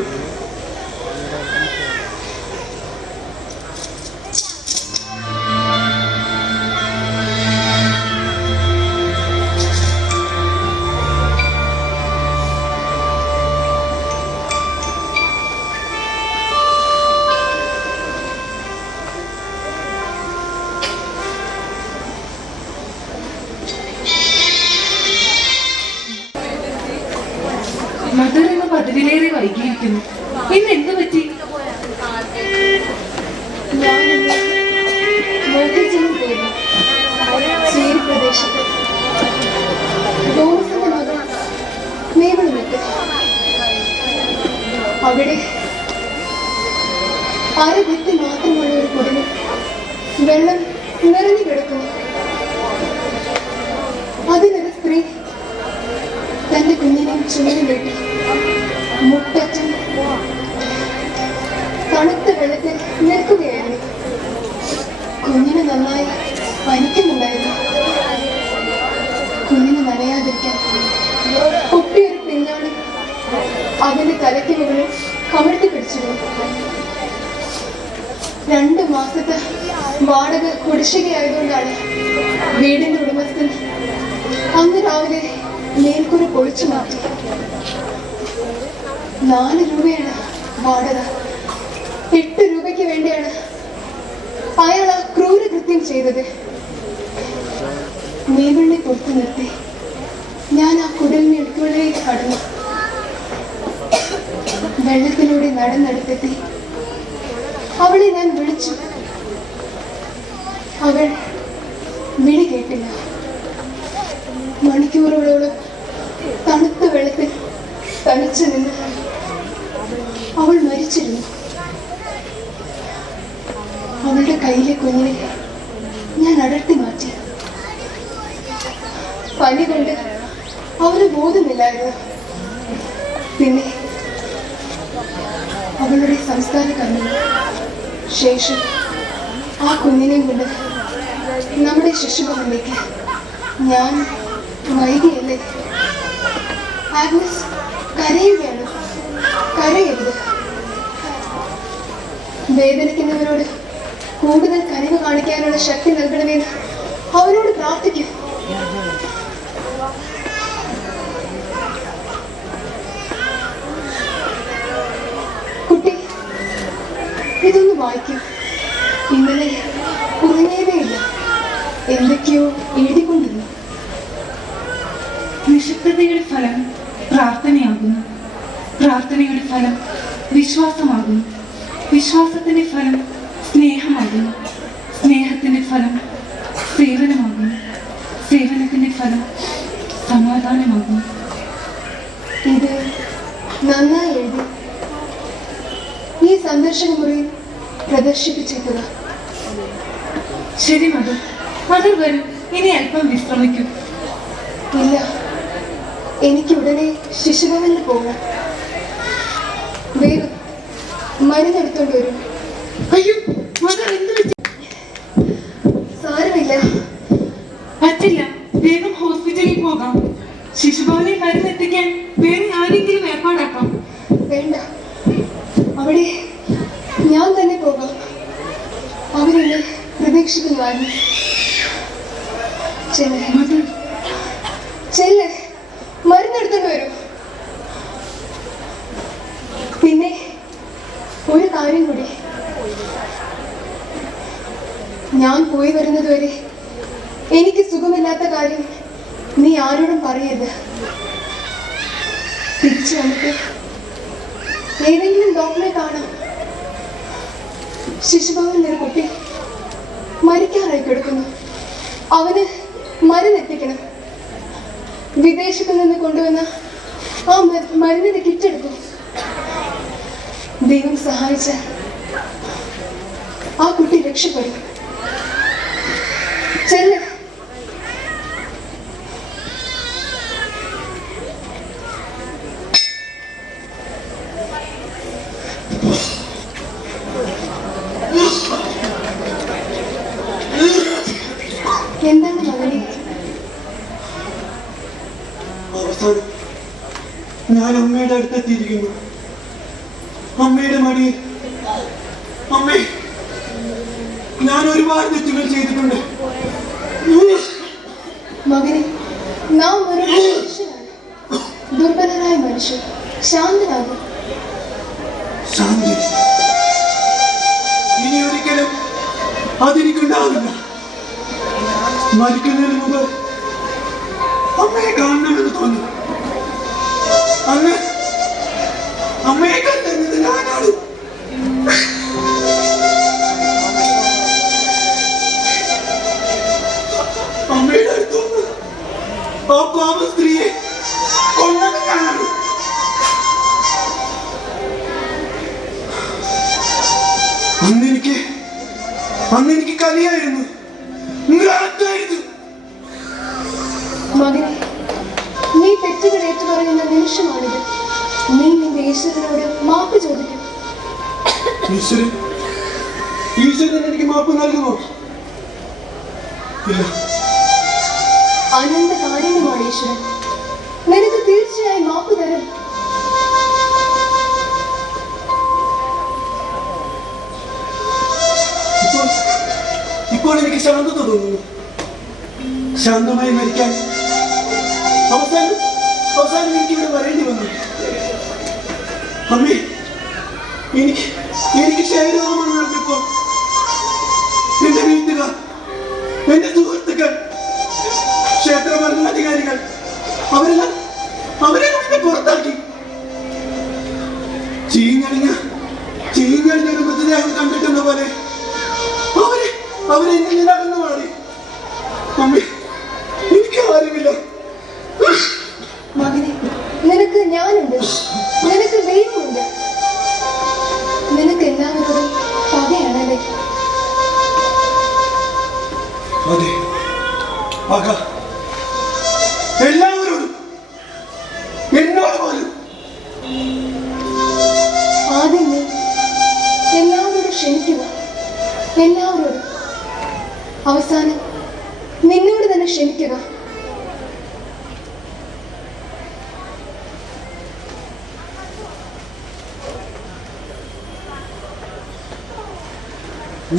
മദർ ഇന്ന് പതിവിലേറെ വൈകിയിരിക്കുന്നു. ഇന്ന് എന്ത് പറ്റി? ചേരി പ്രദേശത്ത് തോമസിന്റെ മകൻ മേവളുമിട്ട് അവിടെ അരഭിത്തി മാത്രമുള്ള ഒരു കുടുംബം വെള്ളം നിറഞ്ഞു കിടക്കുന്നു. അതിലൊരു സ്ത്രീ തന്റെ കുഞ്ഞിനെ ചുമലിൽ വെട്ടി മുട്ടറ്റും തണുത്ത വെള്ളത്തിൽ നിൽക്കുകയായിരുന്നു. കുഞ്ഞിന് നന്നായി പനിക്കുന്നുണ്ടായിരുന്നു. കുഞ്ഞിന് നനയാതിരിക്കാൻ കുട്ടിയൊരു പിന്നാണ് അതിന്റെ തലയ്ക്ക് മുകളിൽ കമിഴ്ത്തി പിടിച്ചിരുന്നു. 2 മാസത്തെ വാടക കുടിശ്ശികയായതുകൊണ്ടാണ് വീടിന്റെ ഉടമസ്ഥൻ അന്ന് രാവിലെ മേൽക്കൂര പൊളിച്ചു മാറ്റി. 4 രൂപയാണ് വാടക. 8 രൂപയ്ക്ക് വേണ്ടിയാണ് അയാൾ ആ ക്രൂരകൃത്യം ചെയ്തത്. മീവെണ്ണി പുറത്തു നിർത്തി ഞാൻ ആ കുടലിന് ഇടുക്കുള്ളിലേക്ക് കടന്നു. വെള്ളത്തിലൂടെ നടന്നെടുത്തെത്തി അവളെ ഞാൻ വിളിച്ചു. അവൾ വിളി കേട്ടില്ല. മണിക്കൂറുകളോളം തണുത്ത വെള്ളത്തിൽ തളിച്ചു നിന്ന് അവൾ മരിച്ചിരുന്നു. അവളുടെ കയ്യിലെ കുഞ്ഞിനെ ഞാൻ അടർത്തി മാറ്റി. പനി കൊണ്ട് അവന് ബോധമില്ലായിരുന്നു. പിന്നെ അവളുടെ സംസ്കാര കർമ്മം ശേഷം ആ കുഞ്ഞിനെയും കൊണ്ട് നമ്മുടെ ശിശുഭവനിലേക്ക് ഞാൻ വൈകിയല്ലേ. ആഗ്നസ് കരയുകയാണ്. കരയരുത്. വേദനിക്കുന്നവരോട് കൂടുതൽ കനിവ് കാണിക്കാനുള്ള ശക്തി നൽകണമെന്ന് അവരോട് പ്രാർത്ഥിക്കും. കുട്ടി, ഇതൊന്ന് വായിക്കും. ഇന്നലെ ഉറങ്ങിയതേയില്ല. എന്തൊക്കെയോ എഴുതിക്കൊണ്ടിരുന്നു. നിശബ്ദതയുടെ ഫലം പ്രാർത്ഥനയാകുന്നു. പ്രാർത്ഥനയുടെ ഫലം വിശ്വാസമാകുന്നു. വിശ്വാസത്തിന്റെ ഫലം സ്നേഹമാകുന്നു. സ്നേഹത്തിന്റെ ഫലം സേവനമാകുന്നു. സേവനത്തിന്റെ ഫലം സമാധാനമാകുന്നു. ഇത് നന്നായി എഴുതി ഈ സന്ദർശന മുറിയിൽ പ്രദർശിപ്പിച്ചേക്കുക. ശരി മധു, മധുർ വരും. ഇനി അല്പം വിശ്രമിക്കും. ഇല്ല, എനിക്ക് ഉടനെ ശിശുഭവനിൽ പോകാം. വേഗം മരുന്നെടുത്തോണ്ട് വരും. അയ്യോ മധുർ, എന്ത് പറ്റി? സാരമില്ല. പറ്റില്ല, വേഗം ഹോസ്പിറ്റലിൽ പോകാം. ശിശുഭവനിൽ മരുന്നെത്തിക്കാൻ വേറെ ആരെങ്കിലും ഏർപ്പാടാക്കാം. വേണ്ട, അവിടെ ഞാൻ തന്നെ പോകാം. അവരെന്നെ പ്രതീക്ഷിക്കുന്നതായിരുന്നു. ചെല്ല്, മരുന്നെടുത്തോണ്ട് വരൂ. പിന്നെ ഒരു കാര്യം കൂടി, ഞാൻ പോയി വരുന്നത് വരെ എനിക്ക് സുഖമില്ലാത്ത കാര്യം നീ ആരോടും പറയരുത്. തിരിച്ചു വന്നിട്ട് ഏതെങ്കിലും ഡോക്ടറെ കാണാം. ശിശുഭവനിൽ ഒരു കുട്ടി മരിക്കാറായി കിടക്കുന്നു. അവന് മരുന്നെത്തിക്കണം. വിദേശത്തു നിന്ന് കൊണ്ടുവന്ന ആ മരുന്നിന്റെ കിറ്റെടുക്കും. ദൈവം സഹായിച്ച ആ കുട്ടി രക്ഷപ്പെടും. ചെല്ല്. എന്താണ് മകനെ? അവസാനം ഞാൻ അമ്മയുടെ അടുത്തെത്തിയിരിക്കുന്നു. അമ്മയുടെ മടിയിൽ. അമ്മേ, ഞാൻ ഒരുപാട് തെറ്റുകൾ ചെയ്തിട്ടുണ്ട്. മകനെ, നാം ഒരു മനുഷ്യനാണ്. ദുർബലനായ മനുഷ്യൻ. ശാന്തനാകും. ശാന്തി ഇനി ഒരിക്കലും അതെനിക്കുണ്ടാവില്ല. മരിക്കുന്നതിന് മുമ്പ് അമ്മയെ കാണണമെന്ന് തോന്നി. അന്ന് അമ്മയെ കണ്ടെന്നത് ഞാനാണ്. അമ്മയുടെ അടുത്തുനിന്ന് ആ പാപ സ്ത്രീയെ കൊന്നത് ഞാനാണ്. അന്നെനിക്ക് കലിയായിരുന്നു. മകനെ, നീ തെറ്റുകൾ ഏറ്റുപറയുന്ന നിമിഷമാണിത്. നീ നിന്റെ ഈശ്വരനോട് മാപ്പ് ചോദിക്കും. ഈശ്വരൻ എനിക്ക് മാപ്പ് നൽകുമോ? ഇല്ല. അനന്ത കാരുണ്യമാണ് ഈശ്വരൻ. നിനക്ക് തീർച്ചയായും മാപ്പ് തരും. ഇപ്പോൾ എനിക്ക് ശാന്തത തോന്നുന്നു. ശാന്തമായി മരിക്കാൻ അവസാനം എനിക്ക് ഇവിടെ വരേണ്ടി വന്നു. അമ്മേ, എനിക്ക് ക്ഷയരോഗമാണ് നടന്നപ്പോ എന്റെ വീട്ടുകാർ, എന്റെ സുഹൃത്തുക്കൾ, ക്ഷേത്ര ഭരണാധികാരികൾ അവരെ പുറത്താക്കി. ചീഞ്ഞളിഞ്ഞ ഒരു മൃതദേഹം കണ്ടിട്ടുന്ന പോലെ അവരെ എന്നിൽ അകന്നു മാറി. അമ്മേ, എനിക്ക് ആരുമില്ല. മകനെ, നിനക്ക് ഞാനുണ്ട്, നിനക്ക് ദൈവമുണ്ട്, നിനക്ക് എല്ലാവരോടും പകയാണല്ലേ? അതെ, പക എല്ലാവരോടും, എന്നോട് പോലും. ആദ്യം നീ എല്ലാവരോടും ക്ഷമിക്കുക, എല്ലാവരോടും. അവസാനം നിന്നോട് തന്നെ ക്ഷമിക്കുക.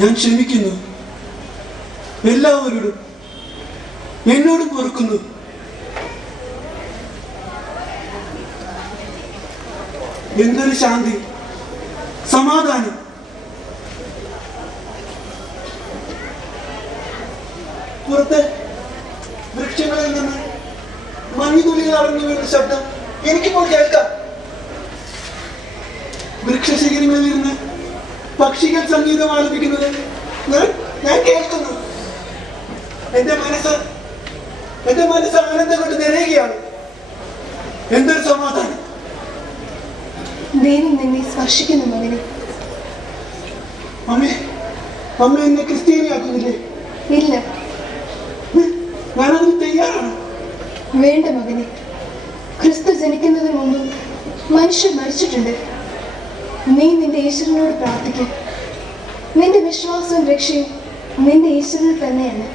ഞാൻ ക്ഷമിക്കുന്നു, എല്ലാവരോടും, എന്നോടും പൊറുക്കുന്നു. എന്തൊരു ശാന്തി, സമാധാനം. പുറത്ത് വൃക്ഷങ്ങളിൽ നിന്ന് മഞ്ഞുതുള്ളികൾ അറിഞ്ഞു വീണ ശബ്ദം എനിക്കിപ്പോൾ കേൾക്കാം. വൃക്ഷശിഖരങ്ങളിൽ നിന്ന് പക്ഷികൾ സംഗീതം ആലപിക്കുന്നത് ഞാൻ കേൾക്കുന്നു. എന്റെ മനസ്സ് ആനന്ദം കൊണ്ട് നിറയുകയാണ്. എന്തൊരു സമാധാനം. ദൈവം നിന്നെ സ്പർശിക്കുന്നു മകനെ. അമ്മ എന്നെ ക്രിസ്ത്യാനിയാക്കുന്നില്ലേ? ഇല്ല, ഞാനതിന് തയ്യാറാണ്. വേണ്ട മകനെ. ക്രിസ്തു ജനിക്കുന്നതിന് മുമ്പ് മനുഷ്യർ മരിച്ചിട്ടുണ്ട്. നീ നിന്റെ ഈശ്വരനോട് പ്രാർത്ഥിക്കും. നിന്റെ വിശ്വാസവും രക്ഷയും നിന്റെ ഈശ്വരനിൽ തന്നെയാണ്.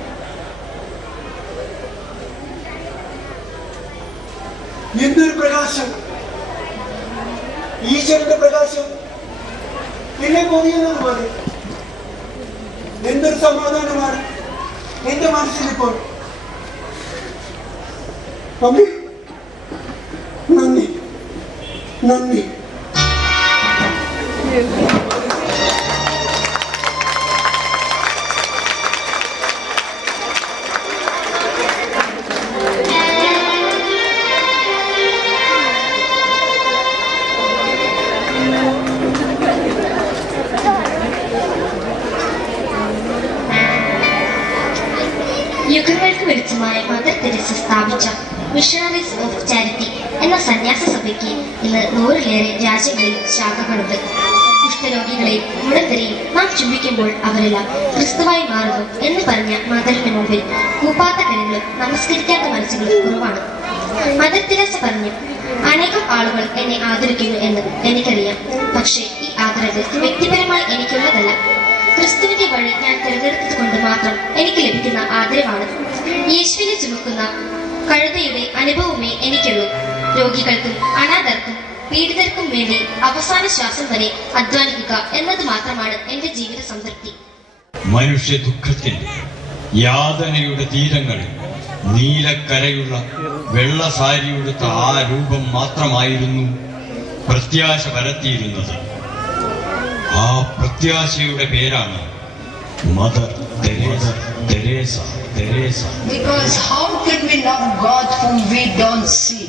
എന്തൊരു പ്രകാശം, ഈശ്വരന്റെ പ്രകാശം എന്നെ പൊതിയുന്നത് പോലെ. എന്തൊരു സമാധാനമാണ് എന്റെ മനസ്സിലിപ്പോൾ. അമ്മേ, നന്ദി, നന്ദി. യുഗങ്ങൾക്ക് വെളിച്ചമായ മദർ തെരേസ സ്ഥാപിച്ച മിഷണറീസ് ഓഫ് ചാരിറ്റി എന്ന സന്യാസ സഭയ്ക്ക് ഇന്ന് 100-ലേറെ രാജ്യങ്ങളിൽ ശാഖകളുണ്ട്. കുഷ്ഠരോഗികളെയും മുടന്തരെയും നാം ചുംബിക്കുമ്പോൾ അവരെല്ലാം ക്രിസ്തുവായി മാറുന്നു എന്ന് പറഞ്ഞ മദറിന് മുമ്പിൽ കൂപ്പാത്ത കരങ്ങളും നമസ്കരിക്കാത്ത മനസ്സുകളും കുറവാണ്. മദർ തെരേസ പറഞ്ഞു, അനേകം ആളുകൾ എന്നെ ആദരിക്കുന്നു എന്ന് എനിക്കറിയാം. പക്ഷേ ഈ ആദരവ് വ്യക്തിപരമായി എനിക്കുള്ളതല്ല. ക്രിസ്തുവിന്റെ വഴി ഞാൻ തിരഞ്ഞെടുത്തത് കൊണ്ട് മാത്രം എനിക്ക് ലഭിക്കുന്ന ആദരവാണ്. യേശുവിനെ ചുമക്കുന്ന കഴുതയുടെ അനുഭവമേ എനിക്കുള്ളൂ. രോഗികൾക്കും അനാഥർക്കും പീഡിതർക്കും വേണ്ടി അവസാന ശ്വാസം വരെ അധ്വാനിക്കുക എന്നത് മാത്രമാണ് എന്റെ ജീവിത സംതൃപ്തി. മനുഷ്യ ദുഃഖത്തിന്റെ യാതനയുടെ തീരങ്ങളിൽ നീലക്കരയുള്ള വെള്ളസാരിയുടുത്ത ആ രൂപം മാത്രമായിരുന്നു പ്രത്യാശ പരത്തിയിരുന്നത്. ആ പ്രത്യാശയുടെ പേരാണ് Mother Teresa. Because how can we love God whom we don't see?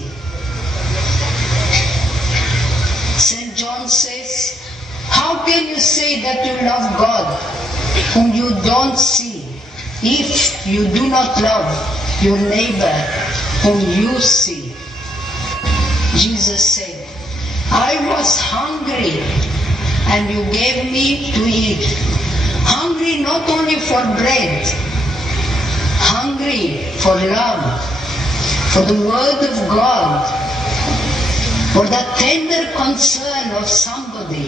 St. John says, how can you say that you love God whom you don't see if you do not love your neighbor whom you see? Jesus said, I was hungry and you gave me to eat. Hungry not only for bread, hungry for love, for the word of God, for the tender concern of somebody